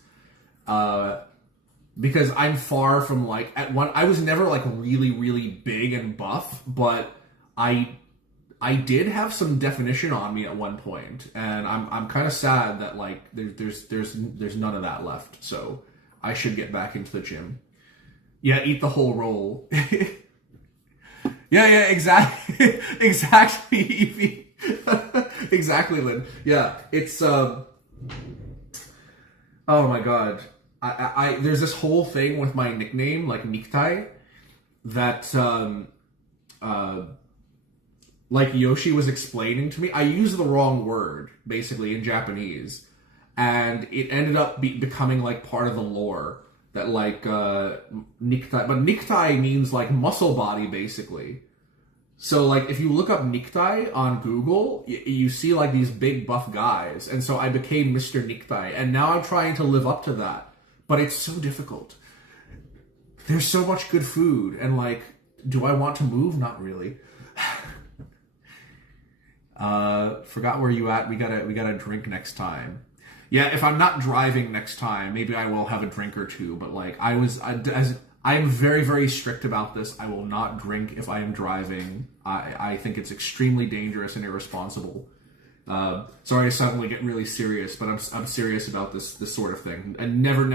Because I'm far from, like, I was never, like, really, really big and buff, but I did have some definition on me at one point, and I'm kind of sad that, like, there's none of that left, so I should get back into the gym. Yeah, eat the whole roll. Yeah, exactly. Exactly, Evie. Exactly, Lynn. Yeah, it's, oh my god. There's this whole thing with my nickname, like Niktai, that, like Yoshi was explaining to me. I used the wrong word, basically, in Japanese, and it ended up becoming, like, part of the lore. That, like, Niktai, but Niktai means, like, muscle body, basically. So, like, if you look up Niktai on Google, you see, like, these big buff guys. And so I became Mr. Niktai. And now I'm trying to live up to that. But it's so difficult. There's so much good food. And, like, do I want to move? Not really. Forgot where you at. We gotta drink next time. Yeah, if I'm not driving next time, maybe I will have a drink or two. But, like, I am very, very strict about this. I will not drink if I am driving. I think it's extremely dangerous and irresponsible. Sorry to suddenly get really serious, but I'm serious about this sort of thing. And never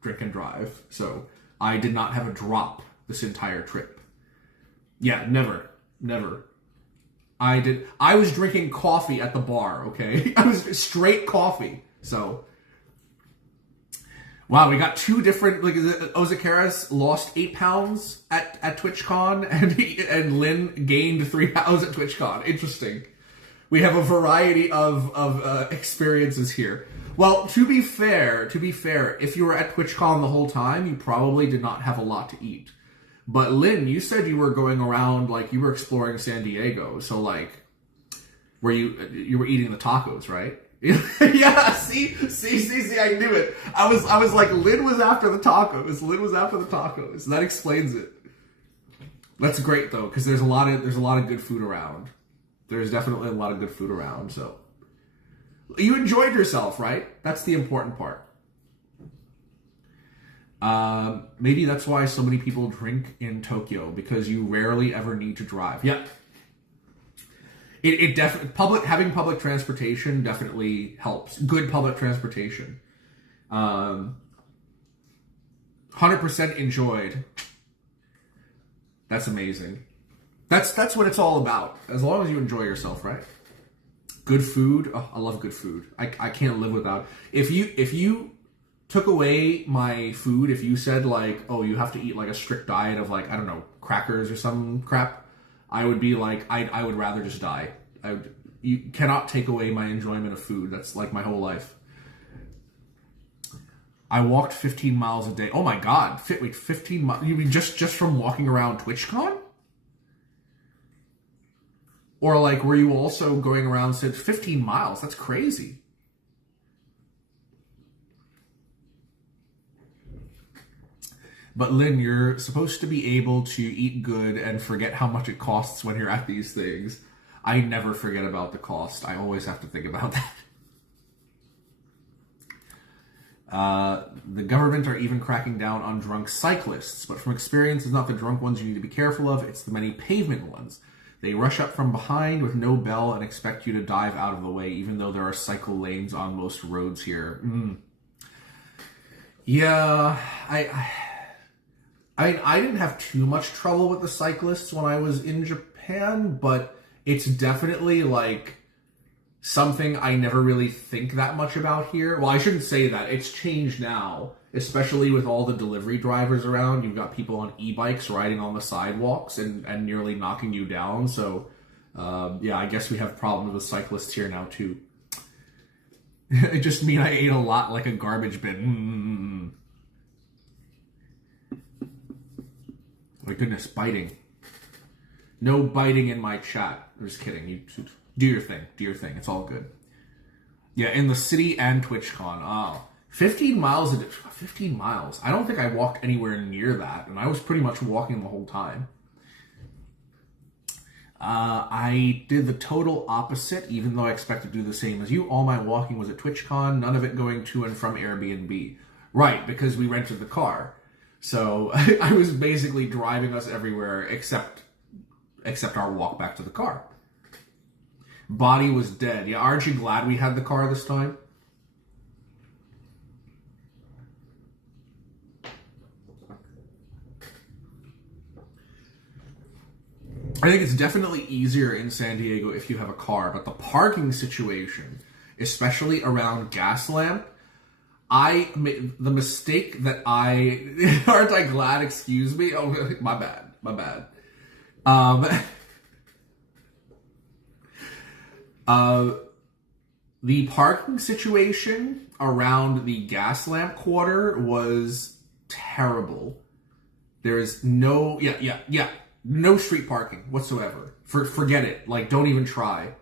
drink and drive. So I did not have a drop this entire trip. Yeah, never. I was drinking coffee at the bar, okay? I was straight coffee. So, wow, we got two different, like, Ozakaras lost 8 pounds at TwitchCon, and Lynn gained 3 pounds at TwitchCon. Interesting. We have a variety of experiences here. Well, to be fair, if you were at TwitchCon the whole time, you probably did not have a lot to eat. But Lynn, you said you were going around, like, you were exploring San Diego, so, like, where you were eating the tacos, right? Yeah, see, I knew it. I was like, Lynn was after the tacos. That explains it. That's great though, because there's a lot of good food around. There's definitely a lot of good food around, so you enjoyed yourself, right? That's the important part. Maybe that's why so many people drink in Tokyo, because you rarely ever need to drive. Yeah. It definitely, having public transportation definitely helps. Good public transportation. 100% enjoyed. That's amazing. That's what it's all about. As long as you enjoy yourself, right? Good food. Oh, I love good food. I can't live without. If you took away my food, if you said, like, oh, you have to eat, like, a strict diet of, like, I don't know, crackers or some crap, I would be like, I would rather just die. You cannot take away my enjoyment of food. That's, like, my whole life. I walked 15 miles a day. Oh my god. Wait, 15 miles? You mean just from walking around TwitchCon? Or, like, were you also going around and said 15 miles? That's crazy. But Lynn, you're supposed to be able to eat good and forget how much it costs when you're at these things. I never forget about the cost. I always have to think about that. The government are even cracking down on drunk cyclists, but from experience, it's not the drunk ones you need to be careful of, it's the many pavement ones. They rush up from behind with no bell and expect you to dive out of the way, even though there are cycle lanes on most roads here. Yeah, I didn't have too much trouble with the cyclists when I was in Japan, but it's definitely like something I never really think that much about here. Well, I shouldn't say that. It's changed now, especially with all the delivery drivers around. You've got people on e-bikes riding on the sidewalks and nearly knocking you down. So, yeah, I guess we have problems with cyclists here now, too. It just means I ate a lot like a garbage bin. My goodness, biting. No biting in my chat. I'm just kidding. You do your thing. Do your thing. It's all good. Yeah, in the city and TwitchCon. Oh, 15 miles. 15 miles. I don't think I walked anywhere near that, and I was pretty much walking the whole time. I did the total opposite, even though I expected to do the same as you. All my walking was at TwitchCon, none of it going to and from Airbnb. Right, because we rented the car. So I was basically driving us everywhere except our walk back to the car. Body was dead. Yeah, aren't you glad we had the car this time? I think it's definitely easier in San Diego if you have a car, but the parking situation, especially around Gaslamp, I made the mistake that aren't I glad, excuse me? Oh, my bad. The parking situation around the Gaslamp quarter was terrible. There's no, no street parking whatsoever. Forget it. Like, don't even try.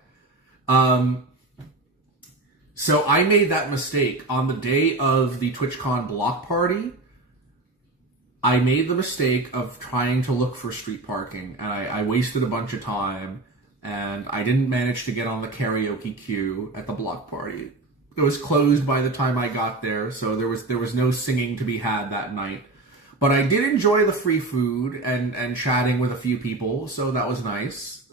So I made that mistake on the day of the TwitchCon block party. I made the mistake of trying to look for street parking, and I wasted a bunch of time, and I didn't manage to get on the karaoke queue at the block party. It was closed by the time I got there, so there was no singing to be had that night. But I did enjoy the free food and chatting with a few people, so that was nice.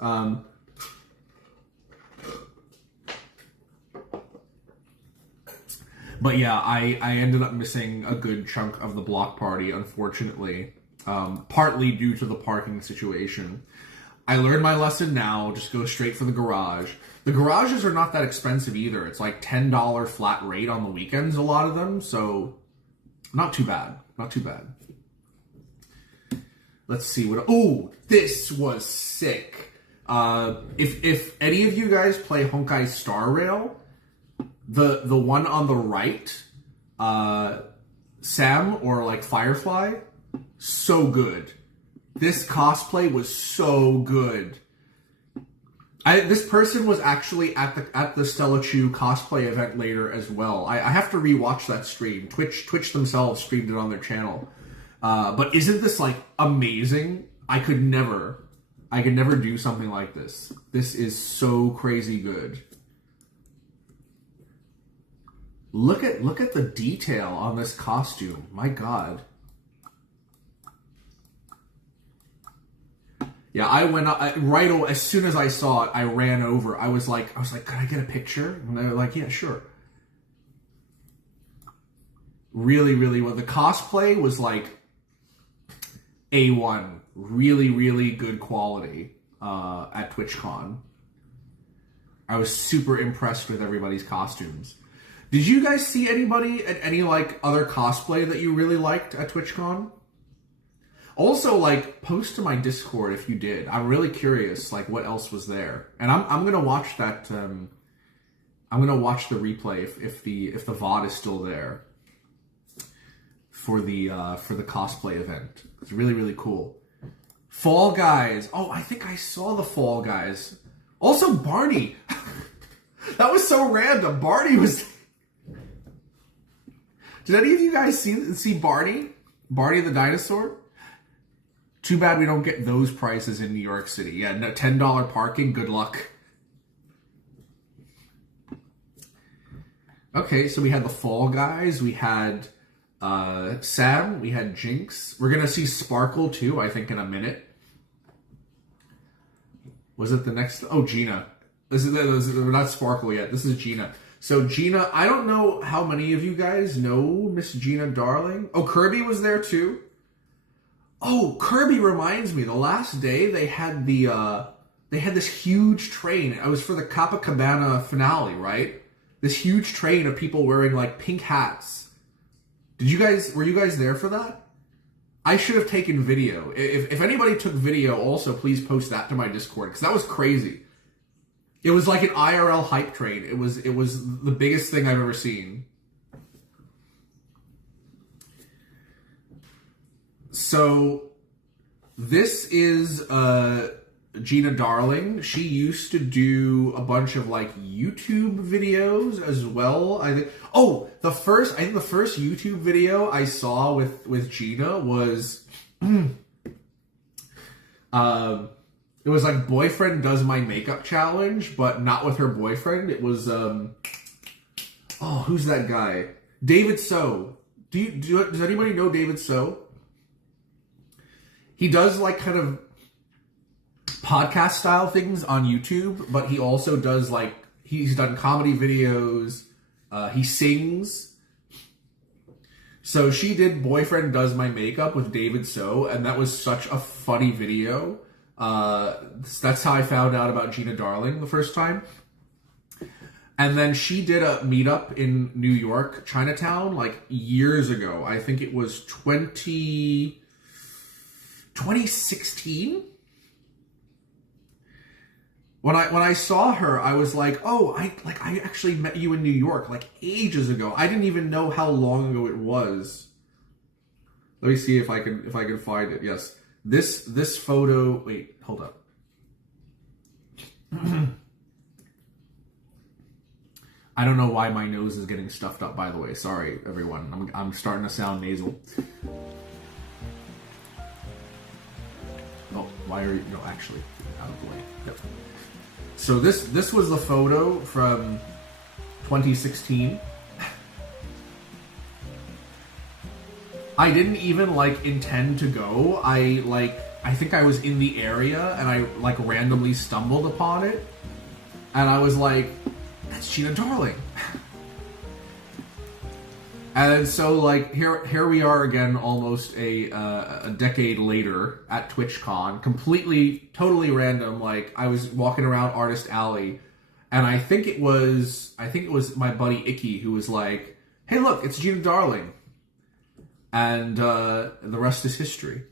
But yeah, I ended up missing a good chunk of the block party, unfortunately, partly due to the parking situation. I learned my lesson now, just go straight for the garage. The garages are not that expensive either. It's like $10 flat rate on the weekends, a lot of them, so not too bad. Not too bad. Let's see what... Oh, this was sick. If any of you guys play Honkai Star Rail, the one on the right, Sam or like Firefly, so good. This cosplay was so good. This person was actually at the Stella Chu cosplay event later as well. I have to rewatch that stream. Twitch themselves streamed it on their channel. But isn't this like amazing? I could never do something like this. This is so crazy good. Look at the detail on this costume. My God. Yeah, I went up right as soon as I saw it. I ran over. I was like, could I get a picture? And they were like, yeah, sure. Really, really well. The cosplay was like A1. Really, really good quality at TwitchCon. I was super impressed with everybody's costumes. Did you guys see anybody at any like other cosplay that you really liked at TwitchCon? Also, like, post to my Discord if you did. I'm really curious, like, what else was there. And I'm gonna watch that. I'm gonna watch the replay if the VOD is still there for the cosplay event. It's really, really cool. Fall Guys. Oh, I think I saw the Fall Guys. Also, Barney. That was so random. Barney was. Did any of you guys see Barney? Barney the dinosaur? Too bad we don't get those prices in New York City. Yeah, no, $10 parking, good luck. Okay, so we had the Fall Guys, we had Sam, we had Jinx. We're gonna see Sparkle too, I think, in a minute. Was it the next? Oh, Gina. This is not Sparkle yet. This is Gina. So Gina, I don't know how many of you guys know Miss Gina Darling. Oh, Kirby was there too. Oh, Kirby reminds me. The last day they had this huge train. It was for the Copacabana finale, right? This huge train of people wearing like pink hats. Were you guys there for that? I should have taken video. If anybody took video, also please post that to my Discord because that was crazy. It was like an IRL hype train. It was the biggest thing I've ever seen. So this is Gina Darling. She used to do a bunch of like YouTube videos as well. I think the first YouTube video I saw with Gina was it was like boyfriend does my makeup challenge, but not with her boyfriend. It was who's that guy? David So. Does anybody know David So? He does like kind of podcast style things on YouTube, but he also does like he's done comedy videos. He sings. So she did Boyfriend Does My Makeup with David So, and that was such a funny video. That's how I found out about Gina Darling the first time. And then she did a meetup in New York, Chinatown, like years ago. I think it was 2016. When I saw her, I was like, oh, I actually met you in New York like ages ago. I didn't even know how long ago it was. Let me see if I can find it. Yes. This photo, wait, hold up. I don't know why my nose is getting stuffed up, by the way. Sorry, everyone. I'm starting to sound nasal. Oh, why are you, no, actually, out of the way. Yep. So this was the photo from 2016. I didn't even like intend to go. I think I was in the area and I like randomly stumbled upon it. And I was like, that's Gina Darling. And so like here we are again, almost a decade later at TwitchCon, totally random. Like I was walking around Artist Alley, and I think it was my buddy Icky who was like, "Hey, look, it's Gina Darling," and the rest is history.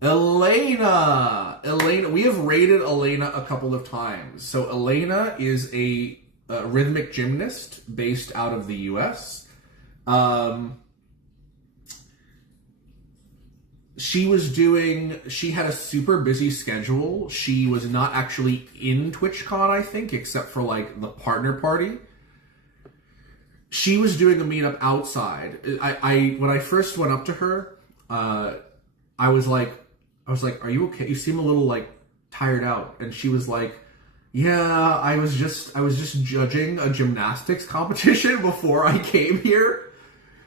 Elena, we have rated Elena a couple of times. So Elena is a rhythmic gymnast based out of the US. She had a super busy schedule. She was not actually in TwitchCon, I think, except for like the partner party. She was doing a meetup outside. When I first went up to her, I was like, are you okay? You seem a little like tired out. And she was like, yeah, I was just judging a gymnastics competition before I came here.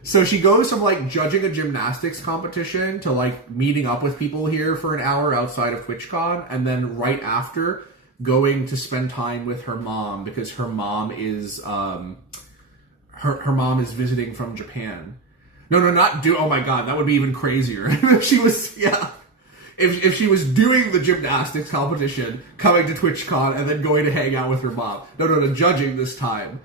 So she goes from like judging a gymnastics competition to like meeting up with people here for an hour outside of TwitchCon, and then right after going to spend time with her mom because her mom is her mom is visiting from Japan. No, oh my god, that would be even crazier. If she was If she was doing the gymnastics competition, coming to TwitchCon, and then going to hang out with her mom. No, judging this time.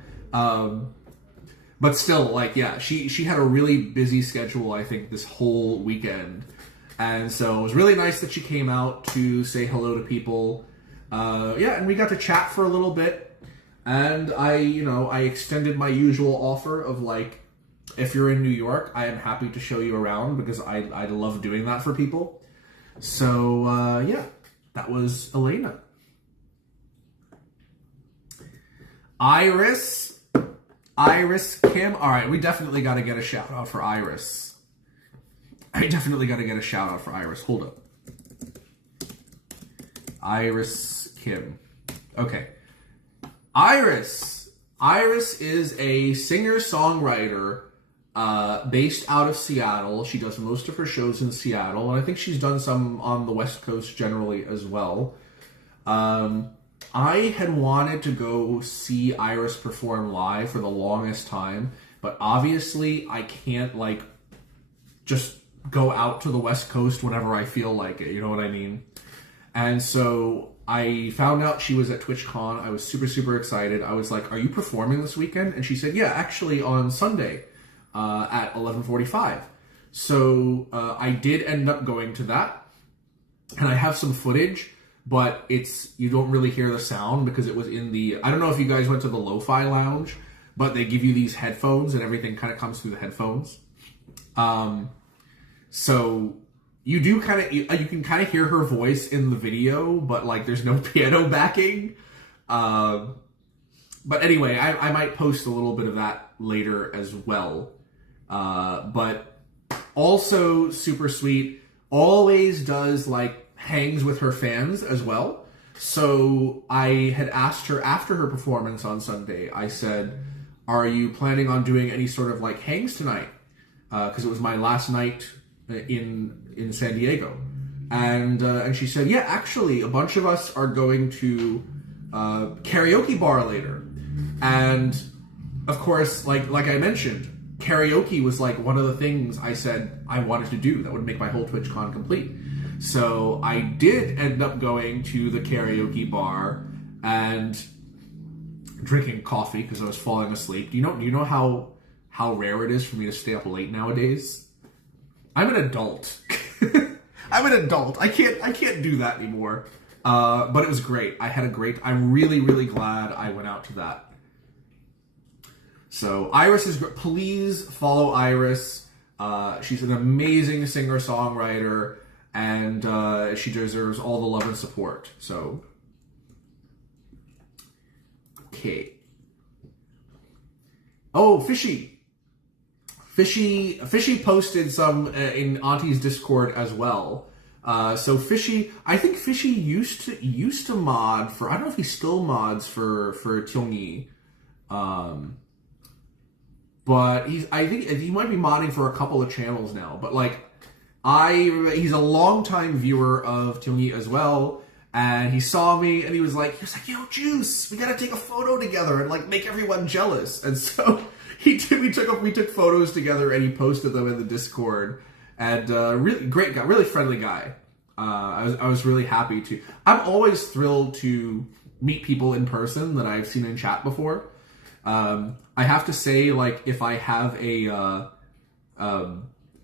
But still, like, yeah, she had a really busy schedule, I think, this whole weekend. And so it was really nice that she came out to say hello to people. And we got to chat for a little bit. And I extended my usual offer of, like, if you're in New York, I am happy to show you around because I love doing that for people. So, that was Elena. Iris Kim. All right, we definitely got to get a shout out for Iris. Hold up. Iris Kim. Okay. Iris is a singer-songwriter based out of Seattle. She does most of her shows in Seattle, and I think she's done some on the West Coast generally as well. I had wanted to go see Iris perform live for the longest time, but obviously I can't, like, just go out to the West Coast whenever I feel like it, you know what I mean? And so I found out she was at TwitchCon. I was super, super excited. I was like, are you performing this weekend? And she said, yeah, actually on Sunday at 11:45. So I did end up going to that. And I have some footage, but you don't really hear the sound because it was in the, I don't know if you guys went to the lo-fi lounge, but they give you these headphones and everything kind of comes through the headphones. So you do kind of, you can kind of hear her voice in the video, but like there's no piano backing. But anyway, I might post a little bit of that later as well. But also super sweet, always does like hangs with her fans as well. So I had asked her after her performance on Sunday, I said, are you planning on doing any sort of like hangs tonight? Because it was my last night in San Diego, and she said, yeah, actually a bunch of us are going to karaoke bar later. And of course, like I mentioned, karaoke was like one of the things I said I wanted to do that would make my whole TwitchCon complete. So I did end up going to the karaoke bar and drinking coffee because I was falling asleep. Do you know how rare it is for me to stay up late nowadays? I'm an adult. I'm an adult. I can't do that anymore. But it was great. I'm really, really glad I went out to that. So Iris is great. Please follow Iris. She's an amazing singer-songwriter, and she deserves all the love and support. So, okay. Oh, Fishy posted some in Auntie's Discord as well. So Fishy, I think Fishy used to mod for, I don't know if he still mods for Tyongi. But I think he might be modding for a couple of channels now. But like he's a longtime viewer of Tyongi as well. And he saw me and he was like, yo, Juice, we gotta take a photo together and like make everyone jealous. And so we took photos together and he posted them in the Discord. And really great guy, really friendly guy. I was really happy to. I'm always thrilled to meet people in person that I've seen in chat before. I have to say, like, if I have a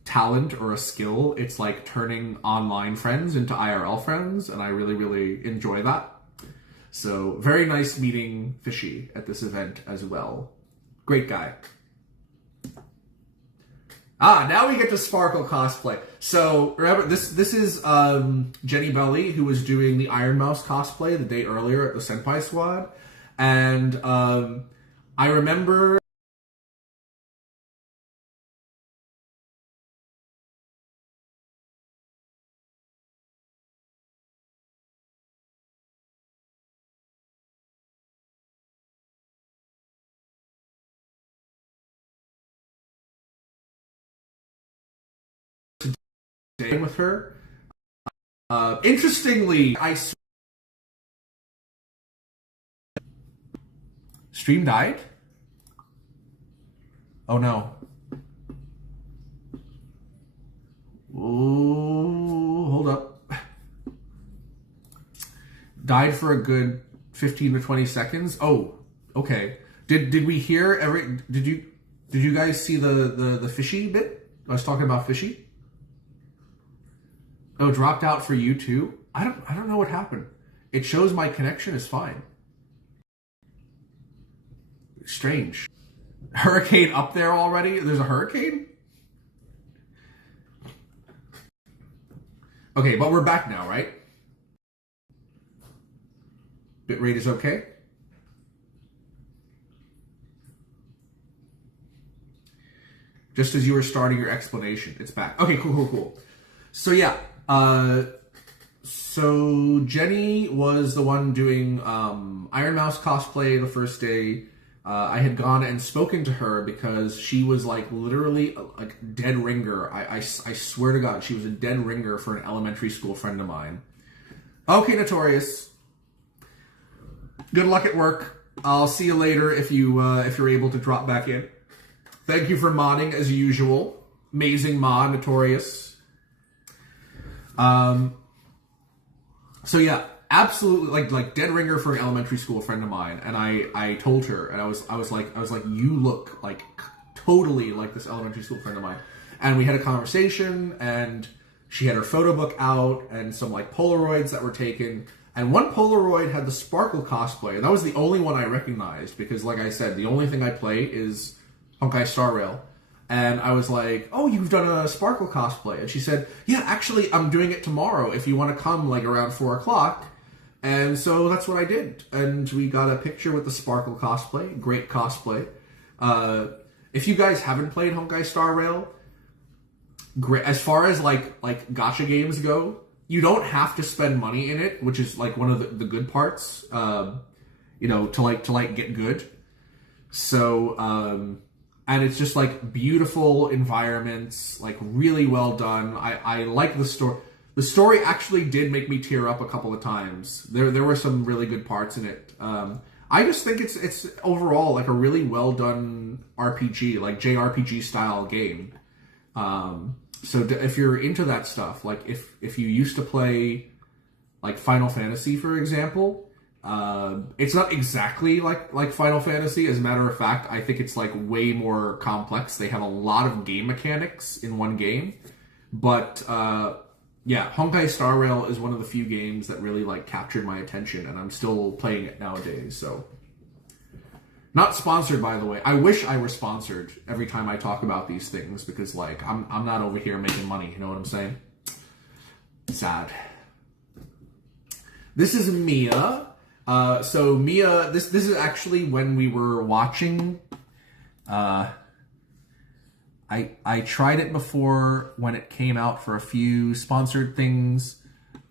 talent or a skill, it's like turning online friends into IRL friends, and I really, really enjoy that. So very nice meeting Fishy at this event as well. Great guy. Now we get to Sparkle cosplay. So remember, this is Jenny Belly, who was doing the Iron Mouse cosplay the day earlier at the Senpai Squad, and I remember with her. Interestingly, stream died? Oh no. Ooh, hold up. Died for a good 15 to 20 seconds. Oh, okay. Did we hear did you guys see the Fishy bit? I was talking about Fishy. Oh, dropped out for you too? I don't know what happened. It shows my connection is fine. Strange. Hurricane up there already? There's a hurricane? Okay, but we're back now, right? Bitrate is okay? Just as you were starting your explanation, it's back. Okay, cool. So yeah, so Jenny was the one doing Iron Mouse cosplay the first day. I had gone and spoken to her because she was like literally like dead ringer. I swear to God, she was a dead ringer for an elementary school friend of mine. Okay, Notorious. Good luck at work. I'll see you later if you're able to drop back in. Thank you for modding as usual. Amazing mod, Notorious. So yeah, absolutely like dead ringer for an elementary school friend of mine, and I told her, and I was like you look like totally like this elementary school friend of mine, and we had a conversation, and she had her photo book out and some like Polaroids that were taken, and one Polaroid had the Sparkle cosplay, and that was the only one I recognized because, like I said, the only thing I play is Honkai Star Rail. And I was like, oh, you've done a Sparkle cosplay. And she said, yeah, actually, I'm doing it tomorrow if you want to come like around 4 o'clock. And so that's what I did. And we got a picture with the Sparkle cosplay. Great cosplay. If you guys haven't played Honkai Star Rail, great. As far as like gacha games go, you don't have to spend money in it, which is like one of the good parts, to get good. So, and it's just like beautiful environments, like really well done. I like the story. The story actually did make me tear up a couple of times. There were some really good parts in it. I just think it's overall like a really well done RPG, like JRPG style game. So if you're into that stuff, like if you used to play like Final Fantasy, for example, it's not exactly like Final Fantasy. As a matter of fact, I think it's like way more complex. They have a lot of game mechanics in one game. But yeah, Honkai Star Rail is one of the few games that really like captured my attention, and I'm still playing it nowadays. So, not sponsored, by the way. I wish I were sponsored every time I talk about these things, because like I'm not over here making money. You know what I'm saying? Sad. This is Mia. So Mia, this is actually when we were watching. I tried it before when it came out for a few sponsored things,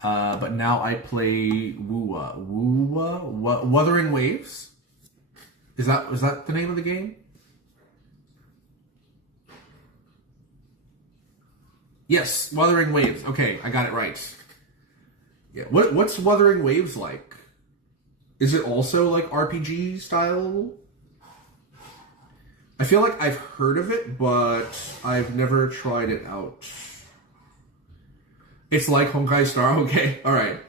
but now I play Wuthering Waves. Was that the name of the game? Yes, Wuthering Waves. Okay, I got it right. Yeah, what's Wuthering Waves like? Is it also like RPG style? I feel like I've heard of it, but I've never tried it out. It's like Honkai Star. Okay, all right.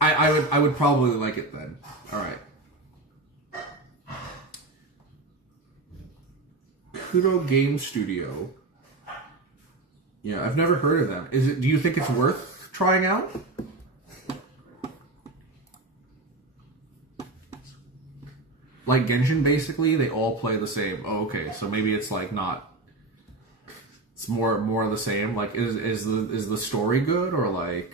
I would probably like it then. All right. Kudo Game Studio. Yeah, I've never heard of them. Do you think it's worth trying out? Like Genshin, basically, they all play the same. Oh, okay, so maybe it's like not. It's more of the same. Like, is the story good, or like,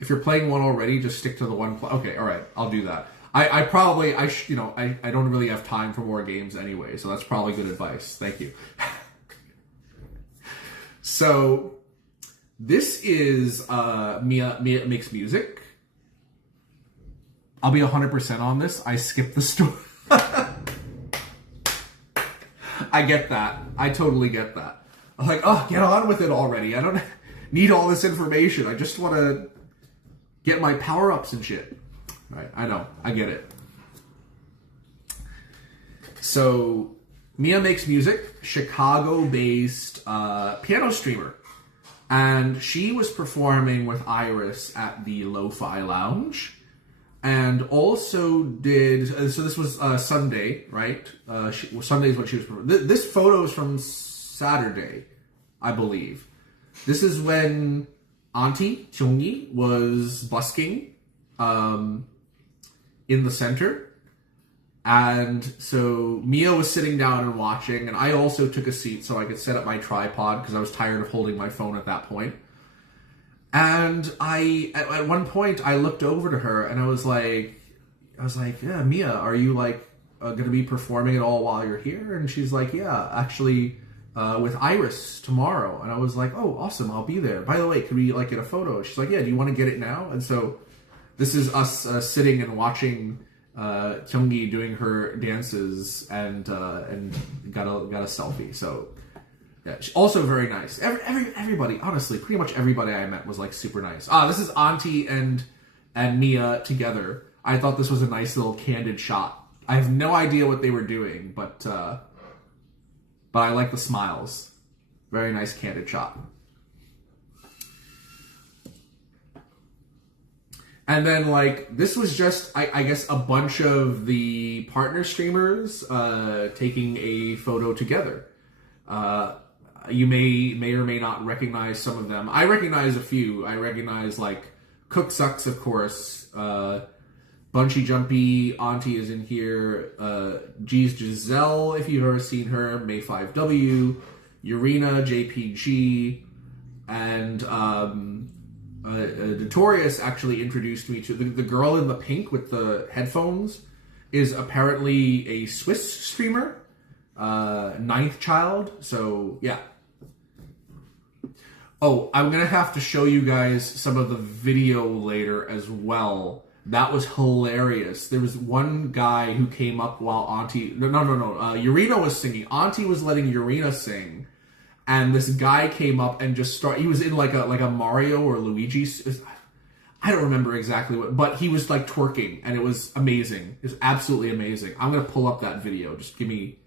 if you're playing one already, just stick to the one. Okay, all right, I'll do that. I don't really have time for more games anyway, so that's probably good advice. Thank you. So, this is Mia Makes Music. I'll be 100% on this. I skipped the story. I get that. I totally get that. I'm like, oh, get on with it already. I don't need all this information. I just want to get my power-ups and shit. Right, I know. I get it. So, Mia Makes Music, Chicago-based piano streamer. And she was performing with Iris at the Lo-Fi Lounge. And also did, so this was Sunday, right? Sunday is what she was performing. This photo is from Saturday, I believe. This is when Auntie Chungyi was busking in the center. And so Mia was sitting down and watching, and I also took a seat so I could set up my tripod because I was tired of holding my phone at that point. And at one point, I looked over to her and I was like, yeah, Mia, are you like going to be performing at all while you're here? And she's like, yeah, actually, with Iris tomorrow. And I was like, oh, awesome, I'll be there. By the way, could we like get a photo? She's like, yeah, do you want to get it now? And so this is us sitting and watching Kyungi doing her dances and got a selfie. So yeah, also very nice. Everybody, honestly, pretty much everybody I met was like super nice. This is Auntie and Mia together. I thought this was a nice little candid shot. I have no idea what they were doing, but I like the smiles. Very nice candid shot. And then, like, this was just, I guess, a bunch of the partner streamers taking a photo together. You may or may not recognize some of them. I recognize a few. I recognize, like, Cook Sucks, of course. Bunchy Jumpy, Auntie is in here. G's Giselle, if you've ever seen her. May 5W. Urena, JPG. And Notorious actually introduced me to the girl in the pink with the headphones is apparently a Swiss streamer, ninth child. So yeah. Oh, I'm gonna have to show you guys some of the video later as well. That was hilarious. There was one guy who came up while Auntie Urena was singing. Auntie was letting Urena sing. And this guy came up and just he was in like a Mario or Luigi. I don't remember exactly what, but he was like twerking and it was amazing. It was absolutely amazing. I'm going to pull up that video. Just give me,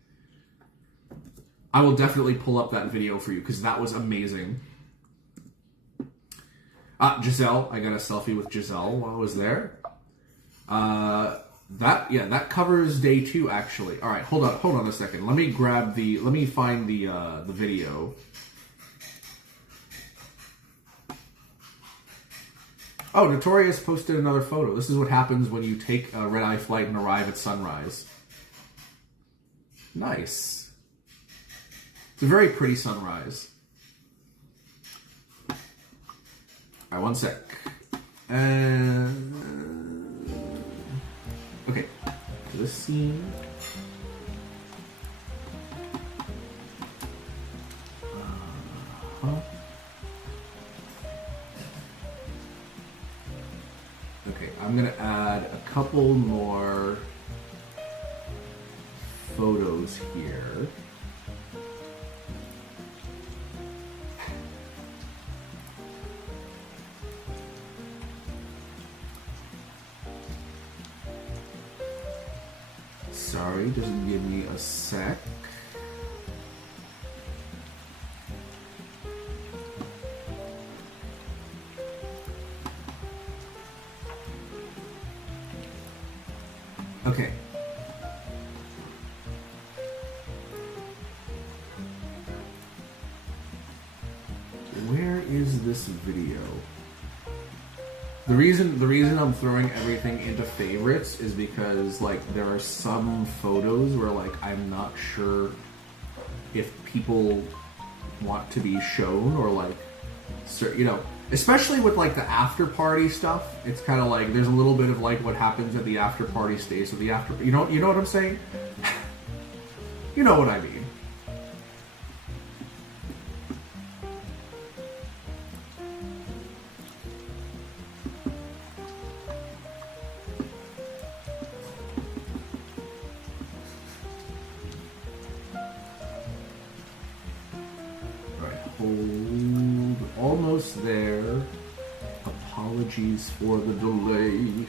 I will definitely pull up that video for you because that was amazing. Giselle, I got a selfie with Giselle while I was there. That covers day 2 actually. All right, hold on a second. Let me find the video. Oh, Notorious posted another photo. This is what happens when you take a red-eye flight and arrive at sunrise. Nice. It's a very pretty sunrise. All right, one sec. Okay, this scene. Okay, I'm gonna add a couple more photos here. Sorry, just give me a sec. Okay. Where is this video? The reason I'm throwing everything into favorites is because like there are some photos where like I'm not sure if people want to be shown or like, you know, especially with like the after party stuff. It's kind of like there's a little bit of like what happens at the after party stays at the after. You know what I'm saying? You know what I mean. Almost there. Apologies for the delay.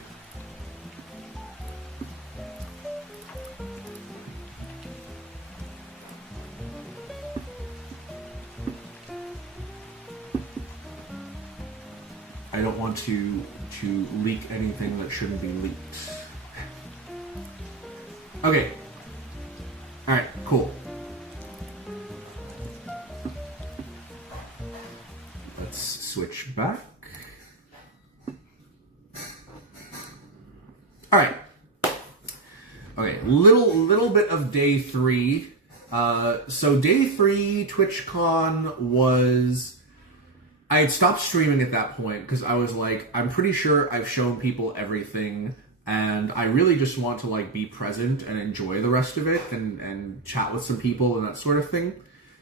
I don't want to leak anything that shouldn't be leaked. Okay. All right, cool. Switch back. All right. Okay, little bit of day 3. So day 3 TwitchCon was. I had stopped streaming at that point because I was like, I'm pretty sure I've shown people everything, and I really just want to like be present and enjoy the rest of it and chat with some people and that sort of thing.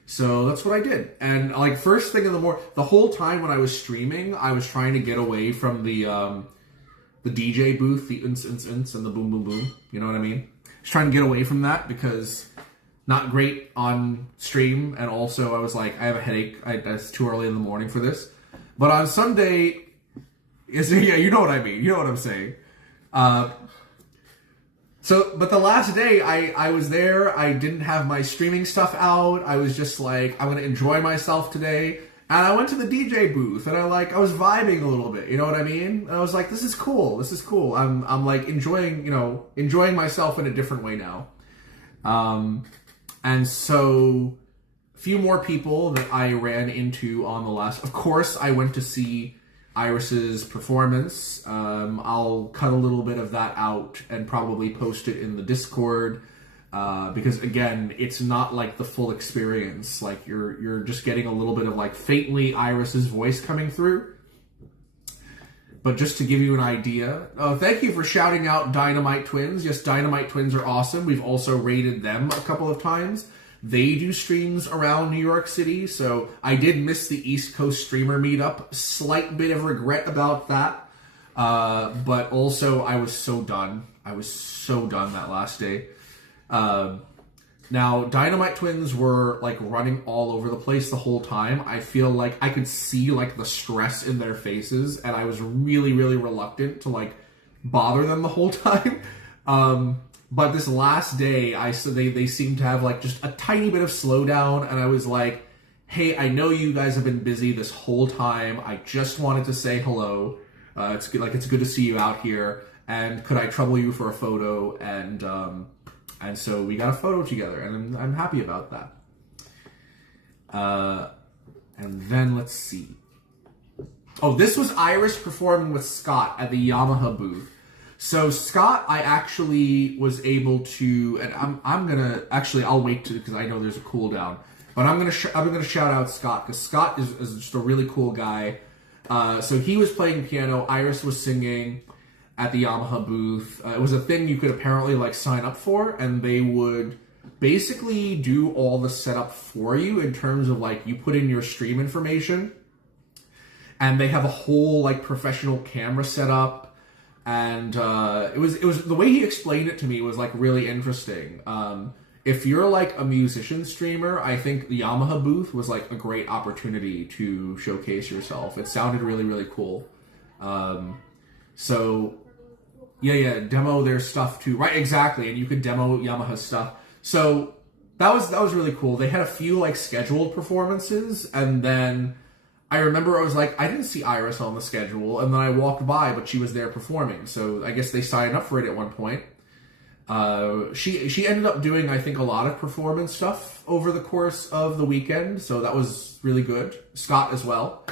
So that's what I did. And like first thing in the morning, the whole time when I was streaming, I was trying to get away from the the DJ booth, the and the boom boom boom. You know what I mean? Just trying to get away from that because not great on stream, and also I was like, I have a headache. It's too early in the morning for this. But on Sunday, yeah, you know what I mean. You know what I'm saying. But the last day, I was there. I didn't have my streaming stuff out. I was just like, I'm gonna enjoy myself today. And I went to the DJ booth, and I was vibing a little bit. You know what I mean? And I was like, this is cool. This is cool. I'm like enjoying myself in a different way now. And so a few more people that I ran into on the last. Of course, I went to see Iris's performance. I'll cut a little bit of that out and probably post it in the Discord. Because again, it's not like the full experience. Like you're just getting a little bit of like faintly Iris's voice coming through. But just to give you an idea, thank you for shouting out Dynamite Twins. Yes, Dynamite Twins are awesome. We've also rated them a couple of times. They do streams around New York City, so I did miss the East Coast streamer meetup. Slight bit of regret about that. But also I was so done. I was so done that last day. Now, Dynamite Twins were like running all over the place the whole time. I feel like I could see like the stress in their faces, and I was really, really reluctant to like bother them the whole time. But this last day, they seemed to have like just a tiny bit of slowdown, and I was like, hey, I know you guys have been busy this whole time. I just wanted to say hello. It's good to see you out here, and could I trouble you for a photo? And so we got a photo together, and I'm happy about that. And then let's see. Oh, this was Iris performing with Scott at the Yamaha booth. So Scott, I actually was able to, and I'm gonna actually I'll wait to because I know there's a cooldown, but I'm gonna shout out Scott because Scott is just a really cool guy. So he was playing piano, Iris was singing at the Yamaha booth. It was a thing you could apparently like sign up for, and they would basically do all the setup for you in terms of like you put in your stream information, and they have a whole like professional camera setup. And it was the way he explained it to me was like really interesting. If you're like a musician streamer, I think the Yamaha booth was like a great opportunity to showcase yourself. It sounded really, really cool. So yeah, demo their stuff too. Right, exactly. And you could demo Yamaha's stuff. So that was really cool. They had a few like scheduled performances, and then I remember I was like, I didn't see Iris on the schedule, and then I walked by, but she was there performing. So I guess they signed up for it at one point. She ended up doing, I think, a lot of performance stuff over the course of the weekend, so that was really good. Scott as well.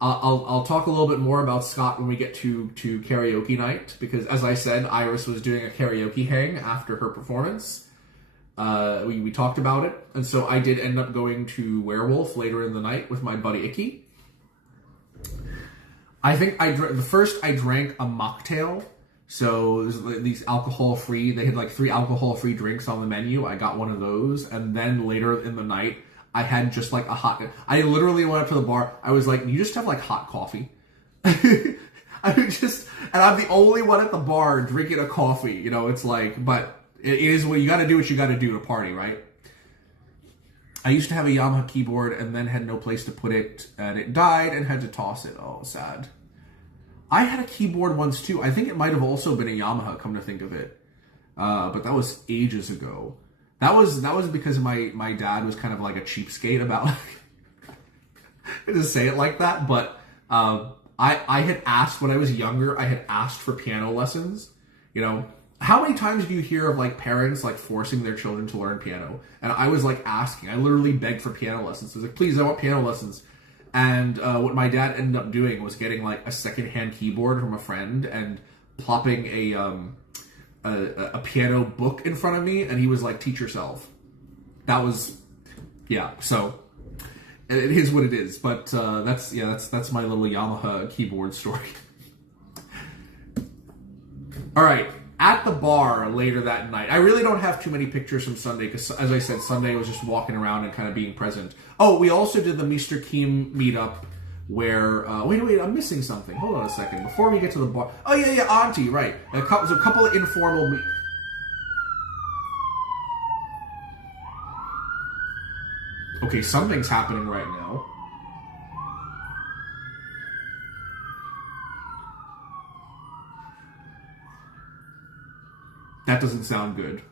I'll talk a little bit more about Scott when we get to karaoke night, because as I said, Iris was doing a karaoke hang after her performance. We talked about it, and so I did end up going to Werewolf later in the night with my buddy Icky. I think I drank a mocktail. So there's these alcohol-free, they had like 3 alcohol-free drinks on the menu. I got one of those, and then later in the night, I had just like I literally went up to the bar. I was like, you just have like hot coffee? And I'm the only one at the bar drinking a coffee. You know, it's like, but it is what you got to do to party, right? I used to have a Yamaha keyboard and then had no place to put it, and it died and had to toss it. Oh, sad. I had a keyboard once too. I think it might have also been a Yamaha, come to think of it. But that was ages ago. That was because my dad was kind of like a cheapskate about to say it like that. But I had asked when I was younger, I had asked for piano lessons. You know, how many times do you hear of like parents like forcing their children to learn piano? And I was like asking. I literally begged for piano lessons. I was like, please, I want piano lessons. And what my dad ended up doing was getting like a secondhand keyboard from a friend and plopping a piano book in front of me, and he was like, teach yourself. That was, yeah, so it is what it is. But that's my little Yamaha keyboard story. All right, at the bar later that night, I really don't have too many pictures from Sunday because, as I said, Sunday was just walking around and kind of being present. Oh, we also did the Mr. Keem meetup where wait, I'm missing something. Hold on a second. Before we get to the bar, oh yeah, Auntie, right? A couple of informal. Okay, something's happening right now. That doesn't sound good.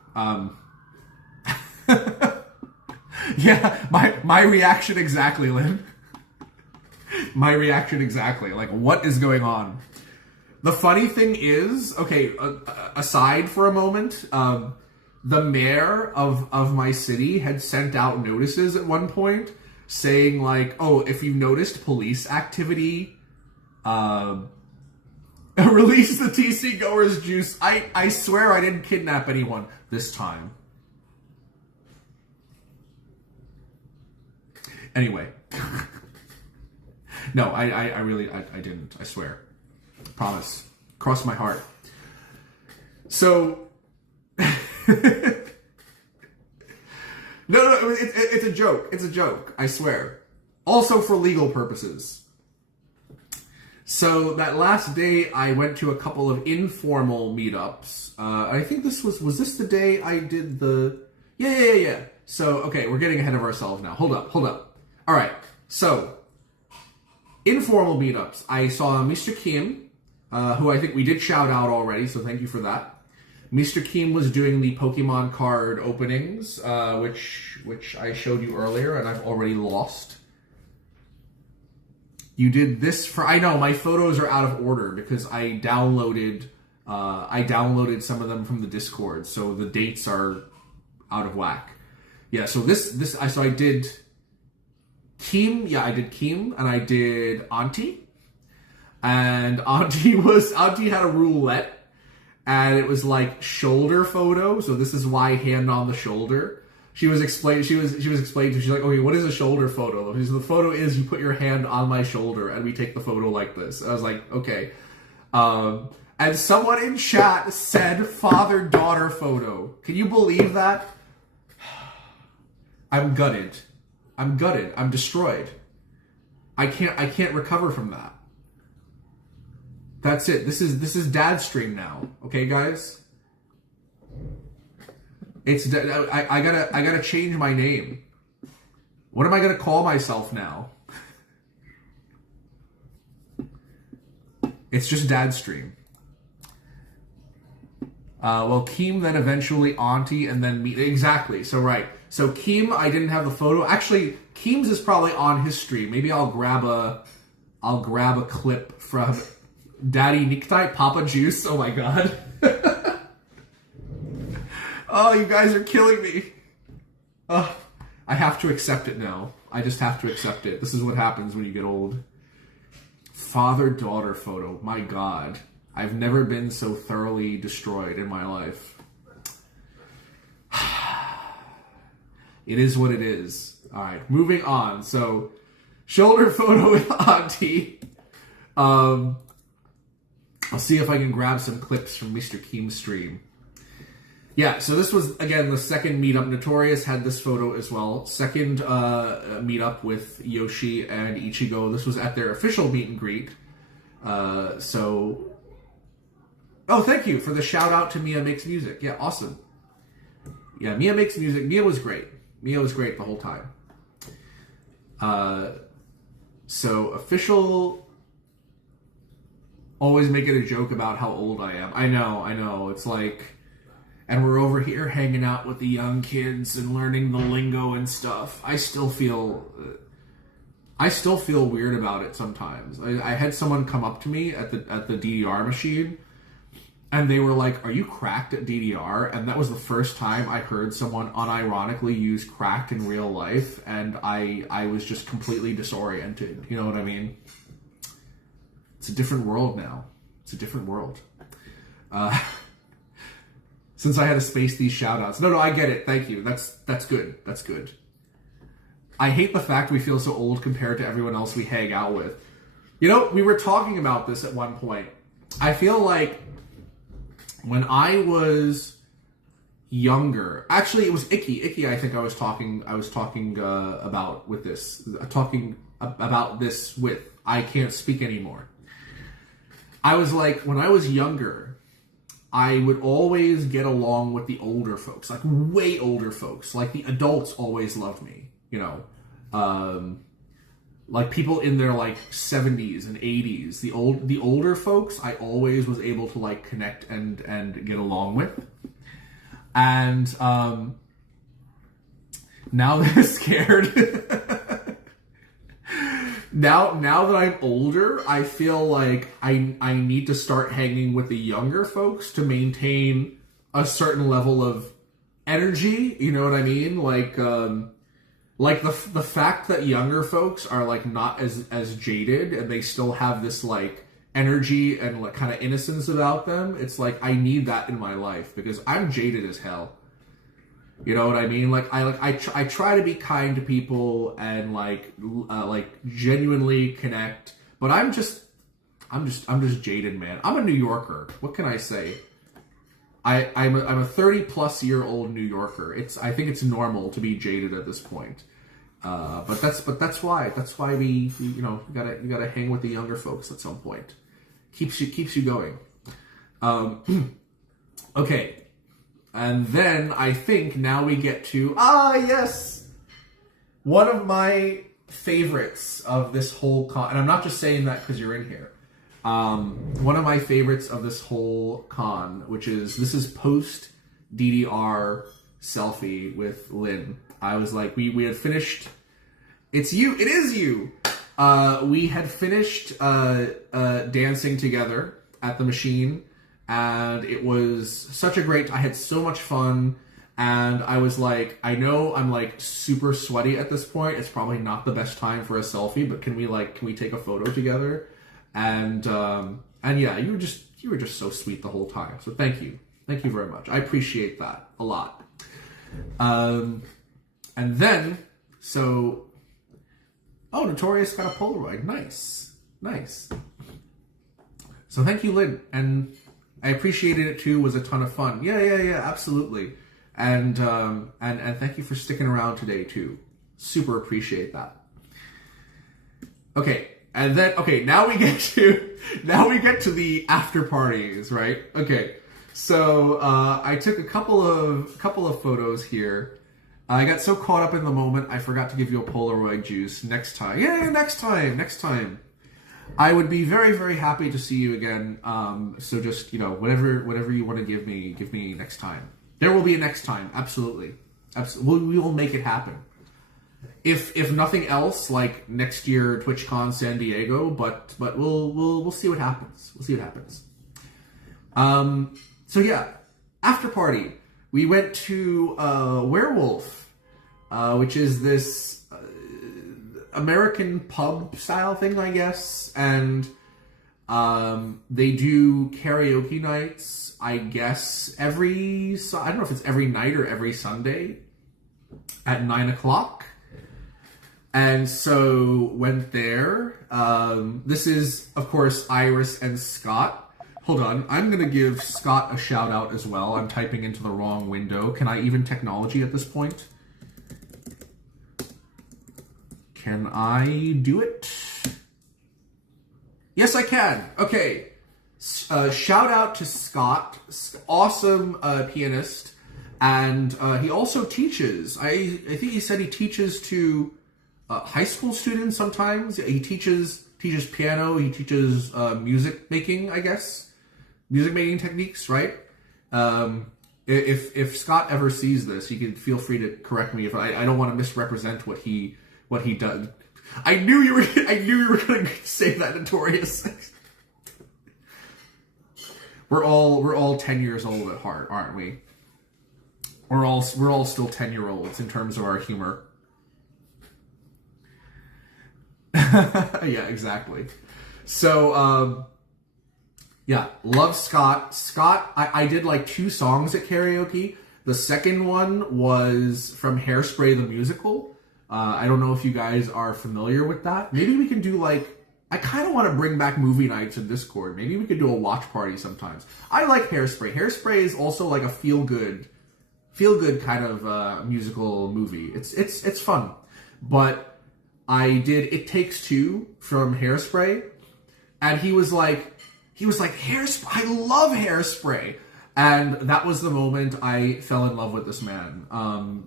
Yeah, my reaction exactly, Lynn. My reaction exactly. Like, what is going on? The funny thing is, okay, aside for a moment, the mayor of my city had sent out notices at one point saying, like, oh, if you've noticed police activity, release the TC goers juice. I swear I didn't kidnap anyone this time. Anyway. No, I really didn't. I swear. Promise. Cross my heart. So... No, it's a joke. It's a joke. I swear. Also for legal purposes. So that last day, I went to a couple of informal meetups. I think this was this the day I did the... Yeah. So, okay, we're getting ahead of ourselves now. Hold up. All right, so informal meetups. I saw Mr. Kim, who I think we did shout out already, so thank you for that. Mr. Kim was doing the Pokemon card openings, which I showed you earlier, and I've already lost. You did this for... I know, my photos are out of order because I downloaded some of them from the Discord, so the dates are out of whack. Yeah, so I did Kim, I did Kim, and I did Auntie. And Auntie had a roulette. And it was like shoulder photo, so this is why hand on the shoulder. She was explaining. She's like, okay, what is a shoulder photo? Because the photo is you put your hand on my shoulder and we take the photo like this. I was like, okay. And someone in chat said father-daughter photo. Can you believe that? I'm gutted. I'm destroyed. I can't recover from that. That's it. This is dad stream now. Okay, guys? I gotta change my name. What am I gonna call myself now? It's just dad stream. Well, Keem, then eventually Auntie, and then me. Exactly. So right. So Keem, I didn't have the photo. Actually, Keem's is probably on his stream. Maybe I'll grab a clip from Daddy Niktai Papa Juice. Oh my god. Oh, you guys are killing me. I have to accept it now. I just have to accept it. This is what happens when you get old. Father-daughter photo. My god. I've never been so thoroughly destroyed in my life. It is what it is. Alright, moving on. So, shoulder photo with Auntie. I'll see if I can grab some clips from Mr. Keem's stream. Yeah, so this was, again, the second meetup. Notorious had this photo as well. Second meetup with Yoshi and Ichigo. This was at their official meet and greet. Oh, thank you for the shout out to Mia Makes Music. Yeah, awesome. Yeah, Mia Makes Music. Mia was great. Mia was great the whole time. So, official... Always making a joke about how old I am. I know. It's like... And we're over here hanging out with the young kids and learning the lingo and stuff. I still feel weird about it sometimes. I had someone come up to me at the DDR machine, and they were like, "Are you cracked at DDR?" And that was the first time I heard someone unironically use cracked in real life, and I was just completely disoriented. You know what I mean? It's a different world now. It's a different world. Since I had to space these shout-outs. No, I get it. Thank you. That's good. That's good. I hate the fact we feel so old compared to everyone else we hang out with. You know, we were talking about this at one point. I feel like when I was younger, actually it was Icky, I think I was talking about this with. I can't speak anymore. I was like, when I was younger, I would always get along with the older folks, like way older folks. Like the adults always loved me, you know. Like people in their like 70s and 80s. The older folks, I always was able to like connect and get along with. And now they're scared. Now that I'm older, I feel like I need to start hanging with the younger folks to maintain a certain level of energy. You know what I mean? Like the fact that younger folks are like not as jaded and they still have this like energy and like kind of innocence about them. It's like I need that in my life because I'm jaded as hell. You know what I mean? Like I try to be kind to people and like genuinely connect, but I'm just jaded, man. I'm a New Yorker. What can I say? I'm a 30+ year old New Yorker. I think it's normal to be jaded at this point. But that's why we you know you gotta hang with the younger folks at some point. Keeps you going. Okay. And then I think now we get to, yes, one of my favorites of this whole con, and I'm not just saying that because you're in here. One of my favorites of this whole con, this is post DDR selfie with Lynn. I was like, we had finished, it is you. We had finished dancing together at the machine. And it was such a great, I had so much fun, and I was like, I know I'm like super sweaty at this point, it's probably not the best time for a selfie, but can we take a photo together? And yeah, you were just so sweet the whole time, so thank you very much, I appreciate that a lot. And then, Notorious got a Polaroid, nice. So thank you, Lynn, and I appreciated it too. Was a ton of fun. Yeah, absolutely. And thank you for sticking around today too. Super appreciate that. Okay, and then now we get to the after parties, right? Okay, so I took a couple of photos here. I got so caught up in the moment I forgot to give you a Polaroid juice. Next time, next time. I would be very, very happy to see you again. So just, you know, whatever you want to give me next time. There will be a next time. Absolutely. We will make it happen. If nothing else, like next year, TwitchCon San Diego, but we'll see what happens. So yeah, after party. We went to Werewolf, which is this American pub style thing, I guess, and they do karaoke nights, I guess, I don't know if it's every night or every Sunday at 9:00. And so went there. This is, of course, Iris and Scott. Hold on, I'm gonna give Scott a shout out as well. I'm typing into the wrong window. Can I even technology at this point? Can I do it? Yes, I can. Okay. Shout out to Scott. Awesome pianist. And he also teaches. I think he said he teaches to high school students sometimes. He teaches piano. He teaches music making, I guess. Music making techniques, right? If Scott ever sees this, he can feel free to correct me if I don't want to misrepresent what he does. I knew you were going to say that, Notorious. We're all 10 years old at heart, aren't we? We're all still 10-year-olds in terms of our humor. Yeah, exactly. So yeah, love Scott. Scott, I did like 2 songs at karaoke. The second one was from Hairspray the Musical. I don't know if you guys are familiar with that. Maybe we can do I kind of want to bring back movie nights in Discord. Maybe we could do a watch party sometimes. I like Hairspray. Hairspray is also like a feel-good feel good kind of musical movie. It's fun, but I did It Takes Two from Hairspray, and he was like Hairspray. I love Hairspray, and that was the moment I fell in love with this man.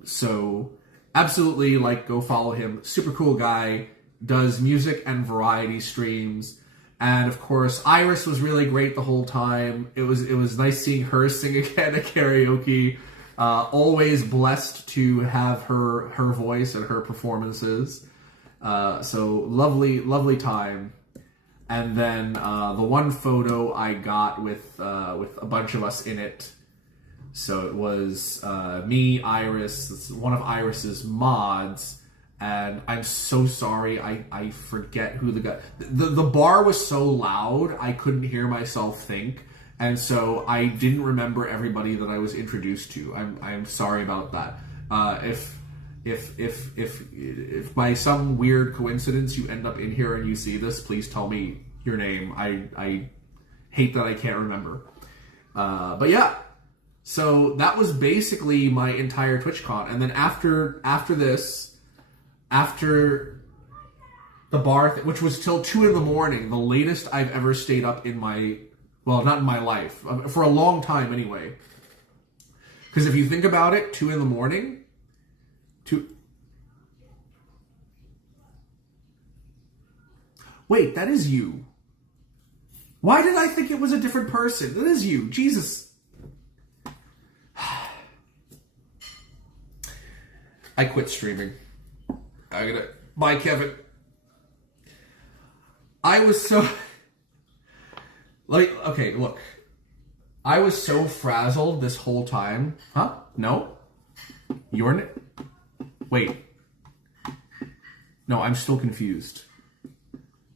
So absolutely, like, go follow him. Super cool guy. Does music and variety streams. And of course, Iris was really great the whole time. It was nice seeing her sing again at karaoke. Always blessed to have her voice and her performances. So lovely time. And then the one photo I got with a bunch of us in it. So it was me, Iris, one of Iris's mods. And I'm so sorry, I forget who the guy... The bar was so loud, I couldn't hear myself think. And so I didn't remember everybody that I was introduced to. I'm sorry about that. If by some weird coincidence you end up in here and you see this, please tell me your name. I hate that I can't remember. But yeah. So that was basically my entire TwitchCon. And then after this... After the bar, which was till 2 a.m, the latest I've ever stayed up in my, well, not in my life, for a long time anyway. Because if you think about it, 2 a.m, Wait, that is you. Why did I think it was a different person? That is you. Jesus. I quit streaming. Bye, Kevin. I was so... okay, look. I was so frazzled this whole time. Huh? No? Wait. No, I'm still confused.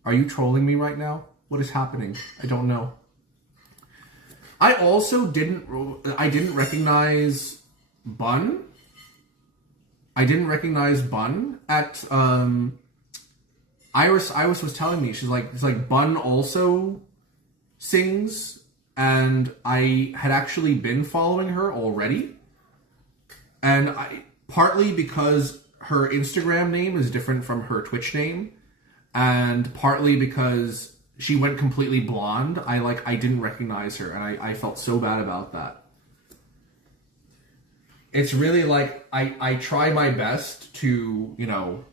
Are you trolling me right now? What is happening? I don't know. I also didn't recognize Bun. I didn't recognize Bun at Iris was telling me, she's like, it's like Bun also sings, and I had actually been following her already. And partly because her Instagram name is different from her Twitch name, and partly because she went completely blonde, I didn't recognize her, and I felt so bad about that. It's really like, I try my best to, to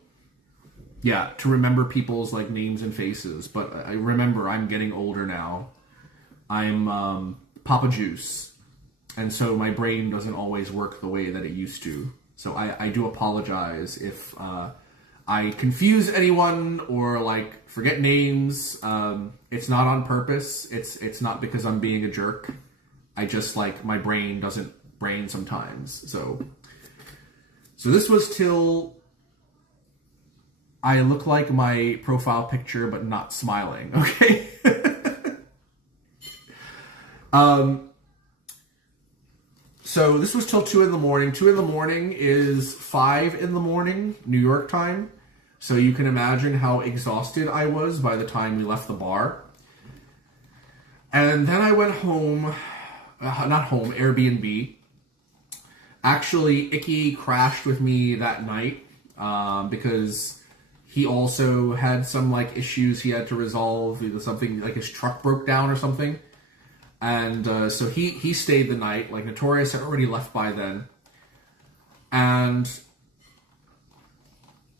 remember people's like names and faces, but I remember I'm getting older now. I'm Papa Juice, and so my brain doesn't always work the way that it used to. So I do apologize if I confuse anyone or like forget names. It's not on purpose. It's not because I'm being a jerk. I just like, my brain doesn't brain sometimes. So this was till I look like my profile picture but not smiling, okay? So this was till 2 a.m. 2 a.m. is 5 a.m. New York time. So you can imagine how exhausted I was by the time we left the bar. And then I went home, not home, Airbnb. Actually, Icky crashed with me that night because he also had some like issues he had to resolve. Either something like his truck broke down or something. And so he stayed the night. Like Notorious had already left by then. And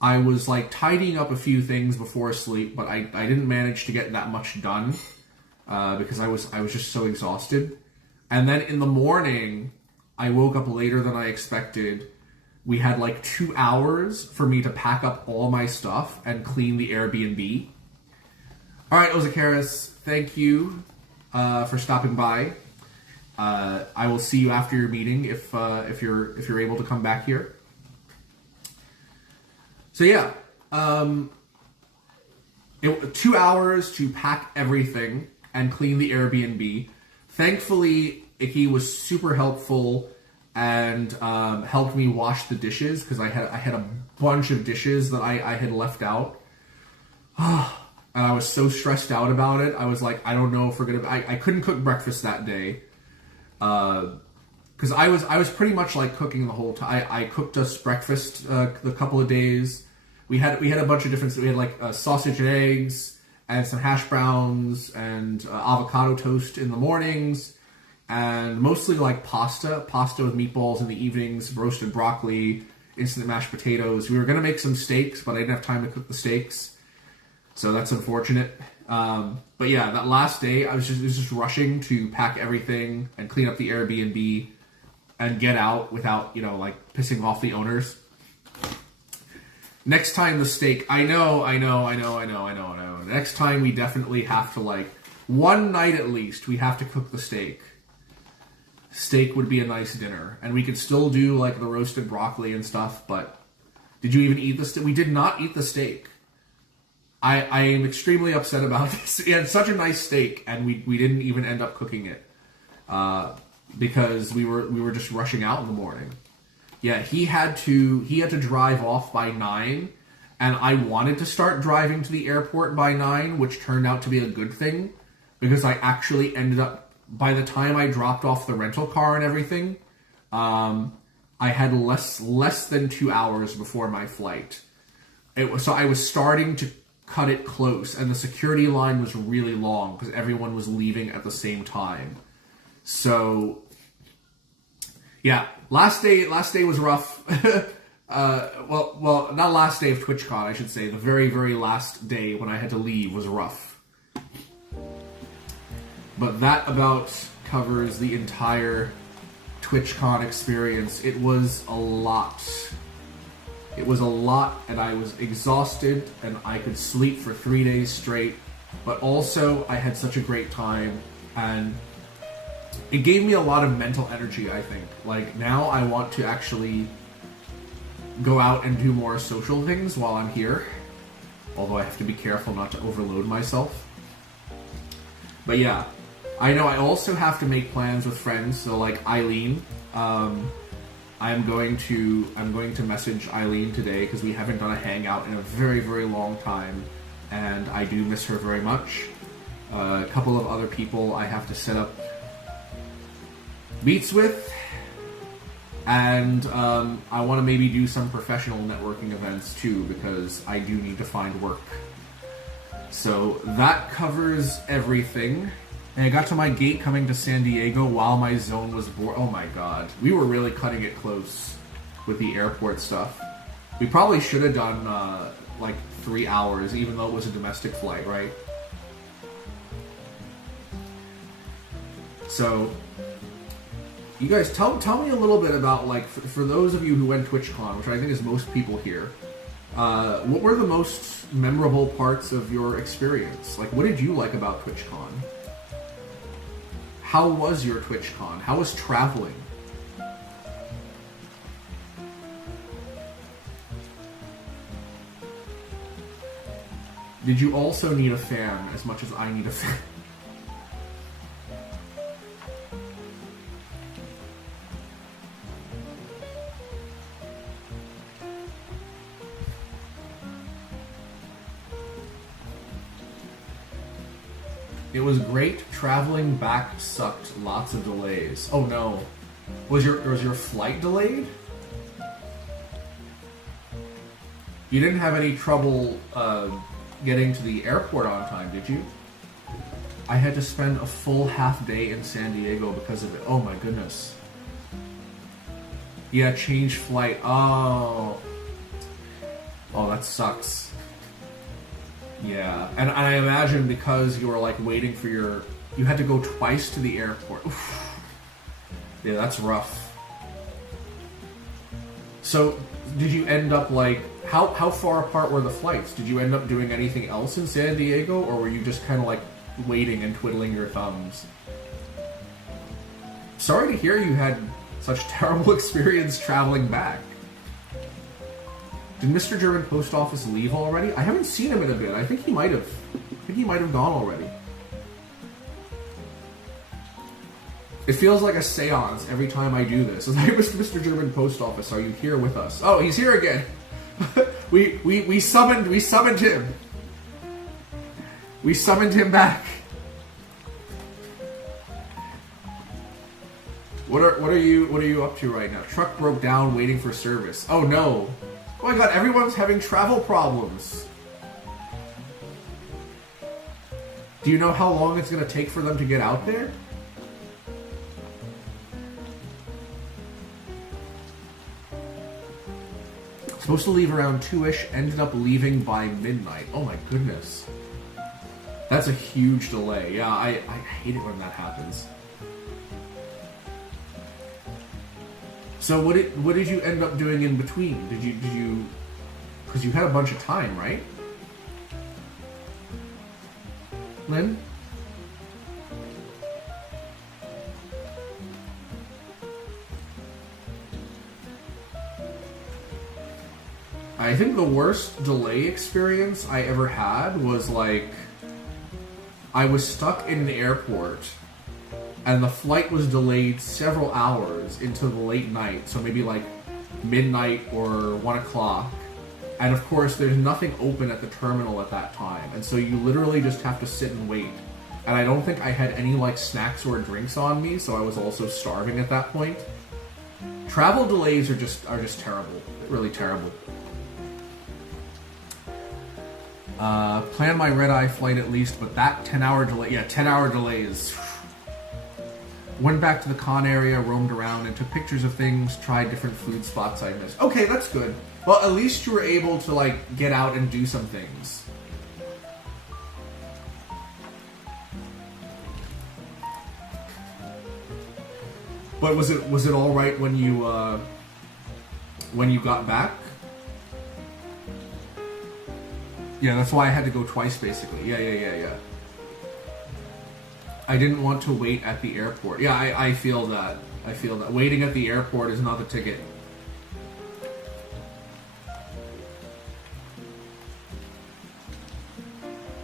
I was like tidying up a few things before sleep, but I didn't manage to get that much done because I was just so exhausted. And then in the morning, I woke up later than I expected. We had like 2 hours for me to pack up all my stuff and clean the Airbnb. All right, Ozakaris, thank you for stopping by. I will see you after your meeting if you're able to come back here. So yeah, 2 hours to pack everything and clean the Airbnb. Thankfully, Icky was super helpful and helped me wash the dishes because I had a bunch of dishes that I had left out. And I was so stressed out about it. I was like, I don't know if we're gonna. I couldn't cook breakfast that day because because I was pretty much like cooking the whole time. I cooked us breakfast the couple of days. We had a bunch of different. We had like sausage and eggs and some hash browns and avocado toast in the mornings, and mostly like pasta with meatballs in the evenings, roasted broccoli, instant mashed potatoes. We were gonna make some steaks, but I didn't have time to cook the steaks, so that's unfortunate. But yeah, that last day I was just rushing to pack everything and clean up the Airbnb and get out without, like pissing off the owners. Next time the steak, I know. Next time we definitely have to, like, one night at least, we have to cook the steak. Steak would be a nice dinner. And we could still do, like, the roasted broccoli and stuff, but did you even eat the steak? We did not eat the steak. I am extremely upset about this. He had such a nice steak, and we didn't even end up cooking it. Because we were just rushing out in the morning. Yeah, he had to drive off by 9, and I wanted to start driving to the airport by 9, which turned out to be a good thing, because I actually ended up, by the time I dropped off the rental car and everything, I had less than 2 hours before my flight. So I was starting to cut it close, and the security line was really long because everyone was leaving at the same time. So yeah, last day was rough. Well, not last day of TwitchCon, I should say. The very, very last day when I had to leave was rough. But that about covers the entire TwitchCon experience. It was a lot. It was a lot, and I was exhausted, and I could sleep for 3 days straight. But also, I had such a great time, and it gave me a lot of mental energy, I think. Like, now I want to actually go out and do more social things while I'm here. Although I have to be careful not to overload myself. But yeah, I know I also have to make plans with friends. So like Eileen, I'm going to message Eileen today because we haven't done a hangout in a very, very long time. And I do miss her very much. A couple of other people I have to set up meets with, and I want to maybe do some professional networking events too, because I do need to find work. So that covers everything. And I got to my gate coming to San Diego while my zone was bored. Oh my god, we were really cutting it close with the airport stuff. We probably should have done like 3 hours, even though it was a domestic flight, right? So you guys, tell me a little bit about, like, for those of you who went TwitchCon, which I think is most people here, what were the most memorable parts of your experience? Like, what did you like about TwitchCon? How was your TwitchCon? How was traveling? Did you also need a fan as much as I need a fan? It was great. Traveling back sucked. Lots of delays. Oh no. Was your flight delayed? You didn't have any trouble getting to the airport on time, did you? I had to spend a full half day in San Diego because of it. Oh my goodness. Yeah, change flight. Oh, that sucks. Yeah, and I imagine because you were like waiting for you had to go twice to the airport. Oof. Yeah, that's rough. So, did you end up like, how far apart were the flights? Did you end up doing anything else in San Diego, or were you just kind of like waiting and twiddling your thumbs? Sorry to hear you had such terrible experience traveling back. Did Mr. German Post Office leave already? I haven't seen him in a bit. I think he might have. Gone already. It feels like a seance every time I do this. It's like, Mr. German Post Office, are you here with us? Oh, he's here again. we summoned him. We summoned him back. What are you up to right now? Truck broke down waiting for service. Oh no. Oh my god, everyone's having travel problems. Do you know how long it's going to take for them to get out there? Supposed to leave around 2-ish, ended up leaving by midnight. Oh my goodness. That's a huge delay. Yeah, I hate it when that happens. So what did you end up doing in between? Did you because you had a bunch of time, right? Lynn? I think the worst delay experience I ever had was like I was stuck in an airport and the flight was delayed several hours into the late night, so maybe like midnight or 1 o'clock. And of course, there's nothing open at the terminal at that time, and so you literally just have to sit and wait. And I don't think I had any like snacks or drinks on me, so I was also starving at that point. Travel delays are just terrible, really terrible. Plan my red-eye flight at least, but that 10-hour delay, yeah, 10-hour delays. Went back to the con area, roamed around, and took pictures of things, tried different food spots I missed. Okay, that's good. Well, at least you were able to, like, get out and do some things. But was it all right when you got back? Yeah, that's why I had to go twice, basically. Yeah. I didn't want to wait at the airport. Yeah, I feel that. I feel that. Waiting at the airport is not the ticket.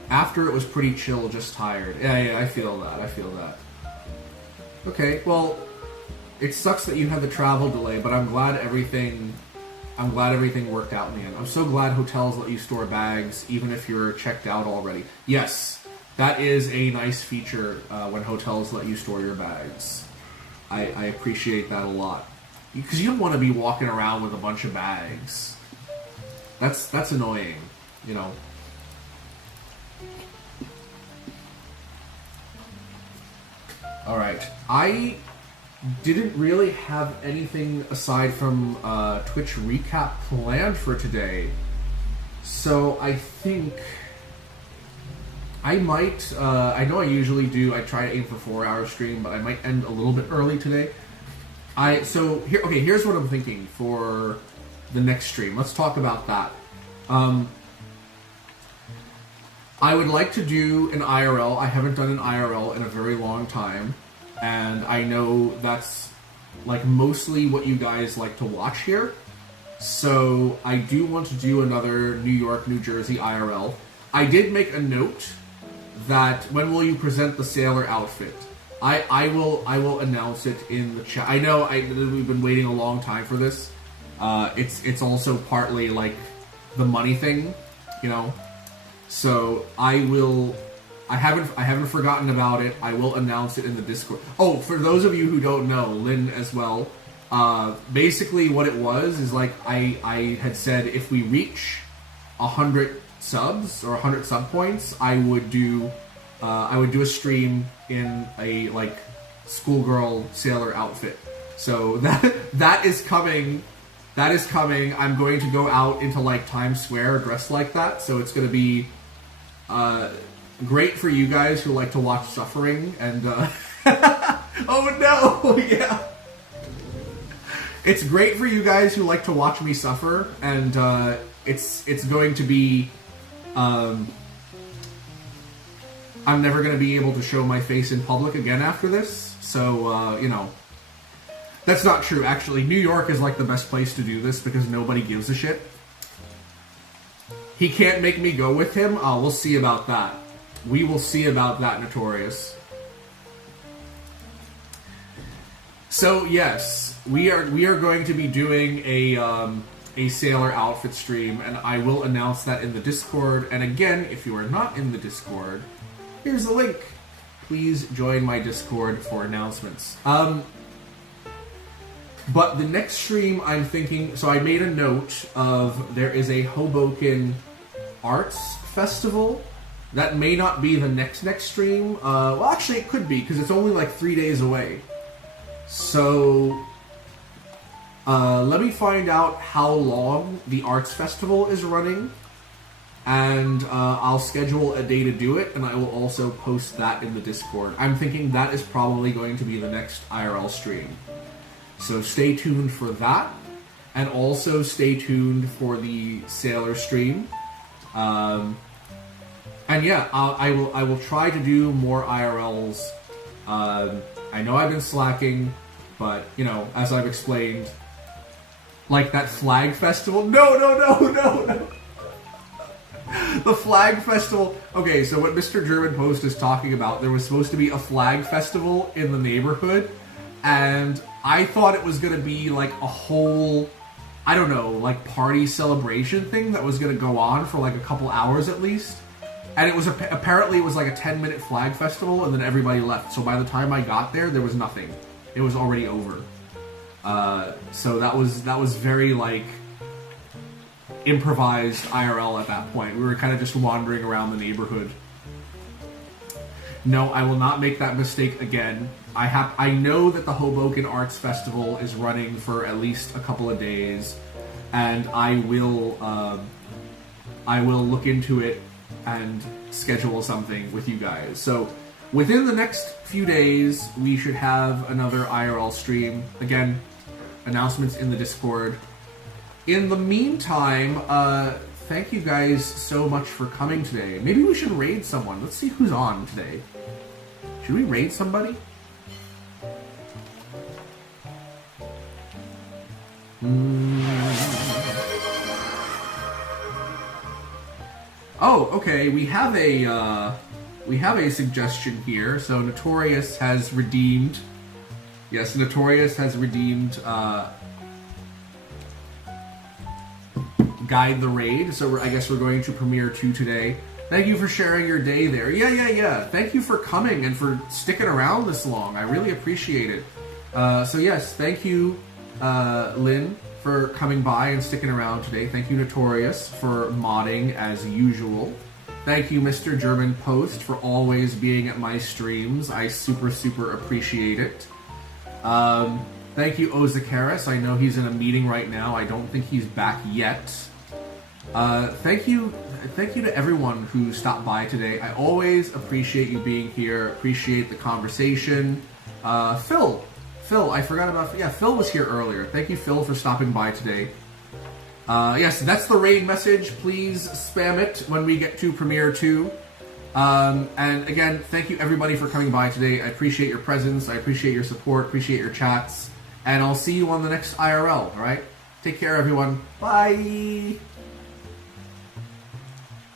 After it was pretty chill, just tired. Yeah, I feel that. Okay, well, it sucks that you had the travel delay, but I'm glad everything worked out in the end. I'm so glad hotels let you store bags, even if you're checked out already. Yes, that is a nice feature when hotels let you store your bags. I appreciate that a lot. Because you don't want to be walking around with a bunch of bags. That's annoying, you know. Alright, I didn't really have anything aside from Twitch Recap planned for today. So I think I might, I know I usually do, I try to aim for 4-hour stream, but I might end a little bit early today. Here's what I'm thinking for the next stream. Let's talk about that. I would like to do an IRL. I haven't done an IRL in a very long time, and I know that's like mostly what you guys like to watch here. So I do want to do another New York, New Jersey IRL. I did make a note that when will you present the sailor outfit? I will announce it in the chat. I know we've been waiting a long time for this. It's also partly like the money thing, you know. So I haven't forgotten about it. I will announce it in the Discord. Oh, for those of you who don't know, Lynn as well. Basically, what it was is like I had said if we reach 100 subs or 100 sub points, I would do a stream in a like schoolgirl sailor outfit. So that is coming. That is coming. I'm going to go out into like Times Square dressed like that. So it's going to be great for you guys who like to watch suffering and oh no, yeah. It's great for you guys who like to watch me suffer, and it's going to be I'm never going to be able to show my face in public again after this. So you know, that's not true actually. New York is like the best place to do this because nobody gives a shit. He can't make me go with him? Oh, we'll see about that. We will see about that, Notorious. So yes, we are going to be doing a sailor outfit stream, and I will announce that in the Discord. And again, if you are not in the Discord, here's the link. Please join my Discord for announcements. But the next stream, I'm thinking... So I made a note of there is a Hoboken Arts Festival. That may not be the next stream. Well, actually, it could be, because it's only like 3 days away. So... let me find out how long the Arts Festival is running. And I'll schedule a day to do it, and I will also post that in the Discord. I'm thinking that is probably going to be the next IRL stream. So stay tuned for that, and also stay tuned for the Sailor stream. And yeah, I will try to do more IRLs. I know I've been slacking, but you know, as I've explained, like that flag festival. No. The flag festival. Okay, so what Mr. German Post is talking about, there was supposed to be a flag festival in the neighborhood, and I thought it was going to be like a whole, I don't know, like party celebration thing that was going to go on for like a couple hours at least. And it was apparently it was like a 10-minute flag festival, and then everybody left. So by the time I got there was nothing. It was already over. So that was very like improvised IRL at that point. We were kind of just wandering around the neighborhood. No, I will not make that mistake again. I know that the Hoboken Arts Festival is running for at least a couple of days, and I will look into it and schedule something with you guys. So within the next few days, we should have another IRL stream. Again, announcements in the Discord. In the meantime, thank you guys so much for coming today. Maybe we should raid someone. Let's see who's on today. Should we raid somebody? Oh, okay. We have a suggestion here. So Notorious has redeemed. Yes, Notorious has redeemed. Guide the Raid. So I guess we're going to Premiere 2 today. Thank you for sharing your day there. Yeah. Thank you for coming and for sticking around this long. I really appreciate it. So yes, thank you, Lynn, for coming by and sticking around today. Thank you, Notorious, for modding as usual. Thank you, Mr. German Post, for always being at my streams. I super appreciate it. Thank you, Ozakaris. I know he's in a meeting right now. I don't think he's back yet. Thank you to everyone who stopped by today. I always appreciate you being here. Appreciate the conversation. Phil, I forgot about... Yeah, Phil was here earlier. Thank you, Phil, for stopping by today. Yes, that's the raid message. Please spam it when we get to Premiere 2. And again, thank you everybody for coming by today. I appreciate your presence. I appreciate your support. Appreciate your chats. And I'll see you on the next IRL, alright? Take care, everyone. Bye!